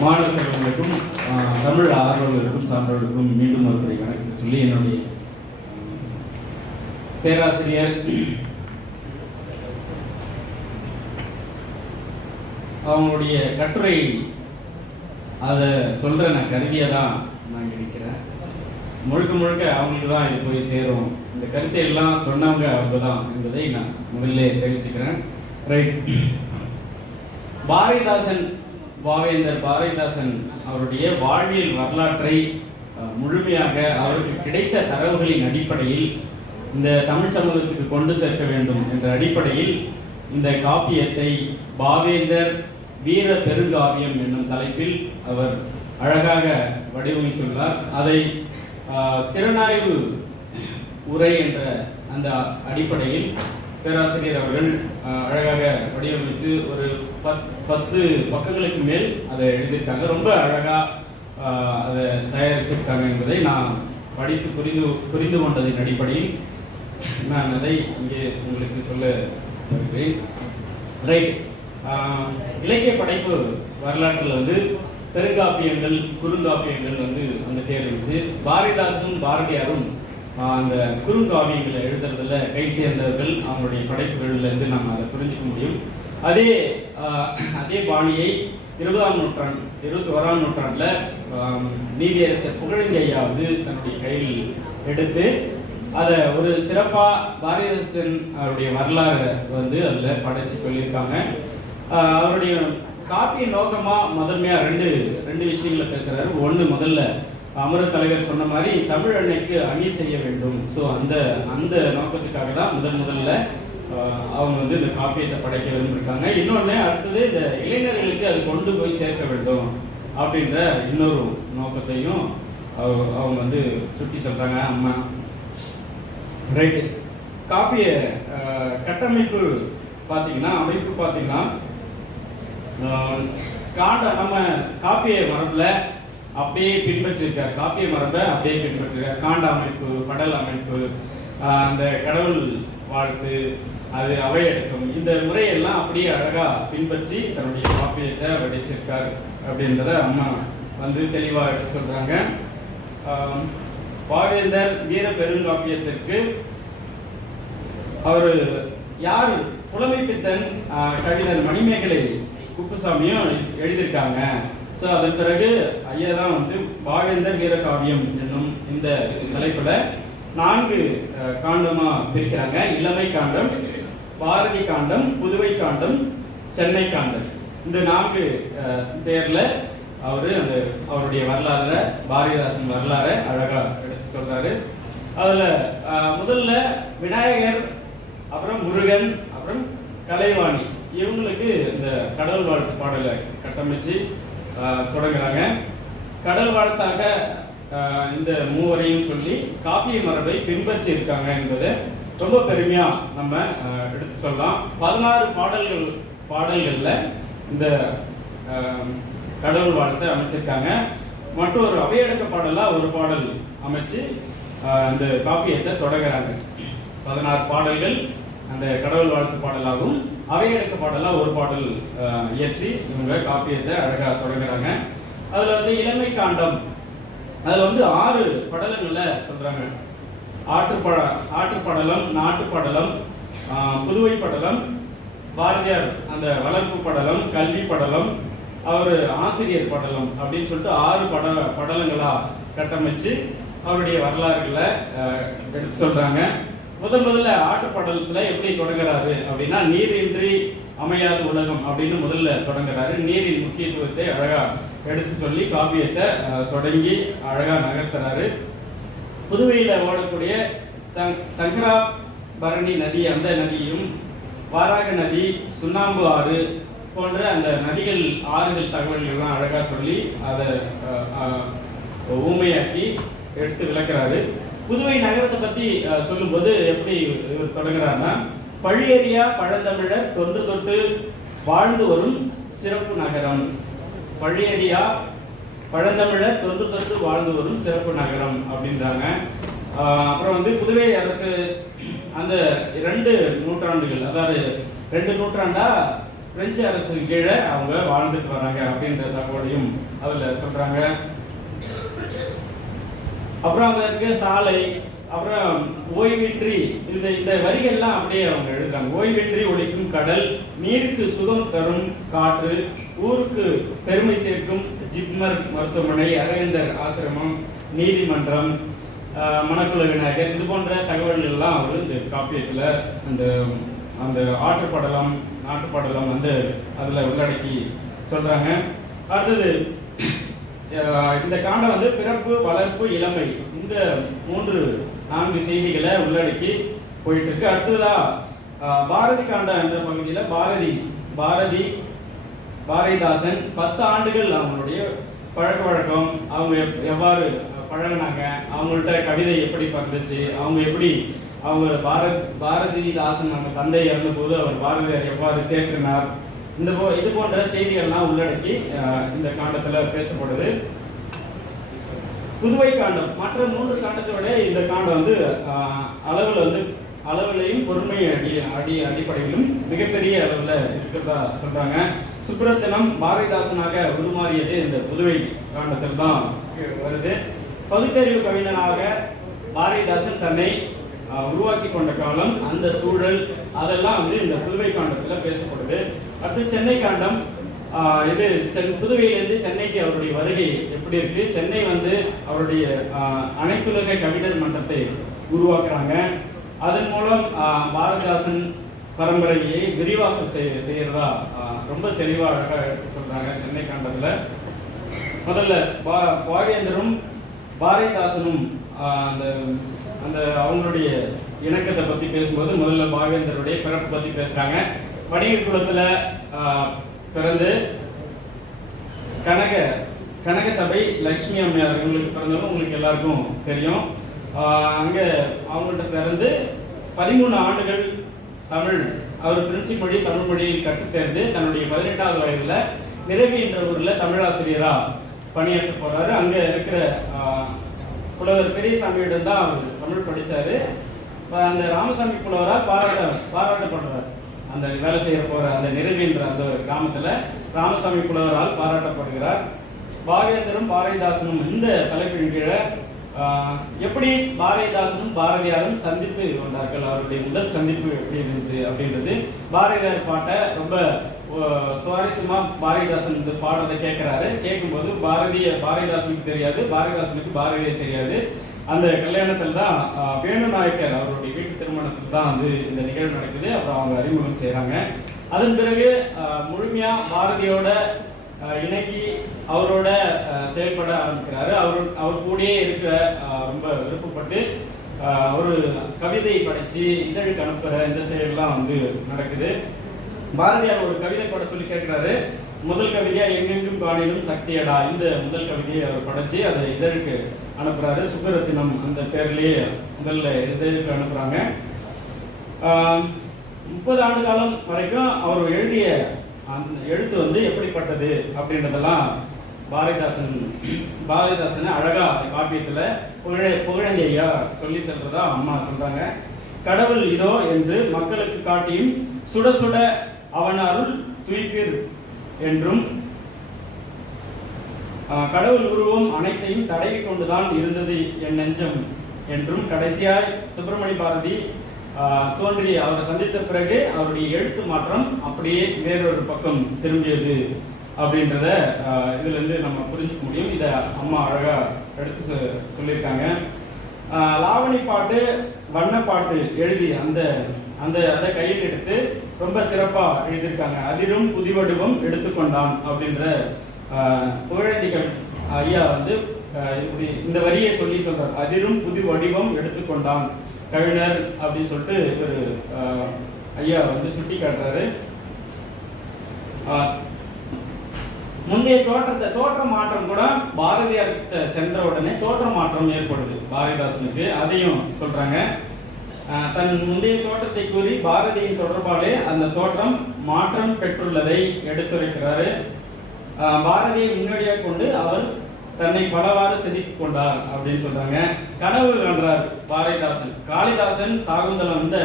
மாணவ செல்வங்களுக்கும் தமிழ் ஆர்வலர்களுக்கும் சான்றோர்களுக்கும் மீண்டும் ஒருமுறை வணக்கம் சொல்லி என்னுடைய பேராசிரியர் அவங்களுடைய கட்டுரை அதை சொல்ற நான் கருவியை தான் நான் நினைக்கிறேன். முழுக்க முழுக்க அவங்களுக்கு தான் இது போய் சேரும். இந்த கருத்தை எல்லாம் சொன்னவங்க அவங்க தான் என்பதை நான் முதல்ல தெரிவிச்சுக்கிறேன். ரைட். பாவேந்தர் பாரதிதாசன் அவருடைய வாழ்வியல் வரலாற்றை முழுமையாக அவருக்கு கிடைத்த தரவுகளின் அடிப்படையில் இந்த தமிழ் சமூகத்துக்கு கொண்டு சேர்க்க வேண்டும் என்ற அடிப்படையில் இந்த காப்பியத்தை பாவேந்தர் வீர பெருங்காவியம் என்னும் தலைப்பில் அவர் அழகாக வடிவமைத்துள்ளார். அதை திறனாய்வு உரை என்ற அந்த அடிப்படையில் பேராசிரியர் அவர்கள் அழகாக வடிவமைத்து ஒரு 10 பக்கங்களுக்கு மேல் அதை எழுதியிருக்காங்க. ரொம்ப அழகா அதை தயாரிச்சிருக்காங்க என்பதை நான் படித்து புரிந்து கொண்டதின் அடிப்படையில் நான் அதை இங்கே உங்களுக்கு சொல்ல வருகிறேன். ரைட். இலக்கிய படைப்பு வரலாற்றில் வந்து பெருங்காப்பியங்கள், குறுங்காப்பியங்கள் வந்து அந்த தேர் இருந்துச்சு. பாரதிதாசனும் பாரதியாரும் அந்த குறுங்காவியங்களை எழுதுறதுல கை தேர்ந்தவர்கள். அவங்களுடைய படைப்புகள்ல இருந்து நம்ம அதை புரிஞ்சுக்க முடியும். அதே பாணியை 21ஆம் நூற்றாண்டுல நீதியரசர் புகழேந்தி ஐயா வந்து தன்னுடைய கையில் எடுத்து அதை ஒரு சிறப்பா பாரதிதாசன் அவருடைய வரலாறு வந்து அதுல படைச்சு சொல்லியிருக்காங்க. அவருடைய காப்பிய நோக்கமா முதன்மையா ரெண்டு விஷயங்களை பேசுறாரு. ஒண்ணு, முதல்ல அமர தலைவர் சொன்ன மாதிரி தமிழ் அன்னைக்கு அணி செய்ய வேண்டும். ஸோ அந்த நோக்கத்துக்காக தான் முதல்ல அவங்க வந்து இந்த காப்பியத்தை படைக்க விரும்பியிருக்காங்க. இன்னொன்று, அடுத்தது இந்த இளைஞர்களுக்கு அது கொண்டு போய் சேர்க்க வேண்டும் அப்படின்ற இன்னொரு நோக்கத்தையும் அவங்க வந்து சுட்டி சொல்றாங்க அம்மா. ரைட்டு. காப்பிய கட்டமைப்பு பார்த்தீங்கன்னா, அமைப்பு பார்த்தீங்கன்னா, நம்ம காப்பிய மரபுல அப்படியே பின்பற்றிருக்கார். காப்பிய மரபை அப்படியே பின்பற்றிருக்கார். காண்ட அமைப்பு, படல் அமைப்பு, அந்த கடவுள் வாழ்த்து, அது அவையடக்கம், இந்த முறையெல்லாம் அப்படியே அழகா பின்பற்றி தன்னுடைய காப்பியத்தை வடிச்சிருக்கார் அப்படின்றத அம்மா வந்து தெளிவா எடுத்து சொல்றாங்க. பாவேந்தர் வீர பெருங்காப்பியத்திற்கு அவர் யார்? புலமைப்பித்தன் கவிஞர் மணிமேகலை குப்புசாமியும் எழுதியிருக்காங்க. ஸோ அதன் பிறகு ஐயா தான் வந்து பாவேந்தர் வீரகாவியம் என்னும் இந்த தலைப்புல 4 காண்டமா பிரிக்கிறாங்க. இளமை காண்டம், பாரதி காண்டம், புதுவை காண்டம், சென்னை காண்டம். இந்த 4 பேர்ல அவருடைய வரலாறு, பாரதிதாசன் வரலாறு அழகா எடுத்து சொல்றாரு. அதுல முதல்ல விநாயகர், அப்புறம் முருகன், அப்புறம் கலைவாணி, இவங்களுக்கு இந்த கடவுள் வாழ்த்து பாடலை கட்டமைச்சு தொடங்குறாங்க. கடல் வாழ்த்தாக இந்த மூவரையும் சொல்லி காப்பிய மரபை பின்பற்றி இருக்காங்க என்பதை ரொம்ப பெருமையா நம்ம எடுத்து சொல்லலாம். 16 பாடல்கள்ல இந்த கடவுள் வாழ்த்தை அமைச்சிருக்காங்க. மற்றொரு அவையடக்க பாடலா ஒரு பாடல் அமைச்சு இந்த காப்பியத்தை தொடங்குறாங்க. 16 பாடல்கள், அந்த கடவுள் வாழ்த்து பாடலாகவும் அவையடக்க பாடலாக ஒரு பாடல் இயற்றி இவங்க காப்பியத்தை அழகாக தொடங்குறாங்க. அதில் வந்து இளமை காண்டம், அதில் வந்து 6 படலங்களை சொல்கிறாங்க. ஆற்றுப்படலம், நாட்டுப்படலம், புதுவை படலம், பாரதியார் அந்த வளர்ப்பு படலம், கல்வி படலம், அவர் ஆசிரியர் படலம் அப்படின்னு சொல்லிட்டு 6 படலங்களா கட்டமைச்சு அவருடைய வரலாறுகளை எடுத்து சொல்றாங்க. முதல்ல ஆட்டுப்படலத்துல எப்படி தொடங்குறாரு அப்படின்னா, நீரின்றி அமையாத உலகம் அப்படின்னு முதல்ல தொடங்குறாரு. நீரின் முக்கியத்துவத்தை அழகா எடுத்து சொல்லி காப்பியத்தை தொடங்கி அழகா நகர்த்துறாரு. புதுவையில ஓடக்கூடிய சங்கராபரணி நதி, அந்த நதியும் வாராக நதி, சுண்ணாம்பு ஆறு போன்ற அந்த நதிகள் ஆறுகள் தகவல்கள்லாம் அழகா சொல்லி அதை ஊமையாக்கி எடுத்து விளக்குறாரு. புதுவை நகரத்தை பத்தி சொல்லும்போது எப்படி இவர் தொடங்குறாருன்னா, பழியறியா பழந்தமிழர் தொன்று தொட்டு வாழ்ந்து வரும் சிறப்பு நகரம். பழியறியா பழந்தமிழர் தொன்று தொட்டு வாழ்ந்து வரும் சிறப்பு நகரம் அப்படின்றாங்க. அப்புறம் வந்து புதுவை அரசு அந்த 2 நூற்றாண்டுகள், அதாவது 2 நூற்றாண்டா பிரெஞ்சு அரசு கீழே அவங்க வாழ்ந்துட்டு வராங்க அப்படின்ற தகவலையும் அதுல சொல்றாங்க. அப்புறம் அங்க இருக்க சாலை, அப்புறம் ஓய்வின்றி இந்த வரிகள்லாம் அப்படியே அவங்க எழுதுறாங்க. ஓய்வின்றி ஒழிக்கும் கடல், நீருக்கு சுகம் தரும் காற்று, ஊருக்கு பெருமை சேர்க்கும் ஜிப்மர் மருத்துவமனை, அரவிந்தர் ஆசிரமம், நீதிமன்றம், மணக்குள விநாயகர், இது போன்ற தகவல்கள் எல்லாம் அவர் இந்த காப்பியத்துல அந்த ஆற்றுப்படலம், நாட்டுப்படலம் வந்து அதுல உள்ளடக்கி சொல்றாங்க. அடுத்தது இந்த காண்டம் வந்து பிறப்பு, வளர்ப்பு, இளமை, இந்த 3-4 செய்திகளை உள்ளடக்கி போயிட்டு இருக்கு. அடுத்ததா பாரதி காண்டம் என்ற பகுதியில பாரதிதாசன் 10 ஆண்டுகள் அவங்களுடைய பழக்க வழக்கம், அவங்க எவ்வாறு பழகினாங்க, அவங்கள்ட்ட கவிதை எப்படி பறந்துச்சு, அவங்க பாரதிதாசன் நம்ம தந்தை இறந்த போது அவர் பாரதியார் எவ்வாறு தேற்றினார், இது போன்ற செய்திகள்லாம் உள்ளடக்கி இந்த காண்டத்துல பேசப்படுது. புதுவை காண்டம் மற்ற 3 காண்டத்தை விட இந்த காண்டம் வந்து அளவுலையும் பொறுமை அடிப்படையிலும் மிகப்பெரிய அளவுல இருக்கிறதா சொல்றாங்க. சுப்ரத்தினம் பாரதிதாசனாக உருமாறியது இந்த புதுவை காண்டத்தில் தான் வருது. பகுத்தறிவு கவிஞனாக பாரதிதாசன் தன்னை உருவாக்கி கொண்ட காலம், அந்த சூழல், அதெல்லாம் வந்து இந்த புதுவை காண்டத்துல பேசப்படுது. அடுத்து சென்னை காண்டம், இது புதுவையிலிருந்து சென்னைக்கு அவருடைய வருகை எப்படி இருக்கு, சென்னை வந்து அவருடைய அனைத்துலக கவிஞர் மன்றத்தை உருவாக்குறாங்க. அதன் மூலம் பாரதிதாசன் பரம்பரையை விரிவாக்கம் செய்யறதா ரொம்ப தெளிவாக எடுத்து சொல்றாங்க சென்னை காண்டத்துல. முதல்ல பாவேந்தரும் பாரதிதாசனும் அந்த அவங்களுடைய இணக்கத்தை பத்தி பேசும்போது முதல்ல பாவேந்தருடைய பிறப்பு பத்தி பேசுறாங்க. வணிகர் குலத்துல பிறந்து கனக சபை லட்சுமி அம்மையார் இவங்களுக்கு பிறந்தவங்க உங்களுக்கு எல்லாருக்கும் தெரியும். அங்க அவங்கள்ட்ட பிறந்து 13 ஆண்டுகள் அவர் பிரெஞ்சு மொழி தமிழ் மொழியில் கற்றுத்தேர்ந்து தன்னுடைய 18வது வயதுல நிரவி என்ற ஊர்ல தமிழாசிரியரா பணியாற்ற போறாரு. அங்க இருக்கிற புலவர் பெரியசாமியிடம் தான் அவர் தமிழ் படிச்சாரு. அந்த ராமசாமி புலவரால் பாராட்டப்படுறார். அந்த வேலை செய்ய போற அந்த நிரவின்ற அந்த கிராமத்துல ராமசாமி புலவரால் பாராட்டப்படுகிறார். பாவேந்தரும் பாரதிதாசனும் இந்த தலைப்பின் கீழே எப்படி பாரதிதாசனும் பாரதியாரும் சந்தித்து கொண்டார்கள், அவருடைய முதல் சந்திப்பு எப்படி இருந்தது அப்படின்றது பாரதியார் பாட்டை ரொம்ப சுவாரஸ்யமா பாரதிதாசன் இந்த பாடத்தை கேட்கிறாரு. கேட்கும்போது பாரதிதாசனுக்கு தெரியாது, பாரதிதாசனுக்கு பாரதியார் தெரியாது. அந்த கல்யாணத்தில் தான் வேணு நாயக்கர் அவருடைய வீட்டு திருமணத்தில் தான் வந்து இந்த நிகழ்வு நடக்குது. அப்புறம் அவங்க அறிமுகம் செய்யறாங்க. அதன் பிறகு முழுமையா பாரதியோட இணங்கி அவரோட செயல்பட ஆரம்பிக்கிறாரு. அவர் கூடயே இருக்க ரொம்ப விருப்பப்பட்டு ஒரு கவிதை படைச்சு இதழுக்கு அனுப்புற இந்த செயல்லாம் வந்து நடக்குது. பாரதியார் ஒரு கவிதை பட சொல்லி கேட்கிறாரு. முதல் கவிதையா எங்கெங்கும் காணிலும் சக்தியடா, இந்த முதல் கவிதையை அவர் படைச்சு அதை இதழுக்கு அனுப்புறாரு. சுப்பரத்தினம் அந்த பேர்லயே முதல்ல இதழுக்கு அனுப்புறாங்க. 30 ஆண்டு காலம் வரைக்கும் அவர் எழுதிய அந்த எழுத்து வந்து எப்படிப்பட்டது அப்படின்றதெல்லாம் பாரதிதாசன் அழகா காப்பியத்துல புகழேந்தி ஐயா சொல்லி செல்றதா அம்மா சொல்றாங்க. கடவுள் இதோ என்று மக்களுக்கு காட்டியும் சுட சுட அவன் அருள் துய்ப்பீர் என்றும் கடவுள் உருவம் அனைத்தையும் தடவி கொண்டுதான் இருந்தது என் நெஞ்சம் என்றும் கடைசியாய் சுப்பிரமணிய பாரதி தோன்றி அவரை சந்தித்த பிறகு அவருடைய எழுத்து மாற்றம் அப்படியே வேறொரு பக்கம் திரும்பியது அப்படின்றத இதுல இருந்து நம்ம புரிஞ்சுக்க முடியும். இதை அம்மா அழகா எடுத்து சொல்லியிருக்காங்க. லாவணி பாட்டு வண்ண பாட்டு எழுதி அதை கையில் எடுத்து ரொம்ப சிறப்பா எழுதியிருக்காங்க. அதிரும் புதிவடிவம் எடுத்துக்கொண்டான் அப்படின்ற புகழேந்திகள் ஐயா வந்து இப்படி இந்த வரியை சொல்றார். அதிரும் புது வடிவம் எடுத்துக்கொண்டான் கவிஞர் அப்படின்னு சொல்லிட்டு ஒரு ஐயா வந்து சுட்டி காட்டுறாரு. முந்தைய தோற்ற மாற்றம் கூட பாரதியார் சென்ற உடனே தோற்ற மாற்றம் ஏற்படுது பாரதிதாசனுக்கு. அதையும் சொல்றாங்க. தன் முந்தைய தோற்றத்தை கூறி பாரதியின் தொடர்பாலே அந்த தோற்றம் மாற்றம் பெற்றுள்ளதை எடுத்துரைக்கிறாரு. பாரதியை முன்னோடியாக கொண்டு அவர் தன்னை பலவாறு செதுக்கிக் கொண்டார் அப்படின்னு சொல்றாங்க. கனவு கண்டார் பாரதிதாசன். காளிதாசன் சாகுந்தலம் இந்த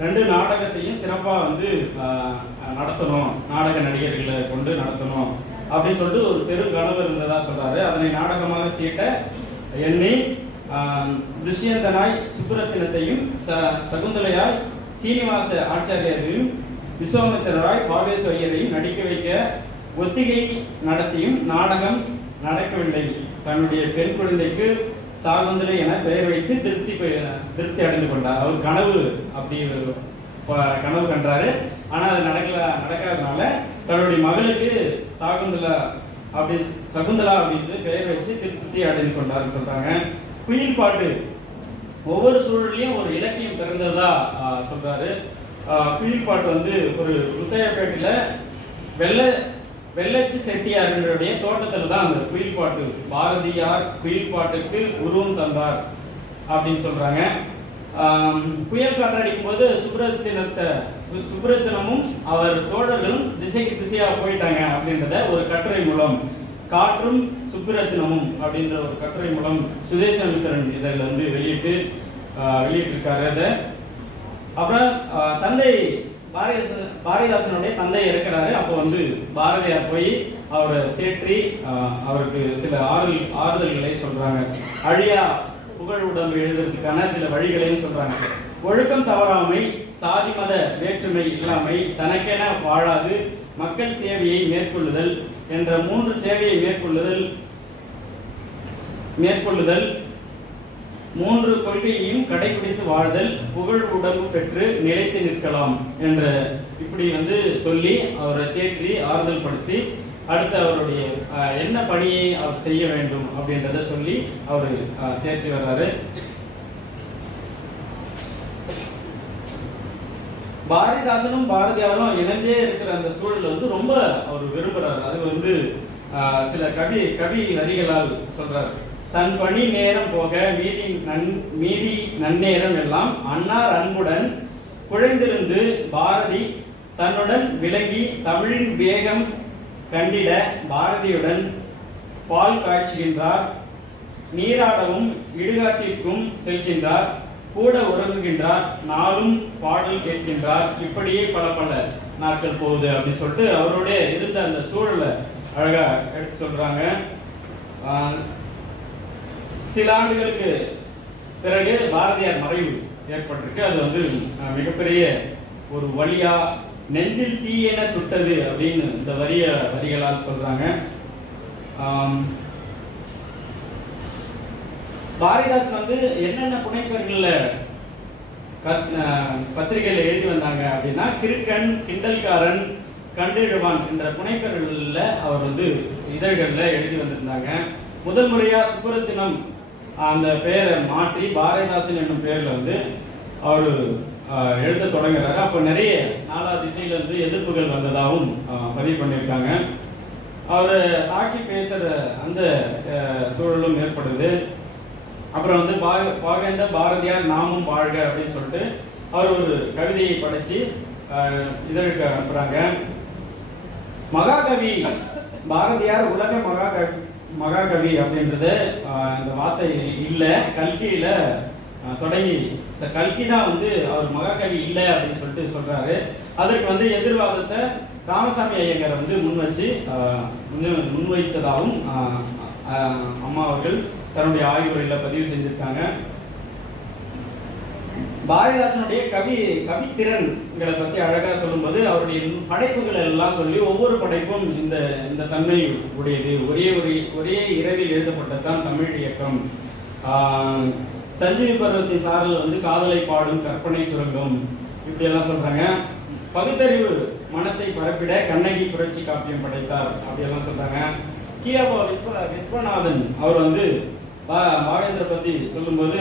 2 நாடகத்தையும் சிறப்பா வந்து நடத்தணும், நாடக நடிகர்களை கொண்டு நடத்தணும் அப்படின்னு சொல்லிட்டு ஒரு பெரும் கனவு இருந்ததா சொல்றாரு. அதனை நாடகமாக தீட்ட எண்ணி துஷ்யந்தனாய் சுப்புரத்தினத்தையும் சகுந்தலையாய் சீனிவாச ஆச்சாரியரையும் விஸ்வாமித்திரராய் பாவேஸ்வரியரையும் நடிக்க வைக்க ஒத்திகை நடத்தியும் நாடகம் நடக்கவில்லை. தன்னுடைய பெண் குழந்தைக்கு சாகுந்தலை என பெயர் வைத்து திருப்தி அடைந்து கொண்டார். அவர் கனவு அப்படி கனவு கண்டாரு. ஆனா அது நடக்காதனால தன்னுடைய மகளுக்கு சகுந்தலா அப்படின்னு பெயர் வச்சு திருப்தி அடைந்து கொண்டாருன்னு சொல்றாங்க. குயில் பாட்டு ஒவ்வொரு சூழலையும் ஒரு இலக்கியம் பிறந்ததா சொல்றாரு. குயில் பாட்டு வந்து ஒரு முத்தையப்பேட்டில வெள்ளச்சி செட்டியாருடைய தோட்டத்தில் தான் அந்த குயில் பாட்டு, பாரதியார் குயில் பாட்டுக்கு உருவம் தந்தார் அப்படின்னு சொல்றாங்க. புயல் காற்றடிக்கும் போது சுப்ரத்தினமும் அவர் தோழர்களும் திசைக்கு திசையா போயிட்டாங்க அப்படின்றத ஒரு கட்டுரை மூலம், காற்றும் சுப்புரத்தினமும் அப்படின்ற ஒரு கட்டுரை மூலம் சுதேசமித்திரன் இதில் வந்து வெளியிட்டிருக்காரு. அதை அப்புறம் தந்தை பாரதிதாசனுடைய தந்தை இருக்கிறாரு. அப்போ வந்து பாரதியார் போய் அவரை தேற்றி அவருக்கு சில ஆறுதல்களை சொல்றாங்க. அழியா புகழ் உடம்பு எழுதுறதுக்கான சில வழிகளையும் சொல்றாங்க. ஒழுக்கம் தவறாமை, சாதி மத வேற்றுமை இல்லாமை, தனக்கென வாழாது மக்கள் சேவையை மேற்கொள்ளுதல் என்ற 3 சேவையை மேற்கொள்ளுதல் 3 கொள்கையையும் கடைபிடித்து வாழ்தல், புகழ் உடம்பு பெற்று நிலைத்து நிற்கலாம் என்ற இப்படி வந்து சொல்லி அவரை தேற்றி ஆறுதல் படுத்தி அடுத்து அவருடைய என்ன பணியை அவர் செய்ய வேண்டும் அப்படின்றத சொல்லி அவர் தேற்றி வர்றாரு. பாரதிதாசனும் பாரதியாரும் இணைந்தே இருக்கிற அந்த சூழல் வந்து ரொம்ப அவர் விரும்புறாரு. அது வந்து சில கவி வரிகளால் சொல்றாரு. தன் பணி நேரம் போக மீதி நன்னேரம் எல்லாம் அன்னார் அன்புடன் குழைந்திருந்து பாரதி தன்னுடன் விளங்கி தமிழின் வேகம் கண்டிட பாரதியுடன் பால் காய்ச்சுகின்றார், நீராடவும் இடுகாட்டிற்கும் செல்கின்றார், கூட உறங்குகின்றார், நாளும் பாடல் கேட்கின்றார். இப்படியே பல நாட்கள் போகுது அப்படின்னு சொல்லிட்டு அவரோட இருந்த அந்த சூழலை அழகா எடுத்து சொல்றாங்க. சில ஆண்டுகளுக்கு பிறகு பாரதியார் மறைவு ஏற்பட்டிருக்கு. அது வந்து மிகப்பெரிய ஒரு வழியா நெஞ்சில் தீயென சுட்டது அப்படின்னு இந்த வரிகளால் சொல்றாங்க. பாரதிதாசன் வந்து என்னென்ன புனைப்பெயர்கள்ல பத்திரிகையில எழுதி வந்தாங்க அப்படின்னா, கிறுக்கன், கிண்டல்காரன், கண்டிழுவான் என்ற புனைப்பெயர்கள்ல அவர் வந்து இதழ்கள்ல எழுதி வந்திருந்தாங்க. முதல் முறையா சுப்புரத்தினம் அந்த பெயரை மாற்றி பாரதிதாசன் என்னும் பெயர்ல வந்து அவர் எழுத தொடங்குறாரு. அப்போ நிறைய நாலா திசையில இருந்து எதிர்ப்புகள் வந்ததாகவும் பதிவு பண்ணியிருக்காங்க. அவரை தாக்கி பேசுற அந்த சூழலும் ஏற்படுது. அப்புறம் வந்து பாவேந்த பாரதியார் நாமும் வாழ்க அப்படின்னு சொல்லிட்டு அவர் ஒரு கவிதையை படைச்சு இதழுக்கு அனுப்புறாங்க. மகாகவி பாரதியார் உலக மகாகவி அப்படின்றது இந்த வார்த்தை இல்லை. கல்கியில தொடங்கி கல்கி தான் வந்து அவர் மகாகவி இல்லை அப்படின்னு சொல்லிட்டு சொல்றாரு. அதற்கு வந்து எதிர்வாதத்தை ராமசாமி ஐயங்கரை வந்து முன்வைத்ததாகவும் அம்மா அவர்கள் தன்னுடைய ஆய்வுரையில் பதிவு செஞ்சிருக்காங்க. பாரதிதாசனுடைய கவித்திறன்களை பற்றி அழகாக சொல்லும்போது அவருடைய படைப்புகள் எல்லாம் சொல்லி ஒவ்வொரு படைப்பும் இந்த தன்மை உடையது. ஒரே இரவில் எழுதப்பட்டதுதான் தமிழ் இயக்கம். சஞ்சீவி பருவத்தின் சாரல் வந்து காதலை பாடும் கற்பனை சுரங்கம் இப்படியெல்லாம் சொல்றாங்க. பகுத்தறிவு மனத்தை பரப்பிட கண்ணகி புரட்சி காப்பியம் படைத்தார் அப்படியெல்லாம் சொல்றாங்க. கியாபா விஸ்வநாதன் அவர் வந்து பாவேந்தரை பற்றி சொல்லும்போது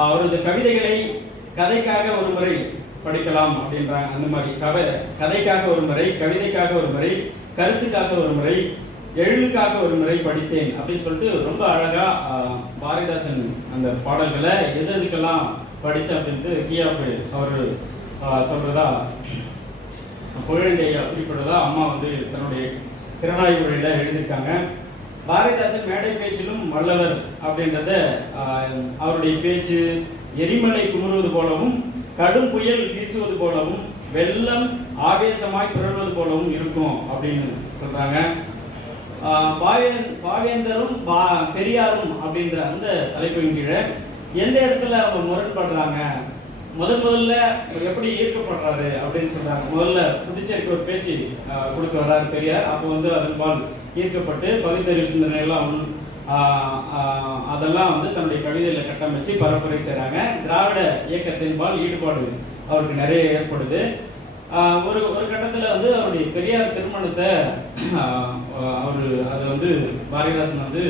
அவரது கவிதைகளை கதைக்காக ஒரு முறை படிக்கலாம் அப்படின்றாங்க. அந்த மாதிரி கதைக்காக ஒரு முறை, கவிதைக்காக ஒரு முறை, கருத்துக்காக ஒரு முறை, எழுதுக்காக ஒரு முறை படித்தேன் அப்படின்னு சொல்லிட்டு ரொம்ப அழகா பாரதிதாசன் அந்த பாடல்களை எதுக்கெல்லாம் படிச்சு அப்படின்ட்டு கியாப்பு அவர் சொல்றதா புகழேந்தையா குறிப்பிடுறதா அம்மா வந்து தன்னுடைய திறனாய்வு உரையில எழுதியிருக்காங்க. பாரதிதாசன் மேடை பேச்சிலும் வல்லவர் அப்படின்றத அவருடைய பேச்சு எரிமலை குமுறுவது போலவும் கடும் புயல் வீசுவது போலவும் வெள்ளம் ஆவேசமாய் புரள்வது போலவும் இருக்கும் அப்படின்னு சொல்றாங்க. பாவேந்தரும் பெரியாரும் அப்படின்ற அந்த தலைப்பின் கீழே எந்த இடத்துல அவங்க முரண்படுறாங்க, முதல்ல எப்படி ஈர்க்கப்படுறாரு அப்படின்னு சொல்றாங்க. முதல்ல புதுச்சேரிக்கு ஒரு பேச்சு கொடுக்க வர்றாரு பெரியார். அப்போ வந்து அதன்பால் ஈர்க்கப்பட்டு பகுத்தறிவு சிந்தனை எல்லாம் அதெல்லாம் வந்து தன்னுடைய கவிதையில கட்டமைச்சு பரப்புரை செய்றாங்க. திராவிட இயக்கத்தின்பால் ஈடுபாடு அவருக்கு நிறைய ஏற்படுது. ஒரு கட்டத்தில் வந்து அவருடைய பெரியார் திருமணத்தை அது வந்து பாரதிதாசன் வந்து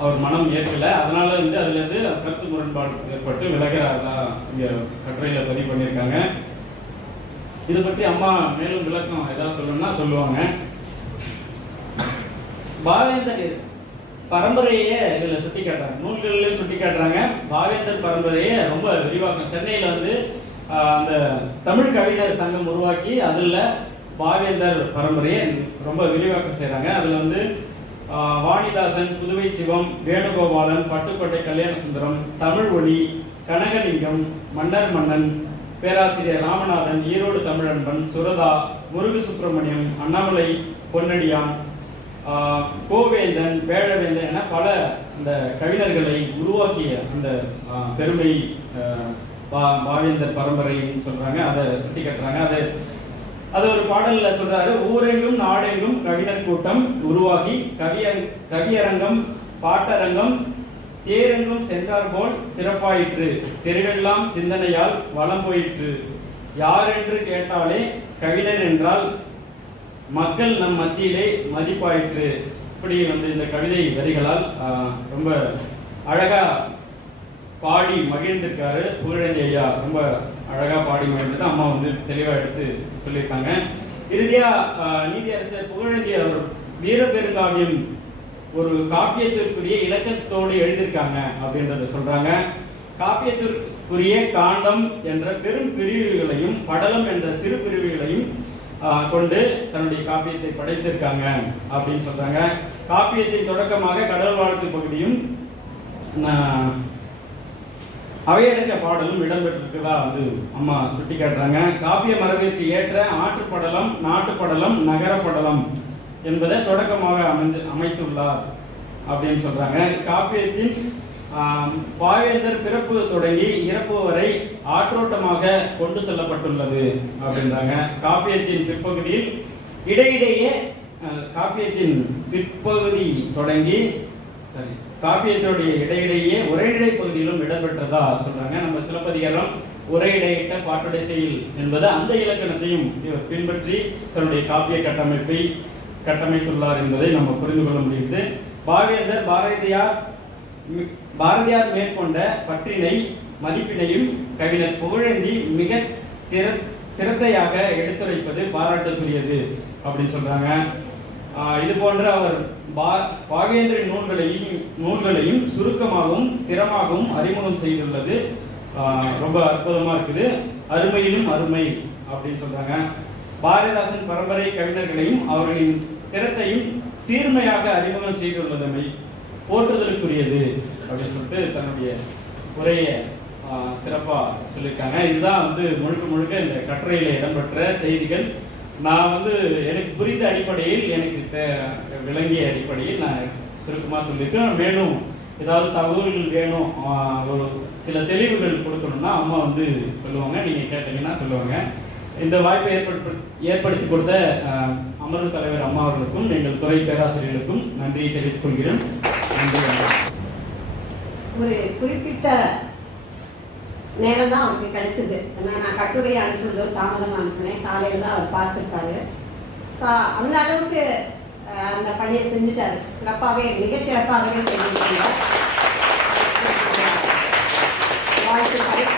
அவர் மனம் ஏற்கல. அதனால வந்து அதுல இருந்து கருத்து முரண்பாடு ஏற்பட்டு விலகிறதா இங்க கட்டுரையில பதிவு பண்ணியிருக்காங்க. இதை பற்றி அம்மா மேலும் விளக்கம் ஏதாவது சொல்லணும்னா சொல்லுவாங்க. பாவேந்தர் பரம்பரையே இதுல சுட்டி காட்டுறாங்க, நூல்களில் சுட்டி காட்டுறாங்க. பாவேந்தர் பரம்பரையை ரொம்ப விரிவாக்கம் சென்னையில வந்து அந்த தமிழ் கவிஞர் சங்கம் உருவாக்கி அதுல பாவேந்தர் பரம்பரையை ரொம்ப விரிவாக்கம் செய்யறாங்க. அதுல வந்து வாணிதாசன், புதுவை சிவம், வேணுகோபாலன், பட்டுக்கோட்டை கல்யாண சுந்தரம், தமிழ் ஒளி, கனகலிங்கம், மன்னன், பேராசிரியர் ராமநாதன், ஈரோடு தமிழன்பன், சுரதா, முருகு சுப்பிரமணியம், அண்ணாமலை பொன்னடியான், கோவேந்தன், வேழவேந்தன் என பல அந்த கவிஞர்களை உருவாக்கிய அந்த பெருமை பாவேந்தர் பரம்பரைன்னு சொல்றாங்க. அதை சுட்டி கட்டுறாங்க. அது ஒரு பாடல்ல சொல்றாரு. ஊரெங்கும் நாடெங்கும் கவிஞர் கூட்டம் உருவாகி கவியரங்கம் பாட்டரங்கம் தேரெங்கும் சென்றார் போல் சிறப்பாயிற்று, தெருவெல்லாம் சிந்தனையால் வளம் போயிற்று, யாரென்று கேட்டாலே கவிஞர் என்றால் மக்கள் நம் மத்தியிலே மதிப்பாயிற்று. இப்படி வந்து இந்த கவிதை வரிகளால் ரொம்ப அழகா பாடி மகிழ்ந்திருக்காரு புகழேந்தி ஐயா. ரொம்ப அழகா பாடி மகிழ்ந்தது அம்மா வந்து தெளிவா எடுத்து சொல்லியிருக்காங்க. இறுதியா நீதியரசர் புகழேந்தி அவர் வீரபெருங்காவியம் ஒரு காப்பியத்திற்குரிய இலக்கத்தோடு எழுதியிருக்காங்க அப்படின்றத சொல்றாங்க. காப்பியத்திற்குரிய காண்டம் என்ற பெரும் பிரிவுகளையும் படலம் என்ற சிறு பிரிவுகளையும் கொண்டு தன்னுடைய காப்பியத்தை படைத்திருக்காங்க அப்படின்னு சொல்றாங்க. காப்பியத்தின் தொடக்கமாக கடல் வாழ்த்து பகுதியும் அவையடக்க பாடலும் இடம்பெற்றிருக்கிறதா வந்து அம்மா சுட்டி காட்டுறாங்க. காப்பிய மரபிற்கு ஏற்ற ஆற்றுப்படலம், நாட்டுப்படலம், நகரப்படலம் என்பதை தொடக்கமாக அமைத்துள்ளார் அப்படின்னு சொல்றாங்க. காப்பியத்தின் பாவேந்தர் பிறப்பு தொடங்கி இறப்பு வரை ஆற்றோட்டமாக கொண்டு செல்லப்பட்டுள்ளது அப்படின்றாங்க. காப்பியத்தின் பிற்பகுதியில் இடையிடையே காப்பியத்தின் பிற்பகுதி தொடங்கி காப்பியத்துடைய இடையிடையே உரையிடை பகுதியிலும் இடம்பெற்றதா சொல்றாங்க. நம்ம சிலப்பதிகாரம் உரையிடையிட்ட பாட்டுடை செயல் என்பது அந்த இலக்கணத்தையும் பின்பற்றி தன்னுடைய காப்பிய கட்டமைப்பை கட்டமைத்துள்ளார் என்பதை நம்ம புரிந்து கொள்ள முடியுது. பாவேந்தர் பாரதியார் மேற்கொண்ட பற்றினை மதிப்பினையும் கவிஞர் புகழேந்தி மிக சிரத்தையாக எடுத்துரைப்பது பாராட்டுக்குரியது அப்படின்னு சொல்றாங்க. இது போன்ற அவர் பாவேந்தரின் நூல்களையும் சுருக்கமாகவும் திறமாகவும் அறிமுகம் செய்துள்ளது ரொம்ப அற்புதமா இருக்குது. அருமையிலும் அருமை அப்படின்னு சொல்றாங்க. பாரதிதாசன் பரம்பரை கவிஞர்களையும் அவர்களின் திறத்தையும் சீர்மையாக அறிமுகம் செய்துள்ளதமை போற்றுதலுக்குரியது அப்படின்னு சொல்லிட்டு தன்னுடைய உரையை சிறப்பாக சொல்லியிருக்காங்க. இதுதான் வந்து முழுக்க முழுக்க இந்த கட்டுரையில் இடம்பெற்ற செய்திகள். நான் வந்து எனக்கு புரிந்த அடிப்படையில், எனக்கு விளங்கிய அடிப்படையில் நான் சுருக்கமாக சொல்லியிருக்கேன். மேலும் ஏதாவது தகவல்கள் வேணும், ஒரு சில தெளிவுகள் கொடுக்கணும்னா அம்மா வந்து சொல்லுவாங்க, நீங்கள் கேட்டீங்கன்னா சொல்லுவாங்க. இந்த வாய்ப்பை ஏற்படுத்தி கொடுத்த அமர்வு தலைவர் அம்மா அவர்களுக்கும் எங்கள் துறை பேராசிரியர்களுக்கும் நன்றியை தெரிவித்துக் கொள்கிறேன். நன்றி. ஒரு குறிப்பிட்ட நேரம் தான் அவருக்கு கிடைச்சது. நான் கட்டுரை அனுப்புறது தாமதமாக அனுப்பினேன். காலையில் தான் அவர் பார்த்துருக்காரு. ஸோ அந்த அளவுக்கு அந்த பணியை செஞ்சுட்டாரு. சிறப்பாகவே, மிகச்சிறப்பாகவே செஞ்சுட்டாங்க. வாழ்த்துக்கள்.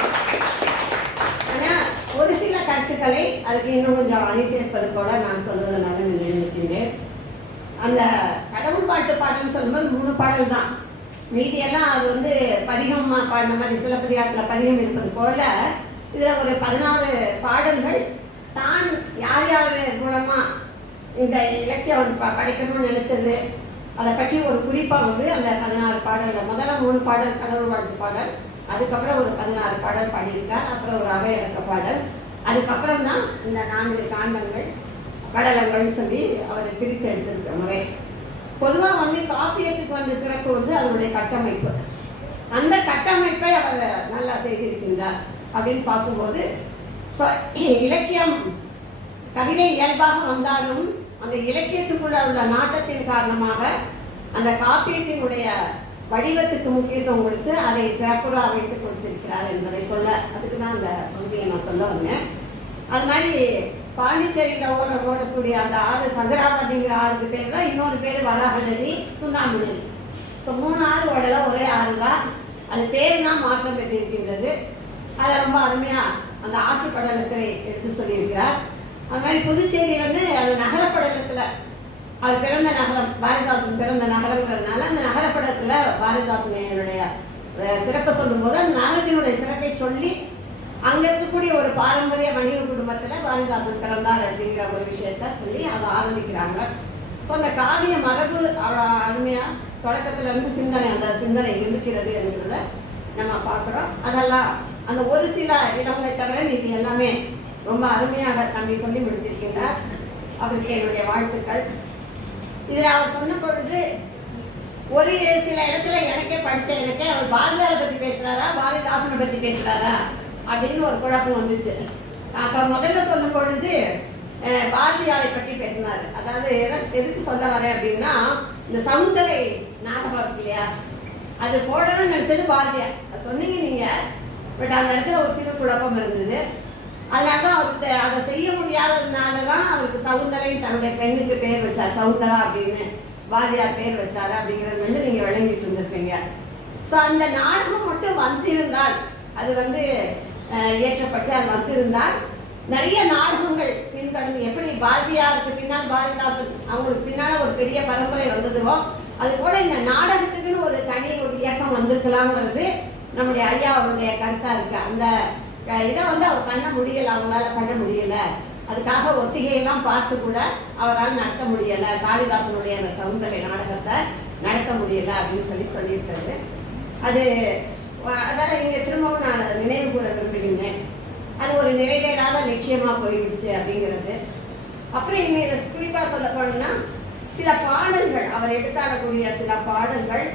ஆனால் ஒரு சில கருத்துக்களை அதுக்கு இன்னும் கொஞ்சம் அணி சேர்ப்பது போல நான் சொல்றதுனால நினைக்கின்றேன். அந்த கடவுள் பாட்டு பாடல்னு சொல்லும்போது 3 பாடல் தான். மீதியெல்லாம் அது வந்து பதிகம் பாடின மாதிரி சிலப்பதிகாரத்தில் பதிகம் இருப்பது போல இதில் ஒரு 16 பாடல்கள் தான் யார் யார் மூலமாக இந்த இலக்கியம் படைக்கணும்னு நினைச்சது அதை பற்றி ஒரு குறிப்பாக வந்து அந்த 16 பாடலில் முதல்ல 3 பாடல் கடவுள் வாழ்த்து பாடல், அதுக்கப்புறம் ஒரு 16 பாடல் பாடியிருக்கார். அப்புறம் ஒரு அவை அடக்க பாடல், அதுக்கப்புறம் தான் இந்த 4 காண்டங்கள் படலங்கள்னு சொல்லி அவர் பிரித்து எடுத்திருக்க முறை. பொதுவாக வந்து காப்பியத்துக்கு வந்த சிறப்பு வந்து அதனுடைய கட்டமைப்பு. அந்த கட்டமைப்பை அவர் நல்லா செய்திருக்கின்றார். அப்படின்னு பார்க்கும்போது இலக்கியம் கவிதை இயல்பாக வந்தாலும் அந்த இலக்கியத்துக்குள்ள உள்ள நாட்டத்தின் காரணமாக அந்த காப்பியத்தினுடைய வடிவத்துக்கு முக்கியத்துவம் கொடுத்து அதை சிறப்புற அமைத்து கொடுத்திருக்கிறார் என்பதை சொல்ல, அதுக்கு தான் அந்த பகுதியை நான் சொல்ல வந்தேன். அது மாதிரி பாண்டிச்சேரியில் ஓடக்கூடிய அந்த 6 சங்கராபாதிங்கிற 6 பேர் தான். இன்னொரு பேர் வராக நதி, சுண்ணாம்பு நதி. ஸோ 3 ஆறு ஓடல, ஒரே ஆறு தான். அது பேர் தான் மாற்றம் பெற்றிருக்கின்றது. அதை ரொம்ப அருமையாக அந்த ஆற்றுப்படலத்தை எடுத்து சொல்லியிருக்கிறார். அது மாதிரி புதுச்சேரி வந்து அது நகரப்படலத்தில் அது பிறந்த நகரம், பாரதிதாசன் பிறந்த நகரங்கிறதுனால அந்த நகரப்படத்தில் பாரதிதாசனுடைய சிறப்பை சொல்லும்போது அந்த நகரத்தினுடைய சிறப்பை சொல்லி அங்கே இருக்கக்கூடிய ஒரு பாரம்பரிய வணிக குடும்பத்தில் பாரதிதாசன் பிறந்தார் அப்படிங்கிற ஒரு விஷயத்த சொல்லி அதை ஆரம்பிக்கிறாங்க. ஸோ அந்த காவிய மரபு அவ்வளோ அருமையாக தொடக்கத்துலேருந்து அந்த சிந்தனை இருக்கிறது என்கிறத நம்ம பார்க்குறோம். அதெல்லாம் அந்த ஒரு சில இடங்களை தவிர இது எல்லாமே ரொம்ப அருமையாக தம்பி சொல்லி முடித்திருக்கின்றார். அவருக்கு என்னுடைய வாழ்த்துக்கள். இதில் அவர் சொன்ன பொழுது ஒரு சில இடத்துல எனக்கே அவர் பாரதியாரை பற்றி பேசுகிறாரா, பாரதிதாசனை பற்றி பேசுகிறாரா அப்படின்னு ஒரு குழப்பம் வந்துச்சு. அப்போ முதல்ல சொல்லும் பொழுது பாரதியாரை பற்றி பேசினார். அதாவது எதுக்கு சொல்ல வரேன் அப்படின்னா, இந்த சவுந்தரை நாடகம் இருக்கு இல்லையா, அது போடணும்னு நினச்சது பாரதியார். அது சொன்னீங்க நீங்கள், பட் அந்த இடத்துல ஒரு சிறு குழப்பம் இருந்தது. அதனால தான் அவருக்கு அதை செய்ய முடியாததுனால தான் அவருக்கு சவுந்தரை தன்னுடைய பெண்ணுக்கு பேர் வச்சார். சவுந்தரா அப்படின்னு பாரதியார் பேர் வச்சார் அப்படிங்கிறது வந்து நீங்கள் விளங்கிட்டு இருந்திருப்பீங்க. ஸோ அந்த நாடகம் மட்டும் வந்திருந்தால், அது வந்து இயற்றப்பட்டு அது வந்திருந்தால் நிறைய நாடகங்கள் பின்தொடர்ந்து, எப்படி பாரதியாருக்கு பின்னால் பாரதிதாசன் அவங்களுக்கு பின்னால் ஒரு பெரிய பரம்பரை வந்ததுவோ அது போல இந்த நாடகத்துக்குன்னு ஒரு தனி ஒரு இயக்கம் வந்திருக்கலாம்ங்கிறது நம்முடைய ஐயா அவருடைய கருத்தாக இருக்கு. அந்த இதை வந்து அவர் பண்ண முடியலை, அவங்களால பண்ண முடியலை. அதுக்காக ஒத்திகையெல்லாம் பார்த்து கூட அவரால் நடத்த முடியலை, காளிதாசனுடைய அந்த சவுந்தரை நாடகத்தை நடத்த முடியலை அப்படின்னு சொல்லியிருக்கிறது. அதாவது இங்கே திரும்பவும் நான் அதை நினைவு கூற விரும்புகின்றேன். அது ஒரு நிறைவேறாத லட்சியமாக போயிடுச்சு அப்படிங்கிறது. அப்புறம் இங்கே இதை குறிப்பாக சொல்ல போனோம்னா சில பாடல்கள் அவர் எடுத்தாடக்கூடிய சில பாடல்கள்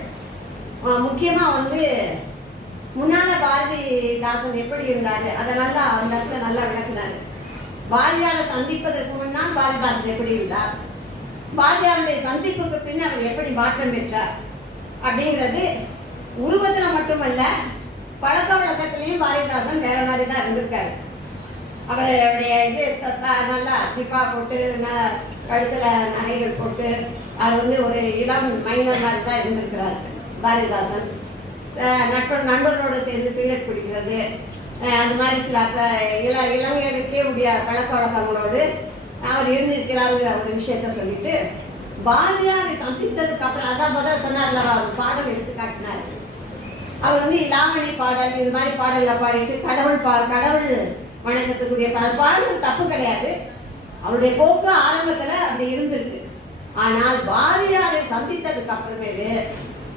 முக்கியமாக வந்து முன்னால பாரதிதாசன் எப்படி இருந்தாரு அதை நல்லா அந்த இடத்துல நல்லா விளக்குனாரு. பாரதியாரை சந்திப்பதற்கு முன்னால் பாரதிதாசன் எப்படி இருந்தார், பாரதியாருடைய சந்திப்புக்கு பின் அவர் எப்படி மாற்றம் பெற்றார் அப்படிங்கிறது உருவத்தில் மட்டுமல்ல பழக்க வழக்கத்திலையும் பாரதிதாசன் வேற மாதிரி தான் இருந்திருக்காரு. அவருடைய இது நல்லா சிப்பா போட்டு கழுத்தில் நகைகள் போட்டு அவர் வந்து ஒரு இளம் மைனர் மாதிரி தான் இருந்திருக்கிறார் பாரதிதாசன். நண்பர்களோடு சேர்ந்து சிகரெட் பிடிக்கிறது, அந்த மாதிரி சில இளைஞருக்கே உடைய பழக்க வழக்கங்களோடு அவர் இருந்திருக்கிறாருங்கிற ஒரு விஷயத்த சொல்லிட்டு பாரதியாரை சந்தித்ததுக்கு அப்புறம் அதான் முதல் சொன்னார்ல, அவர் பாடல் எடுத்து காட்டினார். அவர் வந்து லாவணி பாடல் இது மாதிரி பாடலில் பாடிட்டு கடவுள் வணக்கத்துக்குரிய பாடல் தப்பு கிடையாது, அவருடைய போக்கு ஆரம்பத்தில் அப்படி இருந்திருக்கு. ஆனால் பாரதியாரை சந்தித்ததுக்கு அப்புறமேலு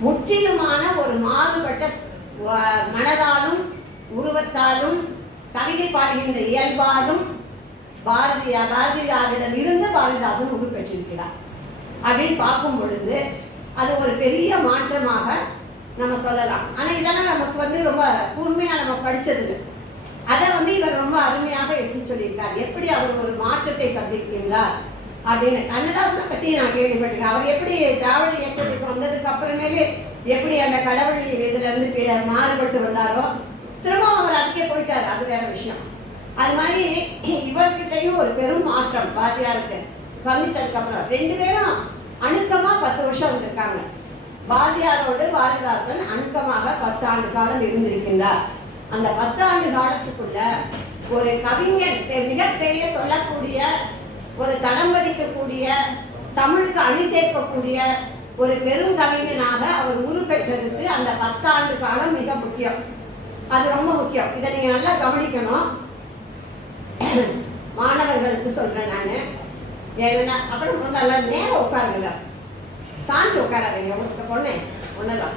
முற்றிலுமான ஒரு மாறுபட்ட மனதாலும் உருவத்தாலும் கவிதை பாடுகின்ற இயல்பாலும் பாரதியாரிடம் இருந்து பாரதிதாசன் உருப்பெற்றிருக்கிறார் அப்படின்னு பார்க்கும் பொழுது அது ஒரு பெரிய மாற்றமாக நம்ம சொல்லலாம். ஆனால் இதெல்லாம் நமக்கு ரொம்ப கூர்மையாக நம்ம படித்தது. அதை இவர் ரொம்ப அருமையாக எடுத்து சொல்லியிருக்கார். எப்படி அவர் ஒரு மாற்றத்தை சந்திக்கின்றார் அப்படின்னு. கண்ணதாசனை பற்றி நான் கேள்விப்பட்டிருக்கேன். அவர் எப்படி திராவிட இயக்கத்துக்கு வந்ததுக்கு அப்புறமேலே எப்படி அந்த கடவுள் இதிலிருந்து மாறுபட்டு வந்தாரோ திரும்ப அவர் அதுக்கே போயிட்டார், அது வேற விஷயம். அது மாதிரி இவர்கிட்டையும் ஒரு பெரும் மாற்றம் பாரதியாருக்கு சந்தித்ததுக்கு அப்புறம் 2 பேரும் அணுக்கமா 10 வருஷம் வந்திருக்காங்க. பாரதியாரோடு பாரதிதாசன் அணுக்கமாக 10 ஆண்டு காலம் இருந்திருக்கின்றார். அந்த 10 ஆண்டு காலத்துக்குள்ள ஒரு கவிஞன் மிகப்பெரிய சொல்லக்கூடிய ஒரு தடம் பதிக்கக்கூடிய தமிழுக்கு அணி சேர்க்கக்கூடிய ஒரு பெரும் கவிஞனாக அவர் உருப்பெற்றதுக்கு அந்த 10 ஆண்டு காலம் மிக முக்கியம். அது ரொம்ப முக்கியம். இதை நீங்க நல்லா கவனிக்கணும். மாணவர்களுக்கு சொல்றேன் நான். ஏன்னா அப்புறம் முதல்ல நேரம் உட்காருங்கள, சாஞ்சு உட்காராதீங்க. உங்களுக்கு பொண்ணேன் ஒன்னதான்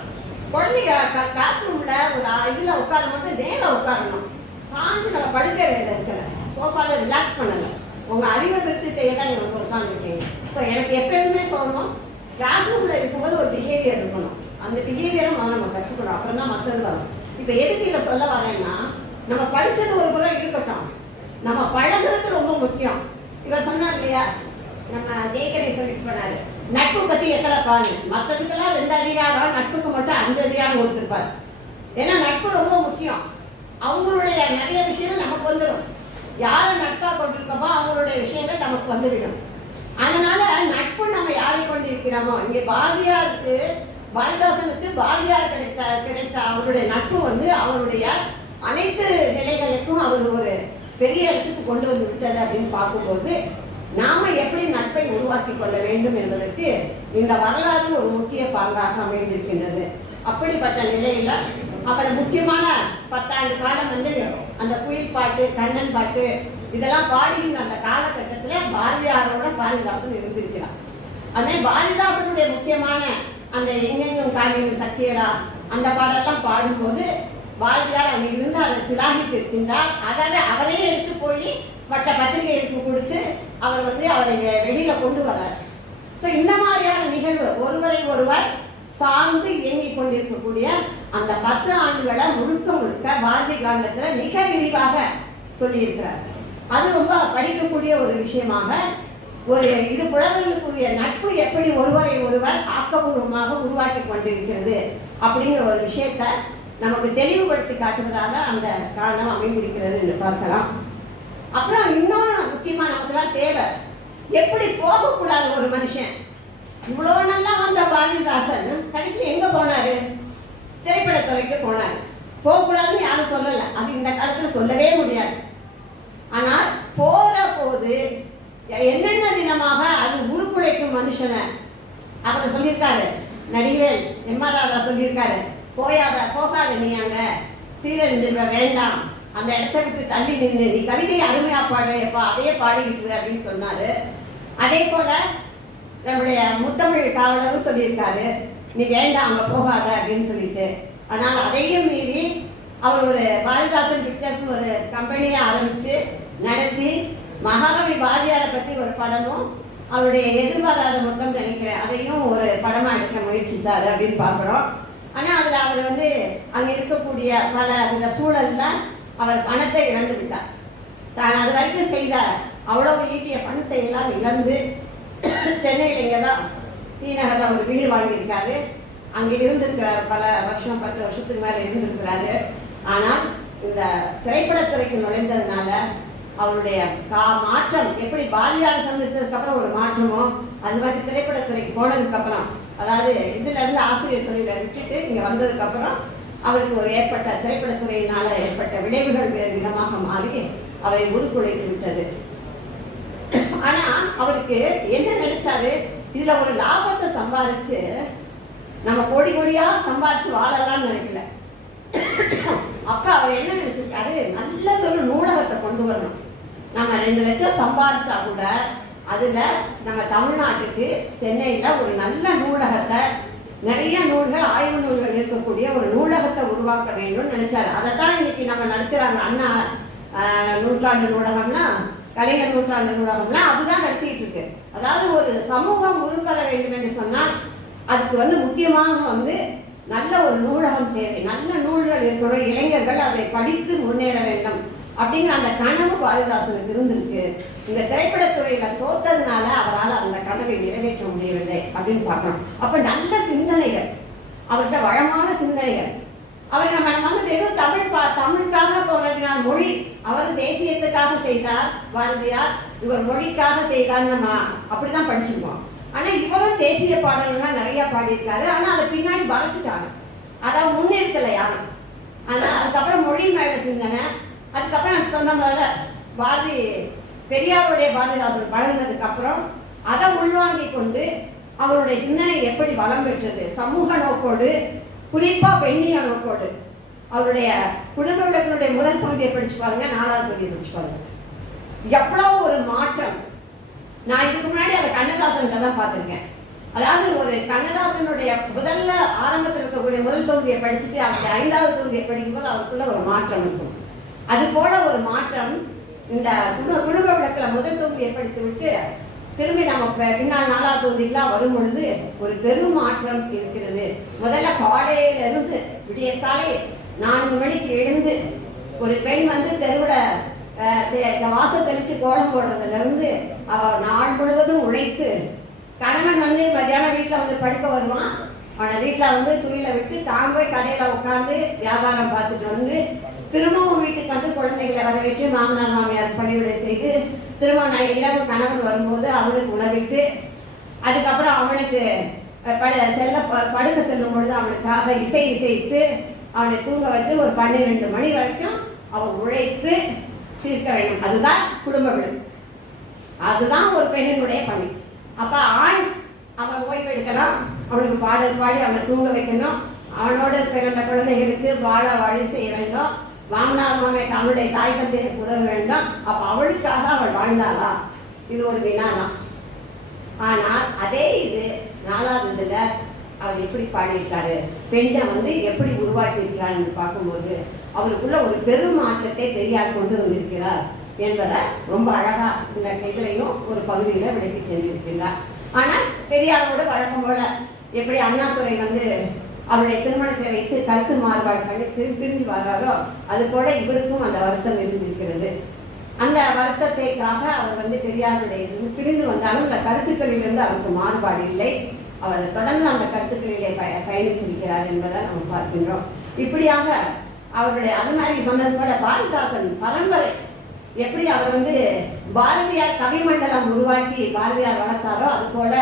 குழந்தைங்க கிளாஸ் ரூம்ல ஒரு இதுல உட்காரும் போது நேரம் உட்காரணும். சாஞ்சு நம்ம படுக்க வேலை இருக்கல, சோஃபால ரிலாக்ஸ் பண்ணல. உங்க அறிவை திருப்தி செய்ய தான் நீங்க உட்காந்துருக்கீங்க. ஸோ எனக்கு எப்பயுமே சொல்லணும், கிளாஸ் ரூம்ல இருக்கும்போது ஒரு பிஹேவியர் இருக்கணும். அந்த பிஹேவியரை நம்ம கற்றுக்கணும், அப்புறம் தான் மற்றது வரும். இப்போ எதுக்கு இதை சொல்ல வரேன்னா, நம்ம படிச்சது ஒரு புறம் இருக்கட்டும், நம்ம பழகுறது ரொம்ப முக்கியம். இவர் சொன்னார் இல்லையா, நம்ம ஜெயகணை சொல்லிட்டு போனாரு, நட்பு பத்தி எத்தனை பாரு, மற்றதுக்கெல்லாம் 2 அதிகாரம், நட்புக்கு மட்டும் 5 அதிகாரம் கொடுத்துருப்பாரு. ஏன்னா நட்பு ரொம்ப முக்கியம். அவங்களுடைய நிறைய விஷயங்கள் நமக்கு வந்துடும். யாரை நட்பா கொண்டிருக்கோமோ அவங்களுடைய விஷயங்கள் நமக்கு வந்துவிடும். அதனால நட்பு நம்ம யாரை கொண்டு இருக்கிறோமோ, இங்கே பாரதியாருக்கு பாரதிதாசனுக்கு பாரதியார் கிடைத்த அவருடைய நட்பு அவருடைய அனைத்து நிலைகளுக்கும் அவர் ஒரு பெரிய இடத்துக்கு கொண்டு வந்து விட்டது அப்படின்னு பார்க்கும்போது, நாம எப்படி நட்பை உருவாக்கி கொள்ள வேண்டும் என்பதற்கு இந்த வரலாறு ஒரு முக்கிய பாங்காக அமைந்திருக்கின்றது. அப்படிப்பட்ட நிலையில அவர் முக்கியமான 10 ஆண்டு காலம் அந்த குயில் பாட்டு, கண்ணன் பாட்டு இதெல்லாம் பாடுகின்ற அந்த காலகட்டத்தில் பாரதியாரோட பாரதிதாசன் இருந்திருக்கிறார். அதே பாரதிதாசனுடைய முக்கியமான அந்த எங்கெங்கும் காணியும் சக்தியடா அந்த பாடெல்லாம் பாடும்போது பாரதியார் அங்கே இருந்து அதை சிலாகித்து இருக்கின்றார். அதை அவரே எடுத்து போய் மற்ற பத்திரிகைகளுக்கு கொடுத்து அவர் அவரை வெளியில கொண்டு வர்றார். ஸோ இந்த மாதிரியான நிகழ்வு ஒருவரை ஒருவர் சார்ந்து இயங்கிக் கொண்டிருக்கக்கூடிய அந்த 10 ஆண்டுகளை முழுக்க முழுக்க பாரதி காண்டத்தில் மிக விரிவாக சொல்லியிருக்கிறார். அது ரொம்ப படிக்கக்கூடிய ஒரு விஷயமாக, ஒரு இரு புலவர்களுக்குரிய நட்பு எப்படி ஒருவரை ஒருவர் ஆக்கபூர்வமாக உருவாக்கி கொண்டிருக்கிறது அப்படிங்கிற ஒரு விஷயத்தை நமக்கு தெளிவுபடுத்தி காட்டுவதாக அந்த காரணம் அமைந்திருக்கிறது என்று பார்க்கலாம். அப்புறம் இன்னொன்று முக்கியமா நமக்குலாம் தேவை, எப்படி போகக்கூடாது ஒரு மனுஷன். இவ்வளோ நல்லா வந்த பாரதிதாசன் கடைசியில் எங்க போனாரு? திரைப்படத்துறைக்கு போனாரு. போகக்கூடாதுன்னு யாரும் சொல்லலை, அது இந்த காலத்தில் சொல்லவே முடியாது. ஆனால் போற போது என்னென்ன விதமாக அது உருக்குலைக்கும் மனுஷனை அவர் சொல்லியிருக்காரு. நடிகர் எம்.ஆர். ராதா சொல்லியிருக்காரு, போகாத நீ அங்க சீரழிஞ்சிருவ, வேண்டாம், அந்த இடத்த விட்டு தள்ளி நின்று நீ கவிதையை அருமையா பாடுறப்பா, அதையே பாடிக்கிட்டு அப்படின்னு சொன்னாரு. அதே போல நம்முடைய முத்தமிழ் காவலரும் சொல்லியிருக்காரு, நீ வேண்டாம் அங்க போகாத அப்படின்னு சொல்லிட்டு. ஆனால் அதையும் மீறி அவர் ஒரு பாரதிதாசன் பிக்சர்ஸ் ஒரு கம்பெனியை ஆரம்பிச்சு நடத்தி மகாகவி பாரதியாரை பத்தி ஒரு படமும் அவருடைய எதிர்பாராத மொத்தம் நினைக்கிறேன் அதையும் ஒரு படமா எடுக்க முயற்சிச்சாரு அப்படின்னு பார்க்குறோம். ஆனால் அதில் அவர் அங்கே இருக்கக்கூடிய பல அந்த சூழல்ல அவர் பணத்தை இழந்து விட்டார். தான் அது வரைக்கும் செய்த அவ்வளவு ஈட்டிய பணத்தை எல்லாம் இழந்து சென்னையில் இங்கே தான் தீநகரில் ஒரு வீடு வாங்கியிருக்காரு. அங்கே இருந்திருக்கிறார் பல வருஷம், 10 வருஷத்துக்கு மேலே இருந்திருக்கிறாரு. ஆனால் இந்த திரைப்படத்துறைக்கு நுழைந்ததுனால அவருடைய மாற்றம் எப்படி பாரதியார் சந்திச்சதுக்கு அப்புறம் ஒரு மாற்றமோ, அது மாதிரி திரைப்படத்துறைக்கு போனதுக்கு அப்புறம், அதாவது இதுல இருந்து ஆசிரியர் தொழிலை விட்டுட்டு இங்க வந்ததுக்கு அப்புறம் அவருக்கு ஒரு ஏற்பட்ட திரைப்படத்துறையினால ஏற்பட்ட விளைவுகள் வேறு விதமாக மாறி அவரை உருக்குலைத்து விட்டது. ஆனா அவருக்கு என்ன நினைச்சாரு, இதுல ஒரு லாபத்தை சம்பாதிச்சு நம்ம கோடி கோடியா சம்பாதிச்சு வாழலாம்னு நினைக்கல. அப்ப அவர் என்ன நினைச்சிருக்காரு, நல்லதொரு நூலகத்தை கொண்டு வரணும். நம்ம 2 லட்சம் சம்பாதிச்சா கூட அதுல நம்ம தமிழ்நாட்டுக்கு சென்னையில ஒரு நல்ல நூலகத்தை நிறைய நூல்கள், ஆய்வு நூல்கள் இருக்கக்கூடிய ஒரு நூலகத்தை உருவாக்க வேண்டும்னு நினைச்சாரு. அதை தான் இன்னைக்கு நம்ம நடத்துறாங்க. அண்ணா நூற்றாண்டு நூலகம்னா, கலைஞர் நூற்றாண்டு நூலகம்னா அதுதான் நடத்திட்டு இருக்கு. அதாவது ஒரு சமூகம் உருப்பெற வேண்டும் என்று சொன்னால் அதுக்கு முக்கியமாக நல்ல ஒரு நூலகம் தேவை, நல்ல நூல்கள் இருக்கணும், இளைஞர்கள் அதை படித்து முன்னேற வேண்டும் அப்படிங்கிற அந்த கனவு பாரதிதாசனுக்கு இருந்திருக்கு. இந்த திரைப்படத்துறையில தோற்றதுனால அவரால் அந்த கனவை நிறைவேற்ற முடியவில்லை அப்படின்னு பார்க்கணும். அப்ப நல்ல சிந்தனைகள், அவர்கிட்ட வளமான சிந்தனைகள். அவர் நம்ம வெறும் தமிழுக்காக போராடினார், மொழி அவர் தேசியத்துக்காக செய்தார் பாரதியார், இவர் மொழிக்காக செய்தார், நம்ம அப்படிதான் படிச்சிருக்கோம். ஆனா இவரும் தேசிய பாடல்கள்லாம் நிறைய பாடியிருக்காரு. ஆனா அதை பின்னாடி வரைச்சிட்டாங்க, அதை முன்னெடுக்கல யாரும். ஆனா அதுக்கப்புறம் மொழி மேல சிந்தனை, அதுக்கப்புறம் சொன்ன மாதிரி பாரதி பெரியாருடைய பாரதிதாசன் பழகினதுக்கு அப்புறம் அதை உள்வாங்கி கொண்டு அவருடைய சிந்தனை எப்படி வளம் பெற்றது, சமூக நோக்கோடு, குறிப்பா பெண்ணிய நோக்கோடு. அவருடைய குடும்ப விளக்கினுடைய முதல் பகுதியை படிச்சு பாருங்க, 4வது பகுதியை படிச்சு பாருங்க, எவ்வளவு ஒரு மாற்றம். நான் இதுக்கு முன்னாடி அதை கண்ணதாசன் தான் பார்த்திருக்கேன். அதாவது ஒரு கண்ணதாசனுடைய முதல்ல ஆரம்பத்தில் இருக்கக்கூடிய முதல் தொகுதியை படிச்சுட்டு அவருடைய 5வது தொகுதியை படிக்கும்போது அவருக்குள்ள ஒரு மாற்றம் இருக்கும். அது போல ஒரு மாற்றம் இந்த குடும்ப விளக்குல முதல் தொகுதியை படித்து விட்டு திரும்பி நம்ம பின்னால் 4வது தொகுதிக்கெல்லாம் வரும் பொழுது ஒரு பெரும் மாற்றம் இருக்கிறது. முதல்ல காலையில இருந்து விடிய காலை 4 மணிக்கு எழுந்து ஒரு பெண் தெருவில் வாசல் தெளிச்சு கோலம் போடுறதுல இருந்து அவ நாள் முழுவதும் உழைத்து, கணவன் மத்தியானம் வீட்டில் படுக்க வருவான், அவனை வீட்டில் துயில விட்டு தான் போய் கடையில உட்காந்து வியாபாரம் பார்த்துட்டு திரும்பவும் வீட்டுக்கு குழந்தைகளை வரவேற்று மாமனார் மாமியார் பணிவிடை செய்து திரும்ப இரவு கணவன் வரும்போது அவனுக்கு உணவிட்டு, அதுக்கப்புறம் அவனுக்கு படுக்க செல்லும் பொழுது அவனுக்காக இசைத்து அவனை தூங்க வச்சு ஒரு 12 மணி வரைக்கும் அவன் உழைத்து தீர்க்க வேண்டும். அதுதான் குடும்ப விளக்கு, அதுதான் ஒரு பெண்ணினுடைய பணி. அப்ப ஆண் அவன் ஓய்வு எடுக்கலாம், அவனுக்கு பாடல் பாடி அவனை தூங்க வைக்கணும், அவனோட பிறந்த குழந்தைகளுக்கு வாழி செய்ய வேண்டும், மாமனார் மாமியாருக்கு அவனுடைய தாய் தந்தையருக்கு உதவ வேண்டும். அப்ப அவளுக்காக அவள் வாழ்ந்தாளா? இது ஒரு வினாதான். ஆனால் அதே இது 4வது இதுல அவர் எப்படி பாடியிருக்காரு, பெண்ணை எப்படி உருவாக்கி இருக்கிறான்னு பார்க்கும்போது அவருக்குள்ள ஒரு பெரும் மாற்றத்தை பெரியார் கொண்டு வந்திருக்கிறார் என்பதை ரொம்ப அழகா இந்த கைகளையும் ஒரு பகுதியில விளக்கி சென்றிருக்கிறார். ஆனால் பெரியாரோட வழக்கம் போல எப்படி அண்ணாதுரை அவருடைய திருமணத்தை வைத்து கருத்து மாறுபாடு பண்ணி பிரிஞ்சு வர்றாரோ அது போல இவருக்கும் அந்த வருத்தம் இருந்திருக்கிறது. அந்த வருத்தத்தைக்காக அவர் பெரியாருடைய பிரிந்து வந்தாலும் அந்த கருத்துக்களிலிருந்து அவருக்கு மாறுபாடு இல்லை, அவர் தொடர்ந்து அந்த கருத்துக்களிலே பயணித்திருக்கிறார் என்பதை நம்ம பார்க்கின்றோம். இப்படியாக அவருடைய அது மாதிரி சொன்னது போல பாரதிதாசன் பரம்பரை எப்படி அவர் பாரதியார் கவிமண்டலம் உருவாக்கி பாரதியார் வளர்த்தாரோ அது போல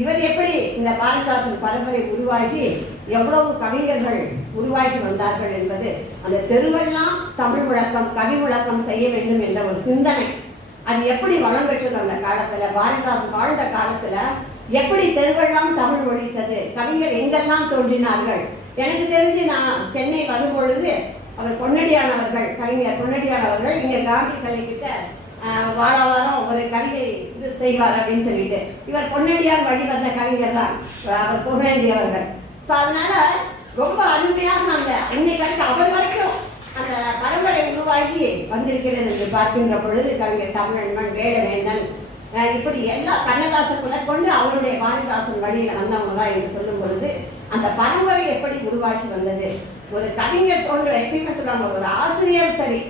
இவர் எப்படி இந்த பாரதிதாசன் பரம்பரை உருவாகி எவ்வளவு கவிஞர்கள் உருவாகி வந்தார்கள் என்பது, அந்த தெருவெல்லாம் தமிழ் முழக்கம் கவி முழக்கம் செய்ய வேண்டும் என்ற ஒரு சிந்தனை அது எப்படி வளம் பெற்றது. அந்த காலத்துல பாரதிதாசன் வாழ்ந்த காலத்துல எப்படி தெருவெல்லாம் தமிழ் ஒழித்தது, கவிஞர் எங்கெல்லாம் தோன்றினார்கள். எனக்கு தெரிஞ்சு நான் சென்னை வரும்பொழுது அவர் பொன்னடியானவர்கள், கவிஞர் பொன்னடியானவர்கள் இங்க காந்தி சிலை கிட்ட வாரம் ஒரு கவிதை இது செய்வார் அப்படின்னு சொல்லிட்டு, இவர் பொன்னடியார் வழி வந்த கவிஞர் தான் அவர் புகழேந்தி அவர்கள். ஸோ அதனால ரொம்ப அருமையாக அந்த இன்னைக்கு வரைக்கும் அவர் வரைக்கும் அந்த பரம்பரை உருவாகி வந்திருக்கிறது என்று பார்க்கின்ற பொழுது கவிஞர் தமிழன்மன், வேலவேந்தன், இப்படி எல்லா கண்ணதாசன் முதற்கொண்டு அவருடைய பாரதிதாசன் வழியில வந்தவங்க தான் என்று சொல்லும் பொழுது அந்த பரம்பரை எப்படி உருவாக்கி வந்தது. ஒரு கவிஞர் தோன்ற எப்பயுமே சொல்லுவாங்க, ஒரு ஆசிரியர் சரி,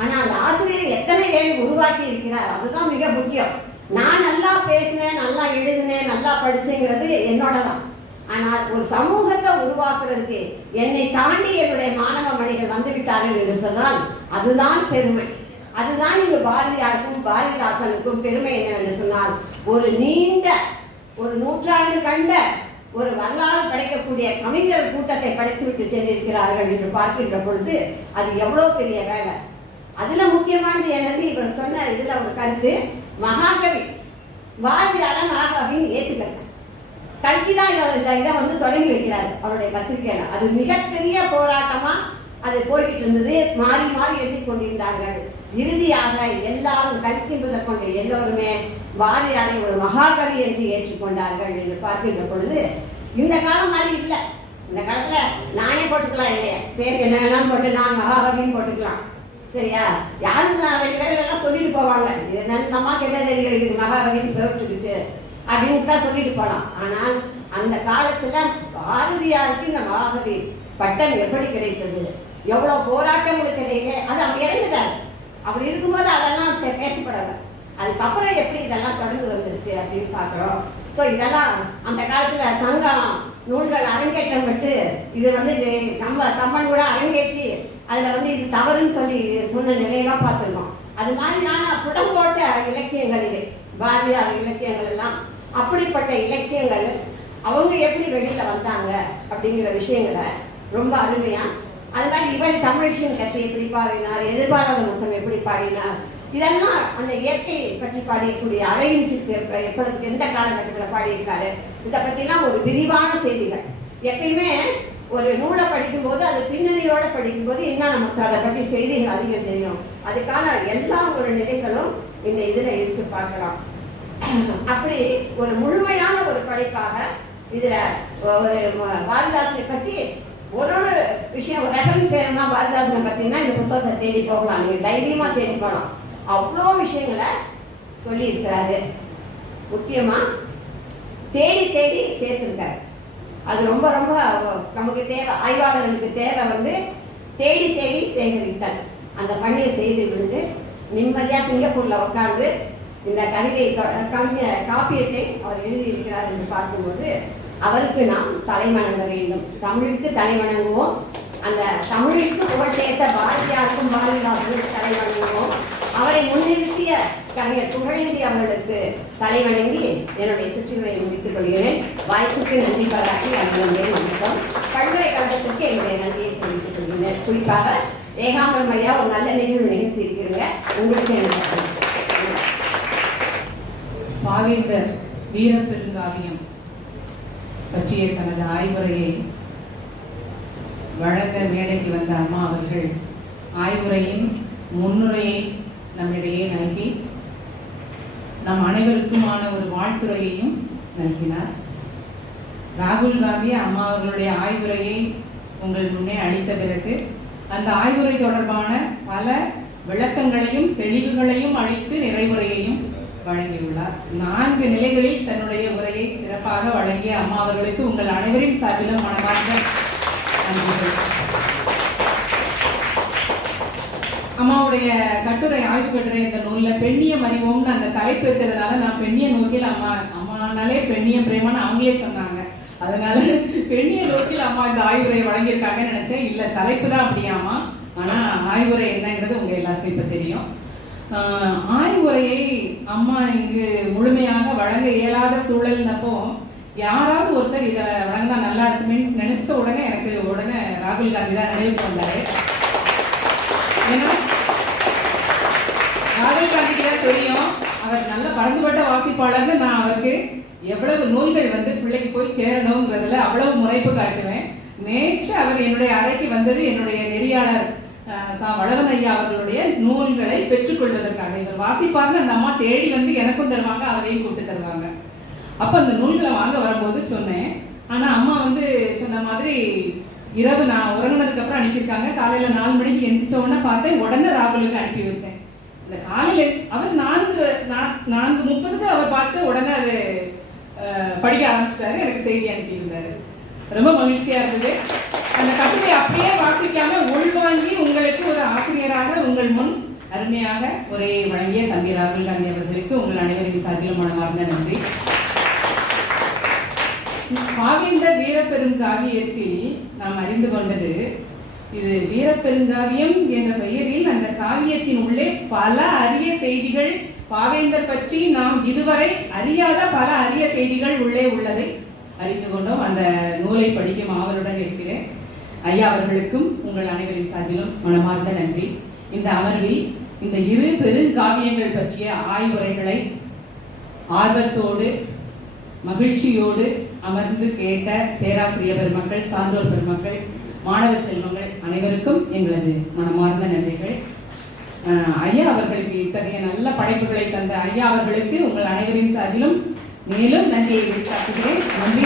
ஆனா அந்த ஆசிரியர் எத்தனை பேர் உருவாக்கி இருக்கிறார் அதுதான் மிக முக்கியம். நான் நல்லா பேசினேன், நல்லா எழுதினேன், நல்லா படிச்சேங்கிறது என்னோட தான். ஆனால் ஒரு சமூகத்தை உருவாக்குறதுக்கு என்னை தாண்டி என்னுடைய மாணவ மணிகள் வந்துவிட்டார்கள் என்று சொன்னால் அதுதான் பெருமை. அதுதான் இங்கு பாரதியாருக்கும் பாரதிதாசனுக்கும் பெருமை என்னவென்று சொன்னால் ஒரு நீண்ட ஒரு நூற்றாண்டு கண்ட ஒரு வரலாறு படைக்கக்கூடிய கவிஞர் கூட்டத்தை படைத்துவிட்டு சென்றிருக்கிறார்கள் என்று பார்க்கின்ற பொழுது அது எவ்வளவு பெரிய வேலை. அதுல முக்கியமானது என்னது, இவர் சொன்ன இதுல ஒரு கருத்து, மகாகவி பாரதியார மகாகவின்னு ஏற்றுக்கல, கல்கிதான் இதை தொடங்கி வைக்கிறார் அவருடைய பத்திரிகையில. அது மிகப்பெரிய போராட்டமா அது போய்கிட்டு இருந்தது, மாறி மாறி எழுதி கொண்டிருந்தார்கள். இறுதியாக எல்லாரும் கல்கி முதற்கொண்டு எல்லோருமே பாரதியாரை ஒரு மகாகவி என்று ஏற்றுக்கொண்டார்கள் என்று பார்க்கின்ற பொழுது இந்த காலம் மாதிரி இல்லை. இந்த காலத்துல நானே போட்டுக்கலாம் இல்லையா, பேருக்கு என்ன வேணாலும் போட்டு நான் மகாகவின்னு போட்டுக்கலாம். சரியா? யாரும் 2 பேர் எல்லாம் சொல்லிட்டு போவாங்க, இது நம்மாக்கு என்ன தெரியும், இது மகாகவின்னு போட்டுருச்சு அப்படின்னு தான் சொல்லிட்டு போகலாம். ஆனால் அந்த காலத்துல பாரதியாருக்கு இந்த மகாகவி பட்டம் எப்படி கிடைத்தது, எவ்வளவு போராட்டங்களுக்கு இடையில அது அவர் இறந்துட்டார். அப்படி இருக்கும்போது அதெல்லாம் பேசப்படலை. அதுக்கப்புறம் எப்படி இதெல்லாம் தொடர்ந்து வந்திருக்கு அப்படின்னு பார்க்குறோம். ஸோ இதெல்லாம் அந்த காலத்தில் சங்கம் நூல்கள் அரங்கேற்றம் பெற்று இது வந்து கம்பன் கூட அரங்கேற்றி அதில் வந்து இது தவறுன்னு சொல்லி சொன்ன நிலையெல்லாம் பார்த்துருக்கோம். அது மாதிரியான புடம்போட்ட இலக்கியங்களிலே பாரதியார் இலக்கியங்கள் எல்லாம் அப்படிப்பட்ட இலக்கியங்கள் அவங்க எப்படி வெளியில் வந்தாங்க அப்படிங்கிற விஷயங்களை ரொம்ப அருமையாக, அது மாதிரி இவர் தமிழச்சியின் கத்தை எப்படி பாடினார், எதிர்பாராத முத்தம் எப்படி பாடினார், இதெல்லாம் அந்த இயற்கை பற்றி பாடியக்கூடிய அழகின் சிற்பி எப்பொழுது எந்த காலகட்டத்தில் பாடியிருக்காரு, இதை பற்றிலாம் ஒரு விரிவான செய்திகள். எப்பயுமே ஒரு நூலை படிக்கும்போது அது பின்னணியோடு படிக்கும்போது இன்னும் நமக்கு அதை பற்றி செய்திகள் அதிகம் தெரியும். அதுக்கான எல்லா ஒரு நிலைகளும் இந்த இதில் இருக்கு பார்க்கலாம். அப்படி ஒரு முழுமையான ஒரு படிப்பாக இதில் ஒரு பாரதிதாசனை பற்றி ஒரு விஷயம் ரெஃபரன்ஸ் வேணும்னா பாரதிதாசனை பார்த்தீங்கன்னா இந்த புத்தகத்தை தேடி போகலாம், நீங்கள் தைரியமாக தேடி போகலாம். அவ்வளோ விஷயங்களை சொல்லி இருக்கிறாரு. முக்கியமாக தேடி தேடி சேர்த்துருக்காரு. அது ரொம்ப ரொம்ப நமக்கு தேவை, ஆய்வாளர்களுக்கு தேவை வந்து தேடி தேடி சேகரித்தல். அந்த பணியை செய்து விழுந்து நிம்மதியாக சிங்கப்பூரில் உட்கார்ந்து இந்த காப்பியத்தை அவர் எழுதியிருக்கிறார் என்று பார்க்கும்போது அவருக்கு நாம் தலைவணங்க வேண்டும். தமிழுக்கு தலைவணங்குவோம். அந்த தமிழுக்கு புகழ் சேர்த்த பாரதியாருக்கும் பாரதிதாசனுக்கு தலைவணங்குவோம். அவரை முன்னிறுத்திய கவிஞர் புகழேந்தி அவர்களுக்கு தலைவணங்கி என்னுடைய சுற்றுரையை முடித்துக் கொள்கிறேன். வாய்ப்புக்கு நன்றி பாராட்டி அனுபவம் வணக்கம். பல்கலைக்கழகத்திற்கு என்னுடைய நன்றியை தெரிவித்துக் கொள்கிறேன். குறிப்பாக ஏகாம்பரம் ஐயா ஒரு நல்ல நிகழ்வு நிகழ்த்தி இருக்கிறீங்க, உங்களுக்கு எனக்கு பாவேந்தர் வீரப்பெருங்காவியம் பற்றிய தனது ஆய்வுரையை வழங்க மேடைக்கு வந்த அம்மா அவர்கள் ஆய்வுரையின் முன்னுரையை நம்மிடையே நல்கி நம் அனைவருக்குமான ஒரு வாழ்த்துரையையும் நல்கினார். ராகுல் காந்தி அம்மா அவர்களுடைய ஆய்வுரையை உங்கள் முன்னே அளித்த பிறகு அந்த ஆய்வுரை தொடர்பான பல விளக்கங்களையும் தெளிவுகளையும் அளித்து நிறைவுரையையும் வழங்கியுள்ளார். 4 நிலைகளில் தன்னுடைய உரையை சிறப்பாக வழங்கிய அம்மா அவர்களுக்கு உங்கள் அனைவரின் சார்பிலும் மனமார்ந்த நன்றிகள். அம்மாவுடைய கட்டுரை, ஆய்வு கட்டுரை இந்த நூலில் பெண்ணியம் அறிவோம்னு அந்த தலைப்பு இருக்கிறதுனால நான் பெண்ணிய நோக்கில் அம்மானாலே பெண்ணியம் பிரேமான்னு அவங்களே சொன்னாங்க. அதனால பெண்ணிய நோக்கில் அம்மா இந்த ஆய்வுரை வழங்கியிருக்காங்கன்னு நினைச்சேன். இல்லை, தலைப்பு தான் அப்படியாமா, ஆனால் ஆய்வுரை என்னங்கிறது உங்க எல்லாருக்கும் இப்போ தெரியும். ஆய்வுரையை அம்மா இங்கு முழுமையாக வழங்க இயலாத சூழல்னப்போ யாராவது ஒருத்தர் இதை வழங்கினா நல்லா இருக்குமேன்னு நினைச்ச உடனே எனக்கு உடனே ராகுல் காந்தி தான் நினைவுக்கு வந்தாரு. ஏன்னா ராகுல் காந்திக்கு தான் தெரியும், அவர் நல்ல பரந்துபட்ட வாசிப்பாளர்னு. நான் அவருக்கு எவ்வளவு நூல்கள் வந்து பிள்ளைக்கு போய் சேரணுங்கிறதுல அவ்வளவு முனைப்பு காட்டுவேன். நேற்று அவர் என்னுடைய அறைக்கு வந்தது என்னுடைய நெறியாளர் வளவன் ஐயா அவர்களுடைய நூல்களை பெற்றுக்கொள்வதற்காக. இவர் வாசிப்பார்னு அந்த அம்மா தேடி வந்து எனக்கும் தருவாங்க, அவரையும் கூப்பிட்டு தருவாங்க. அப்போ அந்த நூல்களை வாங்க வரும்போது சொன்னேன். ஆனால் அம்மா வந்து சொன்ன மாதிரி இரவு நான் உறங்கினதுக்கு அப்புறம் அனுப்பியிருக்காங்க. காலையில் 4 மணிக்கு எந்திரிச்ச உடனே பார்த்தேன், உடனே ராகுலுக்கு அனுப்பி வச்சேன். இந்த காலையில் அவர் 4:30க்கு அவர் பார்த்து உடனே அது படிக்க ஆரம்பிச்சிட்டாரு, எனக்கு செய்தி அனுப்பியிருந்தாரு. ரொம்ப மகிழ்ச்சியா இருந்தது. அந்த கட்டுரை அப்படியே வாசிக்காம உள்வாங்கி உங்களுக்கு ஒரு ஆசிரியராக உங்கள் முன் அருமையாக உரையை வழங்கிய தம்பி ராகுல் காந்தி அவர்களுக்கு உங்கள் அனைவரின் சார்பிலும் மனமார்ந்த நன்றி. பாவேந்தர் வீரப்பெருங்காவியத்தில் நாம் அறிந்து கொண்டது, இது வீரப்பெருங்காவியம் என்ற பெயரில் அந்த காவியத்தின் உள்ளே பல அரிய செய்திகள், பாவேந்தர் பற்றி நாம் இதுவரை அறியாத பல அரிய செய்திகள் உள்ளே உள்ளதை அறிந்து கொண்டோம். அந்த நூலை படிக்கும் ஆவலுடன் இருக்கிறேன். ஐயா அவர்களுக்கும் உங்கள் அனைவரின் சார்பிலும் மனமார்ந்த நன்றி. இந்த அமர்வில் இந்த 2 பெருங்காவியங்கள் பற்றிய ஆய்வுரைகளை ஆர்வத்தோடு மகிழ்ச்சியோடு அமர்ந்து கேட்ட பேராசிரியர் பெருமக்கள், சான்றோர் பெருமக்கள், மாணவ செல்வங்கள் அனைவருக்கும் எங்களது மனமார்ந்த நன்றிகள். ஐயா அவர்களுக்கு இத்தகைய நல்ல படைப்புகளை தந்த ஐயா அவர்களுக்கு உங்கள் அனைவரின் சார்பிலும் மேலும் நன்றியை வெளிக்காட்டுகிறேன். நன்றி.